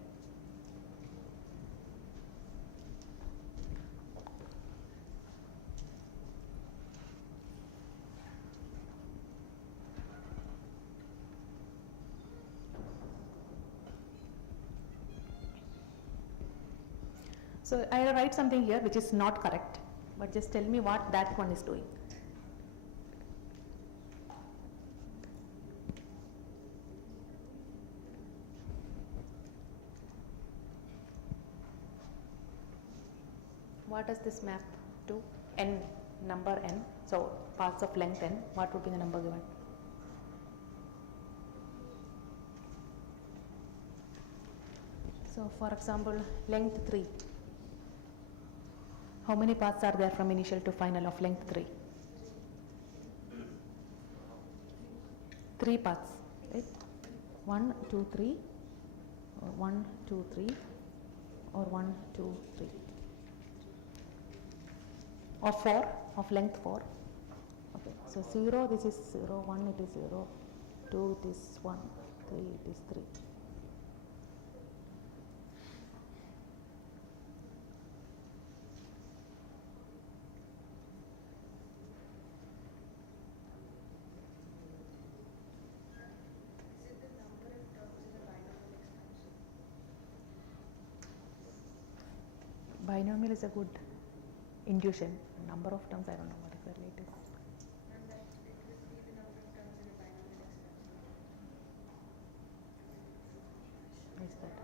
So I will write something here which is not correct, but just tell me what that one is doing. What does this map to? N, number n, so parts of length n, what would be the number given? So for example, length 3. How many paths are there from initial to final of length 3? 3 paths, right? 1, 2, 3, or 1, 2, 3, or 1, 2, 3. Or 4, of length 4. Okay, so 0, this is 0, 1 it is 0, 2 it is 1, 3 it is 3. Binomial is a good intuition. Number of terms, I don't know what exactly it is. What is that?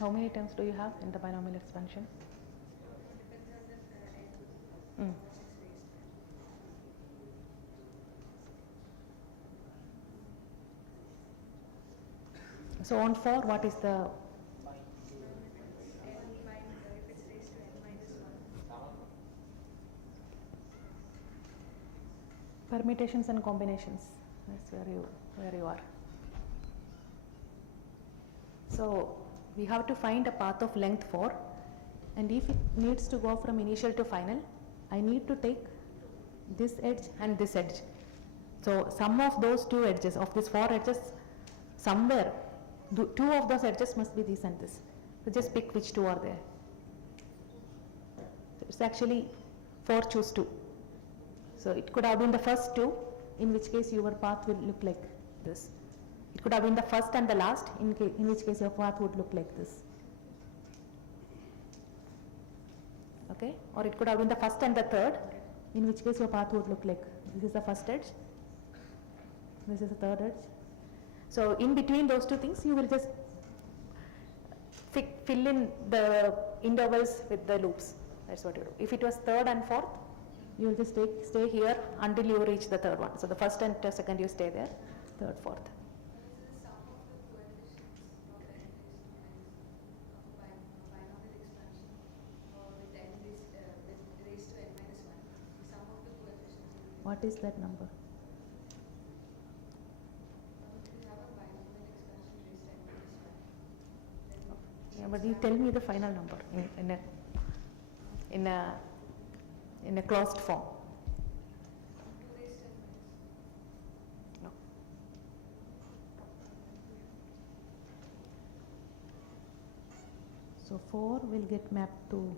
How many terms do you have in the binomial expansion? Mm. So on 4, what is the permutations and combinations? That's where you are. So we have to find a path of length 4, and if it needs to go from initial to final, I need to take this edge and this edge. So sum of those two edges, of these 4 edges, somewhere 2 of those edges must be this and this. So just pick which 2 are there. So it's actually 4 choose 2. So it could have been the first 2, in which case your path will look like this. It could have been the first and the last, in which case your path would look like this. Okay? Or it could have been the first and the third, in which case your path would look like this is the first edge, this is the third edge. So in between those 2 things, you will just fill in the intervals with the loops. That's what you do. If it was third and fourth, you will just stay here until you reach the third one. So the first and second you stay there, third, fourth. What is that number? Yeah, but you tell me the final number in a closed form. No. So 4 will get mapped to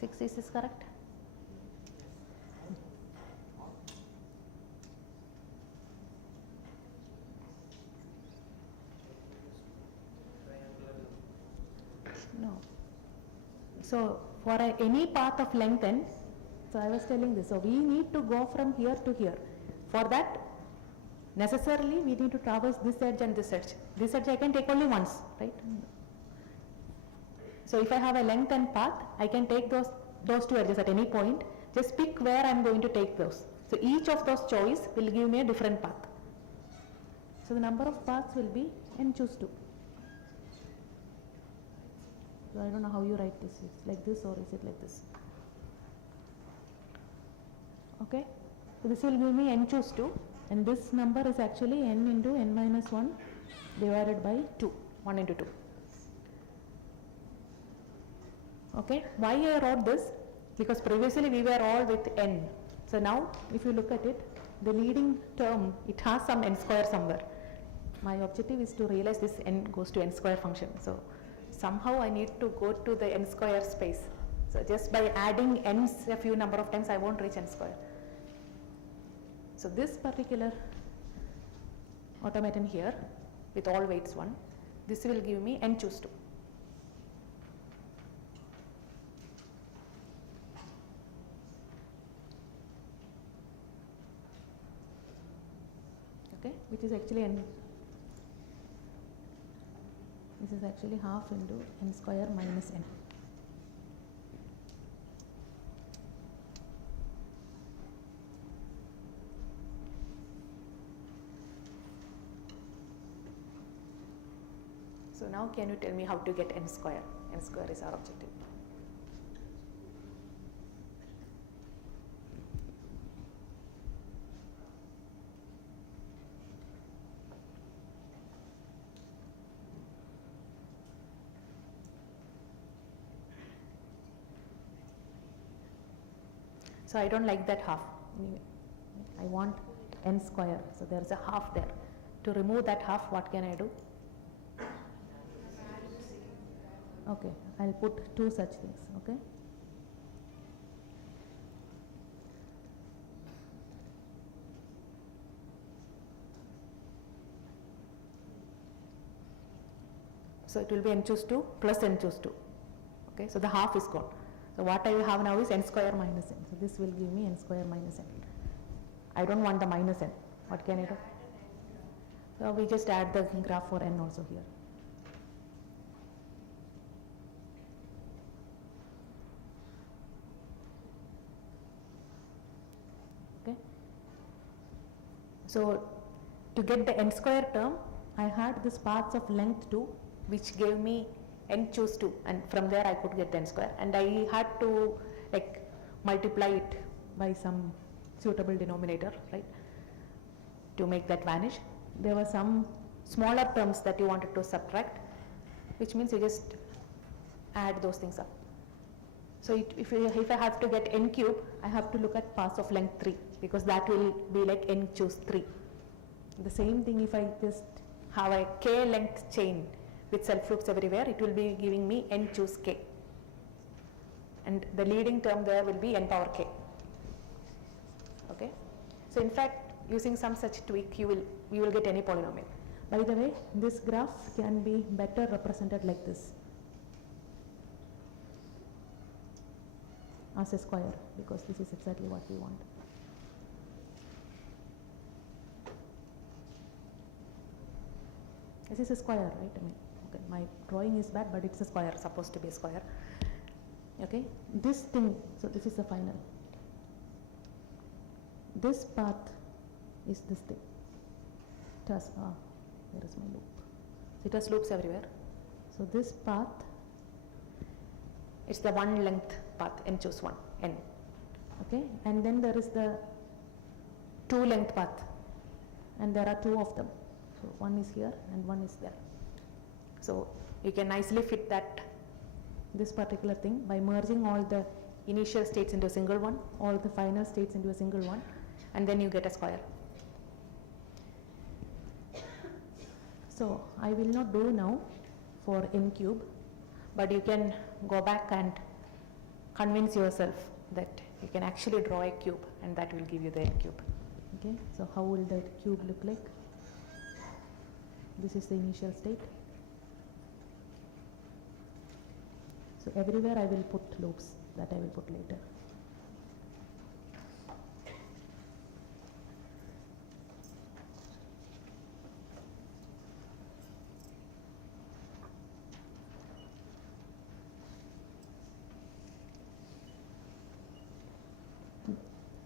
6. Is this correct? No. So for any path of length n, so I was telling this, so we need to go from here to here. For that, necessarily we need to traverse this edge and this edge. This edge I can take only once, right? So if I have a length and path, I can take those 2 edges at any point. Just pick where I am going to take those. So each of those choice will give me a different path. So the number of paths will be n choose 2. So I don't know how you write this. It's like this or is it like this? Okay. So this will give me n choose 2, and this number is actually n into n minus 1 divided by 2, 1 into 2. Okay, why I wrote this? Because previously we were all with n. So now if you look at it, the leading term, it has some n square somewhere. My objective is to realize this n goes to n square function. So somehow I need to go to the n square space. So just by adding n's a few number of times, I won't reach n square. So this particular automaton here with all weights 1, this will give me n choose 2. Okay, which is actually n. This is actually half into n square minus n. So now can you tell me how to get n square? N square is our objective. So I don't like that half. I want n square. So there is a half there. To remove that half, what can I do? Okay, I'll put 2 such things. Okay. So it will be n choose 2 plus n choose 2. Okay, so the half is gone. So what I have now is n square minus n. So this will give me n square minus n. I don't want the minus n. What can I do? So we just add the graph for n also here. Okay. So to get the n square term, I had this paths of length 2, which gave me n choose 2, and from there I could get n square, and I had to like multiply it by some suitable denominator, right, to make that vanish. There were some smaller terms that you wanted to subtract, which means you just add those things up. So if I have to get n cube, I have to look at paths of length 3, because that will be like n choose 3. The same thing if I just have a k length chain with self loops everywhere, it will be giving me n choose k, and the leading term there will be n power k. Okay, so in fact, using some such tweak, you will get any polynomial. By the way, this graph can be better represented like this, as a square, because this is exactly what we want. This is a square, right? I mean, okay, my drawing is bad, but it's a square, supposed to be a square. Okay, this thing, so this is the final. This path is this thing. It has, where is my loop? So it has loops everywhere. So this path, it's the one length path, n choose 1, n. Okay, and then there is the 2 length path, and there are 2 of them. So one is here and one is there. So you can nicely fit this particular thing by merging all the initial states into a single one, all the final states into a single one, and then you get a square. So I will not do now for n cube, but you can go back and convince yourself that you can actually draw a cube, and that will give you the n cube. Okay, so how will the cube look like? This is the initial state. So everywhere I will put loops that I will put later.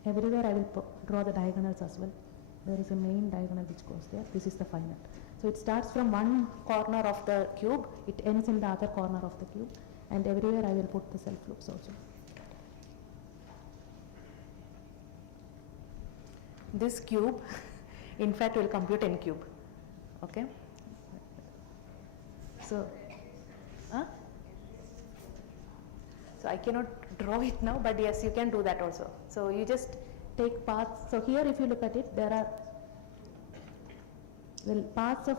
Everywhere I will draw the diagonals as well. There is a main diagonal which goes there. This is the final. So it starts from one corner of the cube, it ends in the other corner of the cube, and everywhere I will put the self loops also. This cube, in fact, will compute n cube. Okay. So, so I cannot draw it now, but yes, you can do that also. So you just take paths. So here, if you look at it, there are paths of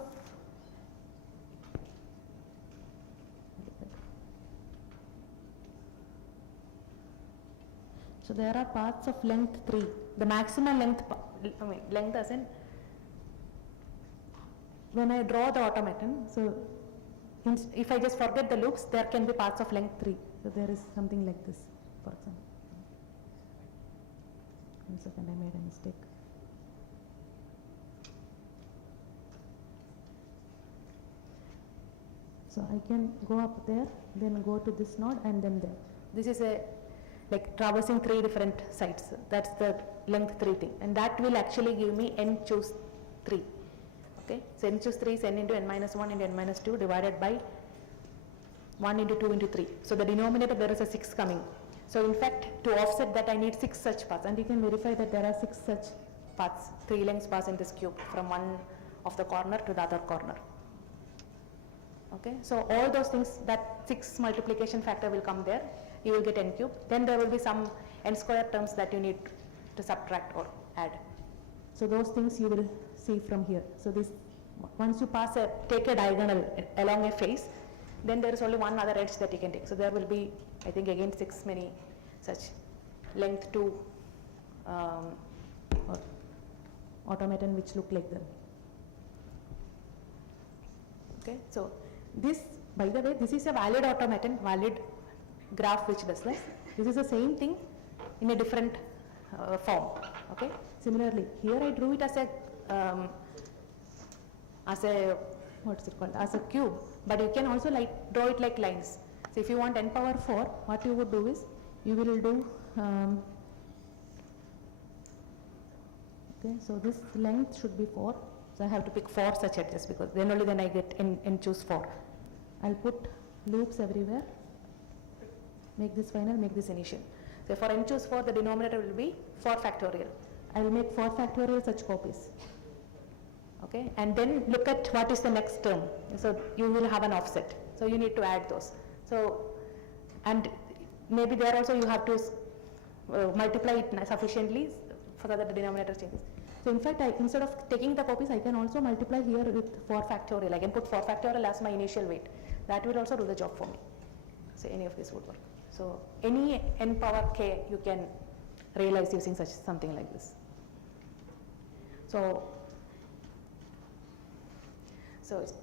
so there are paths of length 3. The maximum length, length as in when I draw the automaton. So if I just forget the loops, there can be paths of length 3. So there is something like this, for example. 1 second, I made a mistake. So I can go up there, then go to this node, and then there. This is a like traversing 3 different sites. That's the length 3 thing, and that will actually give me n choose 3. Okay, so n choose 3 is n into n minus 1 into n minus 2 divided by 1 into 2 into 3. So the denominator, there is a 6 coming. So in fact, to offset that, I need 6 such paths, and you can verify that there are 6 such paths, 3 lengths pass in this cube from one of the corner to the other corner. Okay, so all those things, that 6 multiplication factor will come there, you will get n cube. Then there will be some n square terms that you need to subtract or add. So those things you will see from here. So this, once you take a diagonal along a face, then there is only one other edge that you can take. So there will be, I think, again 6 many such length 2 automaton which look like them. Okay, so this by the way, this is a valid automaton, valid graph which does this. This is the same thing in a different form. Okay. Similarly, here I drew it as a what's it called, as a cube, but you can also draw it like lines. So if you want n power 4, what you would do is you will do okay, so this length should be 4, so I have to pick 4 such edges, because then only I get n choose 4. I'll put loops everywhere, make this final, make this initial. So for n choose 4, the denominator will be 4 factorial. I will make 4 factorial such copies. Okay, and then look at what is the next term. So you will have an offset. So you need to add those. So, and maybe there also you have to multiply it sufficiently so that the denominator changes. So in fact, instead of taking the copies, I can also multiply here with 4 factorial. I can put 4 factorial as my initial weight. That will also do the job for me. So any of this would work. So any n power k you can realize using something like this. So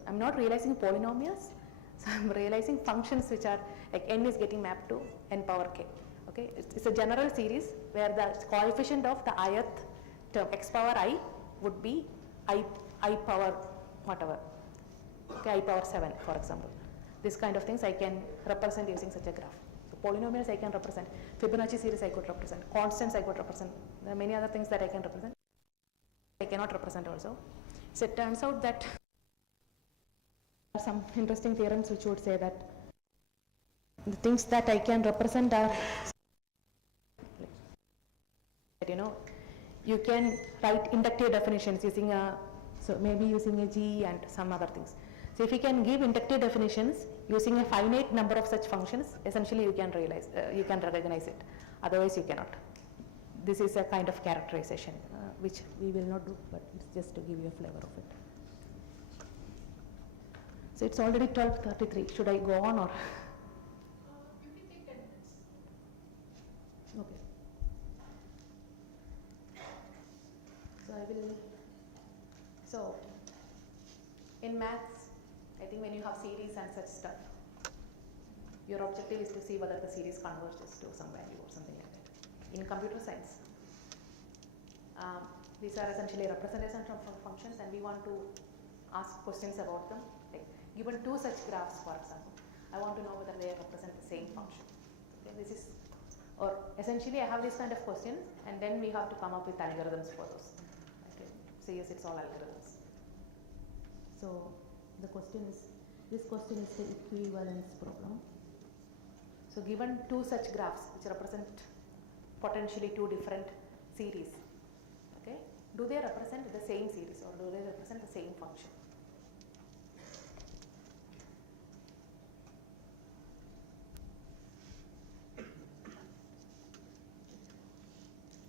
I'm not realizing polynomials, so I'm realizing functions which are like n is getting mapped to n power k. Okay, it's a general series where the coefficient of the ith term x power I would be I power whatever, okay, I power 7 for example. This kind of things I can represent using such a graph. So polynomials I can represent, Fibonacci series I could represent, constants I could represent, there are many other things that I can represent. I cannot represent also. So it turns out that there are some interesting theorems which would say that the things that I can represent are, you can write inductive definitions using so maybe using a G and some other things. So if you can give inductive definitions using a finite number of such functions, essentially you can realize, you can recognize it. Otherwise you cannot. This is a kind of characterization which we will not do, but it's just to give you a flavor of it. So it's already 12:33. Should I go on or? You can take 10 minutes. Okay. So I will. So in maths, I think when you have series and such stuff, your objective is to see whether the series converges to some value or something like that. In computer science, these are essentially representations of functions, and we want to ask questions about them. Like given 2 such graphs, for example, I want to know whether they represent the same function. Okay, this is, or essentially I have this kind of questions, and then we have to come up with algorithms for those. Okay, so yes, it's all algorithms. So the question is, this question is the equivalence problem. So given 2 such graphs which represent potentially 2 different series, okay, do they represent the same series or do they represent the same function?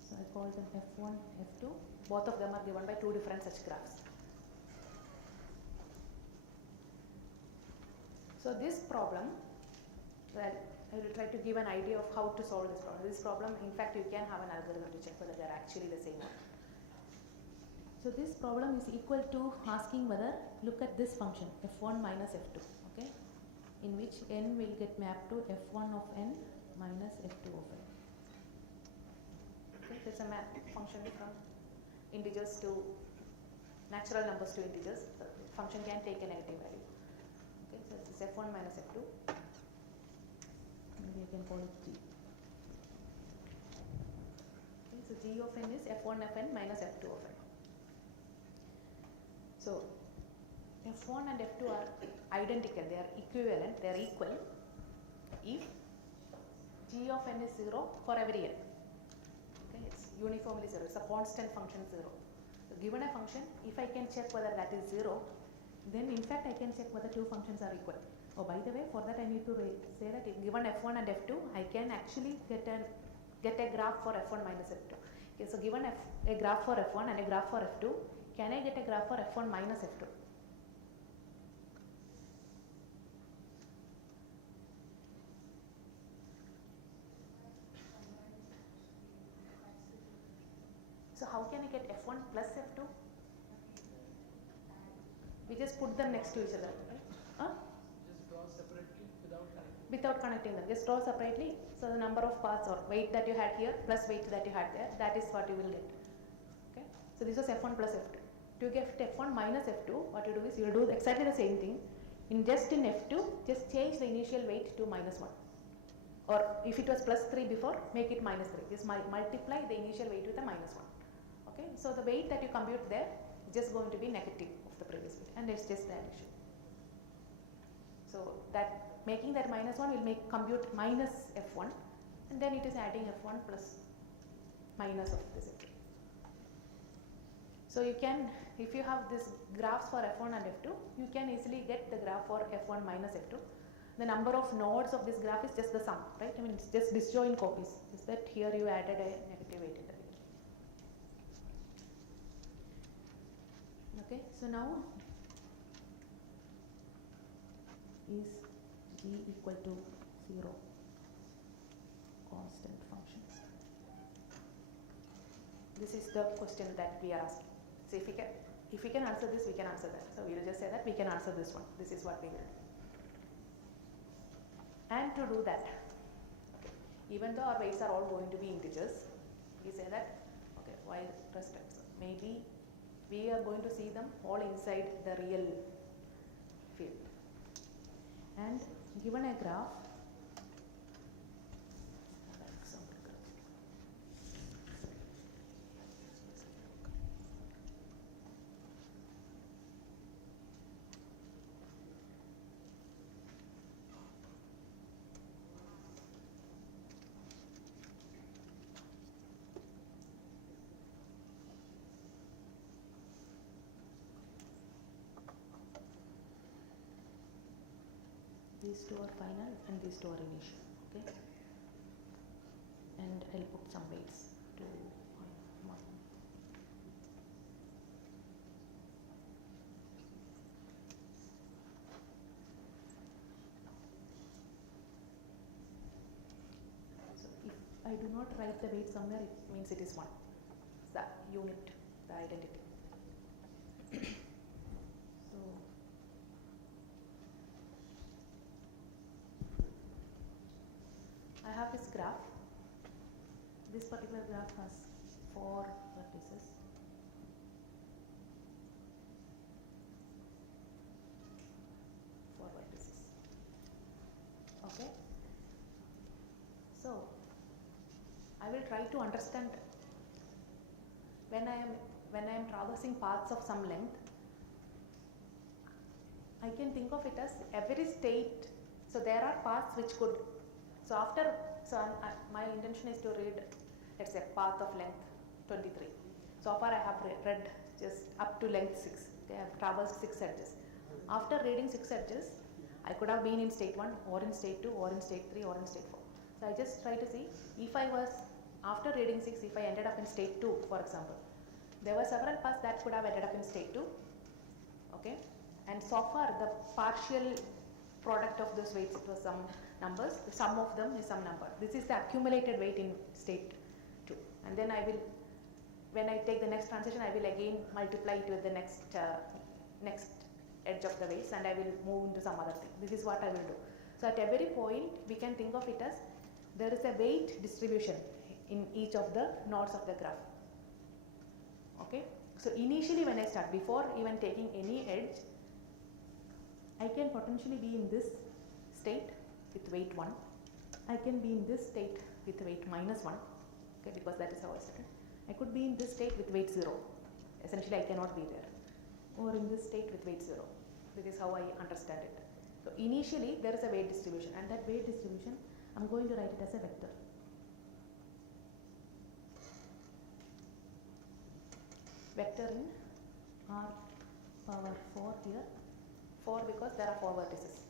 So I call them F1, F2. Both of them are given by 2 different such graphs. So this problem, well, I will try to give an idea of how to solve this problem. This problem, in fact, you can have an algorithm to check whether they are actually the same one. So this problem is equal to asking whether, look at this function, f1 minus f2, okay, in which n will get mapped to f1 of n minus f2 of n. Okay, there's a map function from integers to natural numbers to integers. The function can take a negative value. Okay, so this is f1 minus f2. Maybe I can call it g. Okay, so g of n is f1 of n minus f2 of n. So f1 and f2 are identical, they are equivalent, they are equal if g of n is 0 for every n. Okay, it's uniformly 0, it's a constant function 0. So given a function, if I can check whether that is 0, then in fact I can check whether 2 functions are equal. Oh, by the way, for that I need to say that if given f1 and f2, I can actually get a graph for f1 minus f2. Okay, so given a graph for f1 and a graph for f2, can I get a graph for f1 minus f2? So how can I get f1 plus f2? We just put them next to each other, right? Huh? Just draw separately without connecting? Without connecting them, just draw separately. So the number of paths or weight that you had here plus weight that you had there, that is what you will get. Okay. So this was F1 plus F2. To get F1 minus F2, what you do is you will do exactly the same thing. In F2, just change the initial weight to minus 1. Or if it was plus 3 before, make it minus 3. Just multiply the initial weight with a minus 1. Okay. So the weight that you compute there is just going to be negative of the previous weight, and it's just the addition. So that making that minus 1 will compute minus F1, and then it is adding F1 plus minus of this F2. So you can, if you have this graphs for F1 and F2, you can easily get the graph for F1 minus F2. The number of nodes of this graph is just the sum, right? I mean, it's just disjoint copies. Is that here you added a negative weight in the middle. Okay, so now is G equal to 0 constant function? This is the question that we are asking. So if we can answer this, we can answer that. So we will just say that we can answer this one. This is what we will do. And to do that, okay, even though our weights are all going to be integers, we say that, okay, while respect, so maybe we are going to see them all inside the real field. And given a graph, these two are final and these two are initial, okay? And I'll put some weights to 1. So if I do not write the weight somewhere, it means it is 1. It's the unit, the identity. I have this graph. This particular graph has 4 vertices. Okay. So I will try to understand when I am traversing paths of some length. I can think of it as every state. So there are paths which could. My intention is to read, let's say, path of length 23. So far I have read just up to length 6. Okay, I have traversed 6 edges. After reading 6 edges, I could have been in state 1 or in state 2 or in state 3 or in state 4. So I just try to see if I was, after reading 6, if I ended up in state 2, for example. There were several paths that could have ended up in state 2. Okay, and so far the partial product of those weights, it was some numbers, the sum of them is some number. This is the accumulated weight in state 2. And then I will, when I take the next transition, I will again multiply it with the next edge of the weights, and I will move into some other thing. This is what I will do. So at every point, we can think of it as there is a weight distribution in each of the nodes of the graph. Okay. So initially when I start, before even taking any edge, I can potentially be in this state with weight 1. I can be in this state with weight minus 1, okay, because that is how I started. I could be in this state with weight 0. Essentially, I cannot be there. Or in this state with weight 0. This is how I understand it. So initially, there is a weight distribution, and that weight distribution, I'm going to write it as a vector. Vector in R power 4 here. 4 because there are 4 vertices.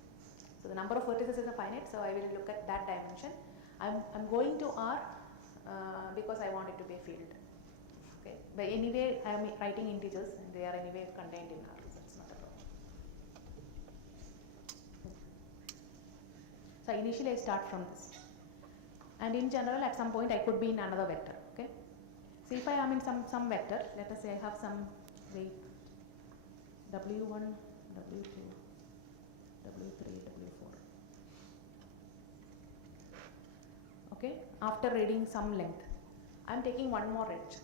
So the number of vertices is a finite, so I will look at that dimension. I'm going to R because I want it to be a field. Okay. But anyway, I am writing integers and they are anyway contained in R, so it's not a problem. So initially I start from this. And in general, at some point I could be in another vector. Okay. So if I am in some vector, let us say I have some weight W1, W2, W3, W4. okay, after reading some length. I am taking one more edge.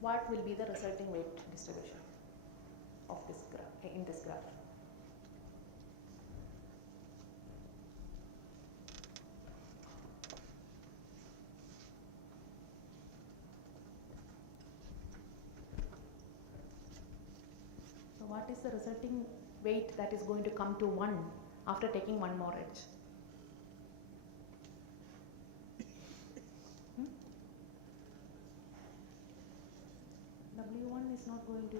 What will be the resulting weight distribution of this graph, in this graph? So what is the resulting weight that is going to come to 1 after taking one more edge? W1 is not going to,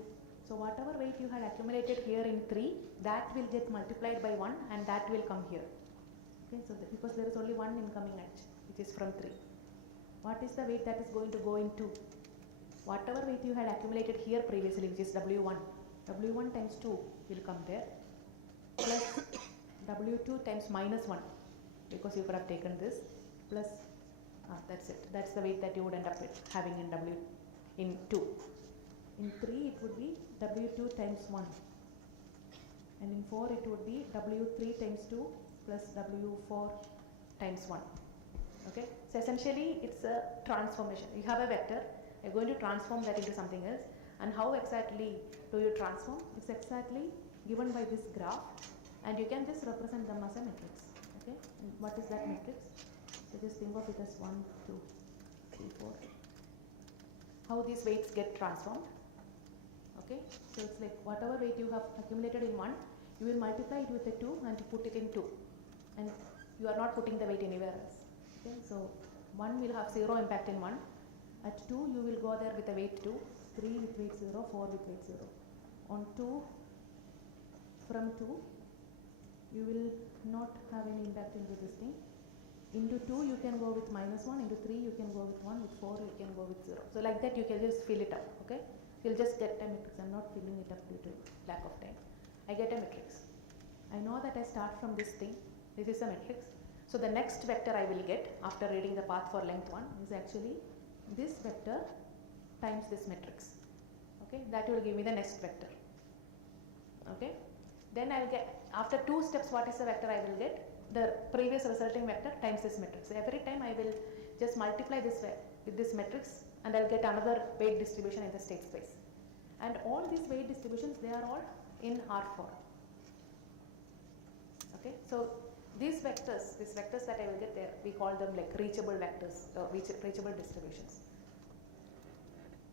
so whatever weight you had accumulated here in 3, that will get multiplied by 1 and that will come here. Okay, so because there is only one incoming edge which is from 3. What is the weight that is going to go in 2? Whatever weight you had accumulated here previously, which is W1, W1 times 2 will come there, plus W2 times minus 1, because you could have taken this, plus, that's it. That's the weight that you would end up with having in 2. In 3 it would be W2 times 1, and in 4 it would be W3 times 2 plus W4 times 1. Okay, so essentially it's a transformation. You have a vector, you're going to transform that into something else, and how exactly do you transform? It's exactly given by this graph, and you can just represent them as a matrix. Okay, and what is that matrix? So just think of it as 1, 2, 3, 4. How these weights get transformed. Okay, so it's like whatever weight you have accumulated in 1, you will multiply it with a 2 and put it in 2, and you are not putting the weight anywhere else. Okay, so 1 will have 0 impact in 1. At 2 you will go there with a weight 2, 3 with weight 0, 4 with weight 0. On 2, from 2 you will not have any impact into this thing. Into 2 you can go with minus 1, into 3 you can go with 1, with 4 you can go with 0. So like that you can just fill it up. Okay, you'll just get a matrix. I'm not filling it up due to lack of time. I get a matrix. I know that I start from this thing. This is a matrix. So the next vector I will get after reading the path for length 1 is actually this vector times this matrix. Okay, that will give me the next vector. Okay, then I will get, after 2 steps, what is the vector I will get? The previous resulting vector times this matrix. So every time I will just multiply this with this matrix, and I'll get another weight distribution in the state space. And all these weight distributions, they are all in R4. Okay, so these vectors that I will get there, we call them like reachable vectors, reachable distributions.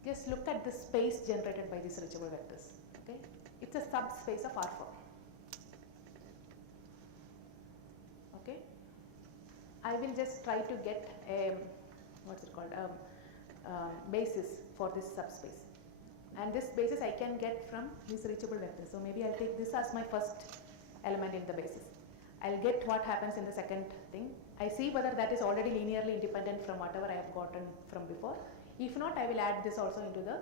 Just look at the space generated by these reachable vectors. Okay, it's a subspace of R4. Okay, I will just try to get a basis for this subspace, and this basis I can get from this reachable vector. So maybe I'll take this as my first element in the basis. I'll get what happens in the second thing. I see whether that is already linearly independent from whatever I have gotten from before. If not, I will add this also into the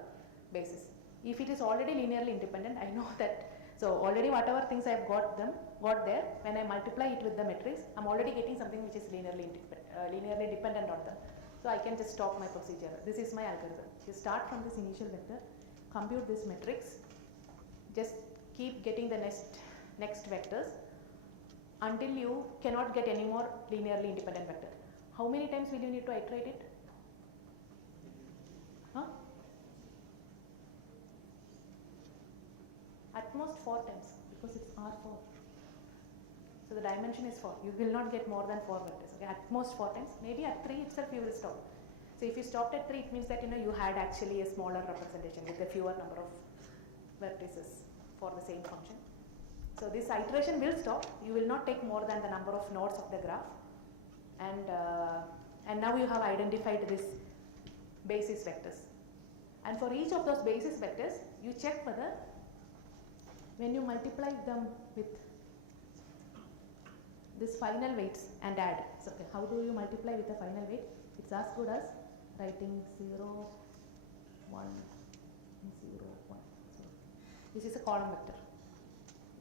basis. If it is already linearly independent, I know that, so already whatever things I have got there, when I multiply it with the matrix, I'm already getting something which is linearly dependent on them. So I can just stop my procedure. This is my algorithm. You start from this initial vector, compute this matrix, just keep getting the next vectors until you cannot get any more linearly independent vector. How many times will you need to iterate it? Huh? At most 4 times, because it's R4. So the dimension is 4. You will not get more than 4 vectors. Okay? At most 4 times. Maybe at 3 itself you will stop. So if you stopped at 3, it means that you had actually a smaller representation with a fewer number of vertices for the same function. So this iteration will stop. You will not take more than the number of nodes of the graph. And now you have identified this basis vectors. And for each of those basis vectors, you check whether when you multiply them with this final weights and add. So okay, how do you multiply with the final weight? It's as good as writing 0, 1, 0, 1. So this is a column vector,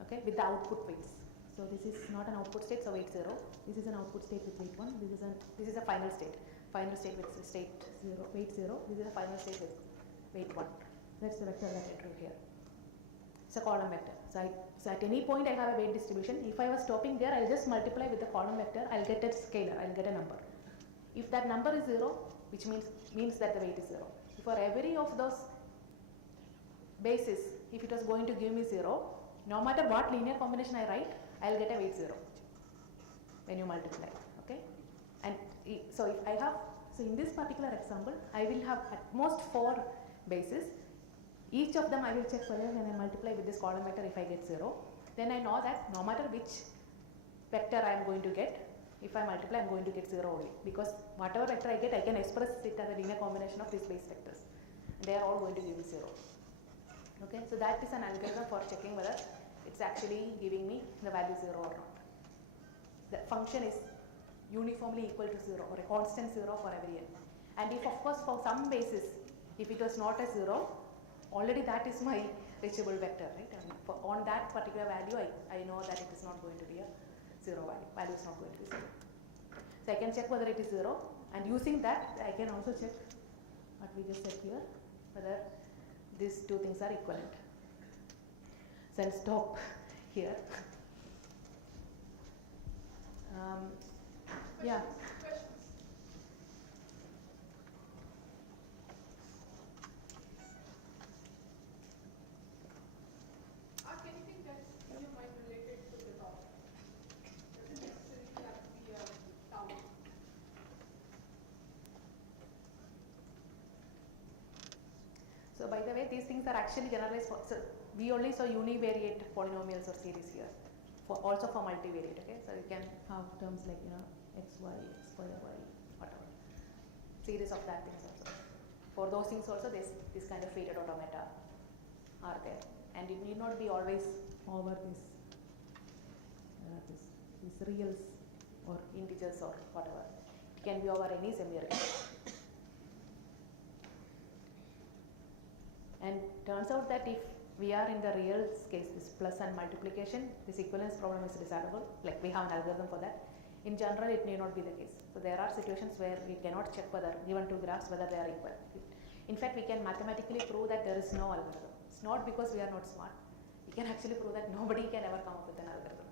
okay, with the output weights. So this is not an output state, so weight 0. This is an output state with weight 1. This is a final state. Final state with state 0, weight 0. This is a final state with weight 1. That's the vector that I drew here. It's a column vector. So at any point I have a weight distribution. If I was stopping there, I'll just multiply with the column vector. I'll get a scalar. I'll get a number. If that number is 0, which means that the weight is 0. For every of those bases, if it was going to give me 0, no matter what linear combination I write, I'll get a weight 0 when you multiply, okay? And so if I have, so in this particular example, I will have at most 4 bases. Each of them I will check whether when I multiply with this column vector if I get 0. Then I know that no matter which vector I am going to get, if I multiply I am going to get 0 only, because whatever vector I get I can express it as a linear combination of these base vectors. They are all going to give me 0. Okay, so that is an algorithm for checking whether it's actually giving me the value 0 or not. The function is uniformly equal to 0 or a constant 0 for every n. And if of course for some basis, if it was not a 0, already that is my reachable vector, right? And on that particular value, I know that it is not going to be a 0 value. Value is not going to be 0. So I can check whether it is 0, and using that, I can also check what we just said here, whether these two things are equivalent. So I'll stop here. Yeah. Ask anything that's in your mind related to the topic. Doesn't necessarily have to be a tower. So by the way, these things are actually generalized for, so we only saw univariate polynomials or series here, for also for multivariate, okay? So you can have terms like, x, y, x square, y, whatever. Series of that things also. For those things also, this kind of weighted automata are there. And it need not be always over these reals or integers or whatever. It can be over any semi-real. And turns out that if we are in the real case, this plus and multiplication, this equivalence problem is desirable, like we have an algorithm for that. In general, it may not be the case. So there are situations where we cannot check whether given two graphs whether they are equal. In fact, we can mathematically prove that there is no algorithm. It's not because we are not smart. We can actually prove that nobody can ever come up with an algorithm.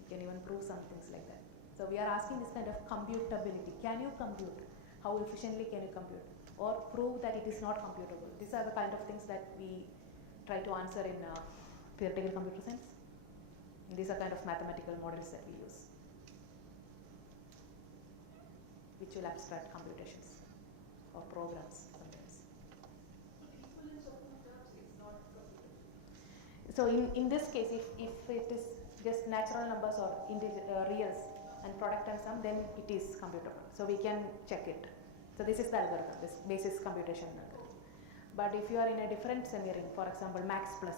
We can even prove some things like that. So we are asking this kind of computability. Can you compute? How efficiently can you compute? Or prove that it is not computable. These are the kind of things that we try to answer in theoretical computer science. And these are kind of mathematical models that we use, which will abstract computations or programs sometimes. So in this case, if it is just natural numbers or reals and product and sum, then it is computable. So we can check it. So this is the algorithm, this basis computation algorithm. But if you are in a different semi-ring, for example, max plus,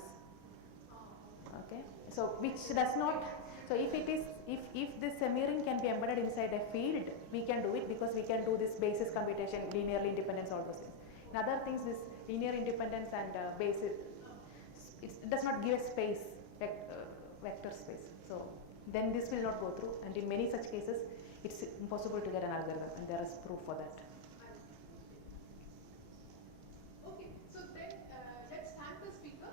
okay, so which does not, so if it is, if this semi-ring can be embedded inside a field, we can do it because we can do this basis computation, linearly independence, all those things. In other things, this linear independence and basis, it does not give a space, vector space. So then this will not go through, and in many such cases, it's impossible to get an algorithm, and there is proof for that. Okay, so then let's thank the speaker.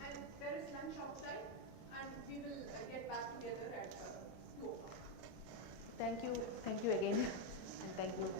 And there is lunch outside, and we will get back together at 2 o'clock. Thank you again, and thank you.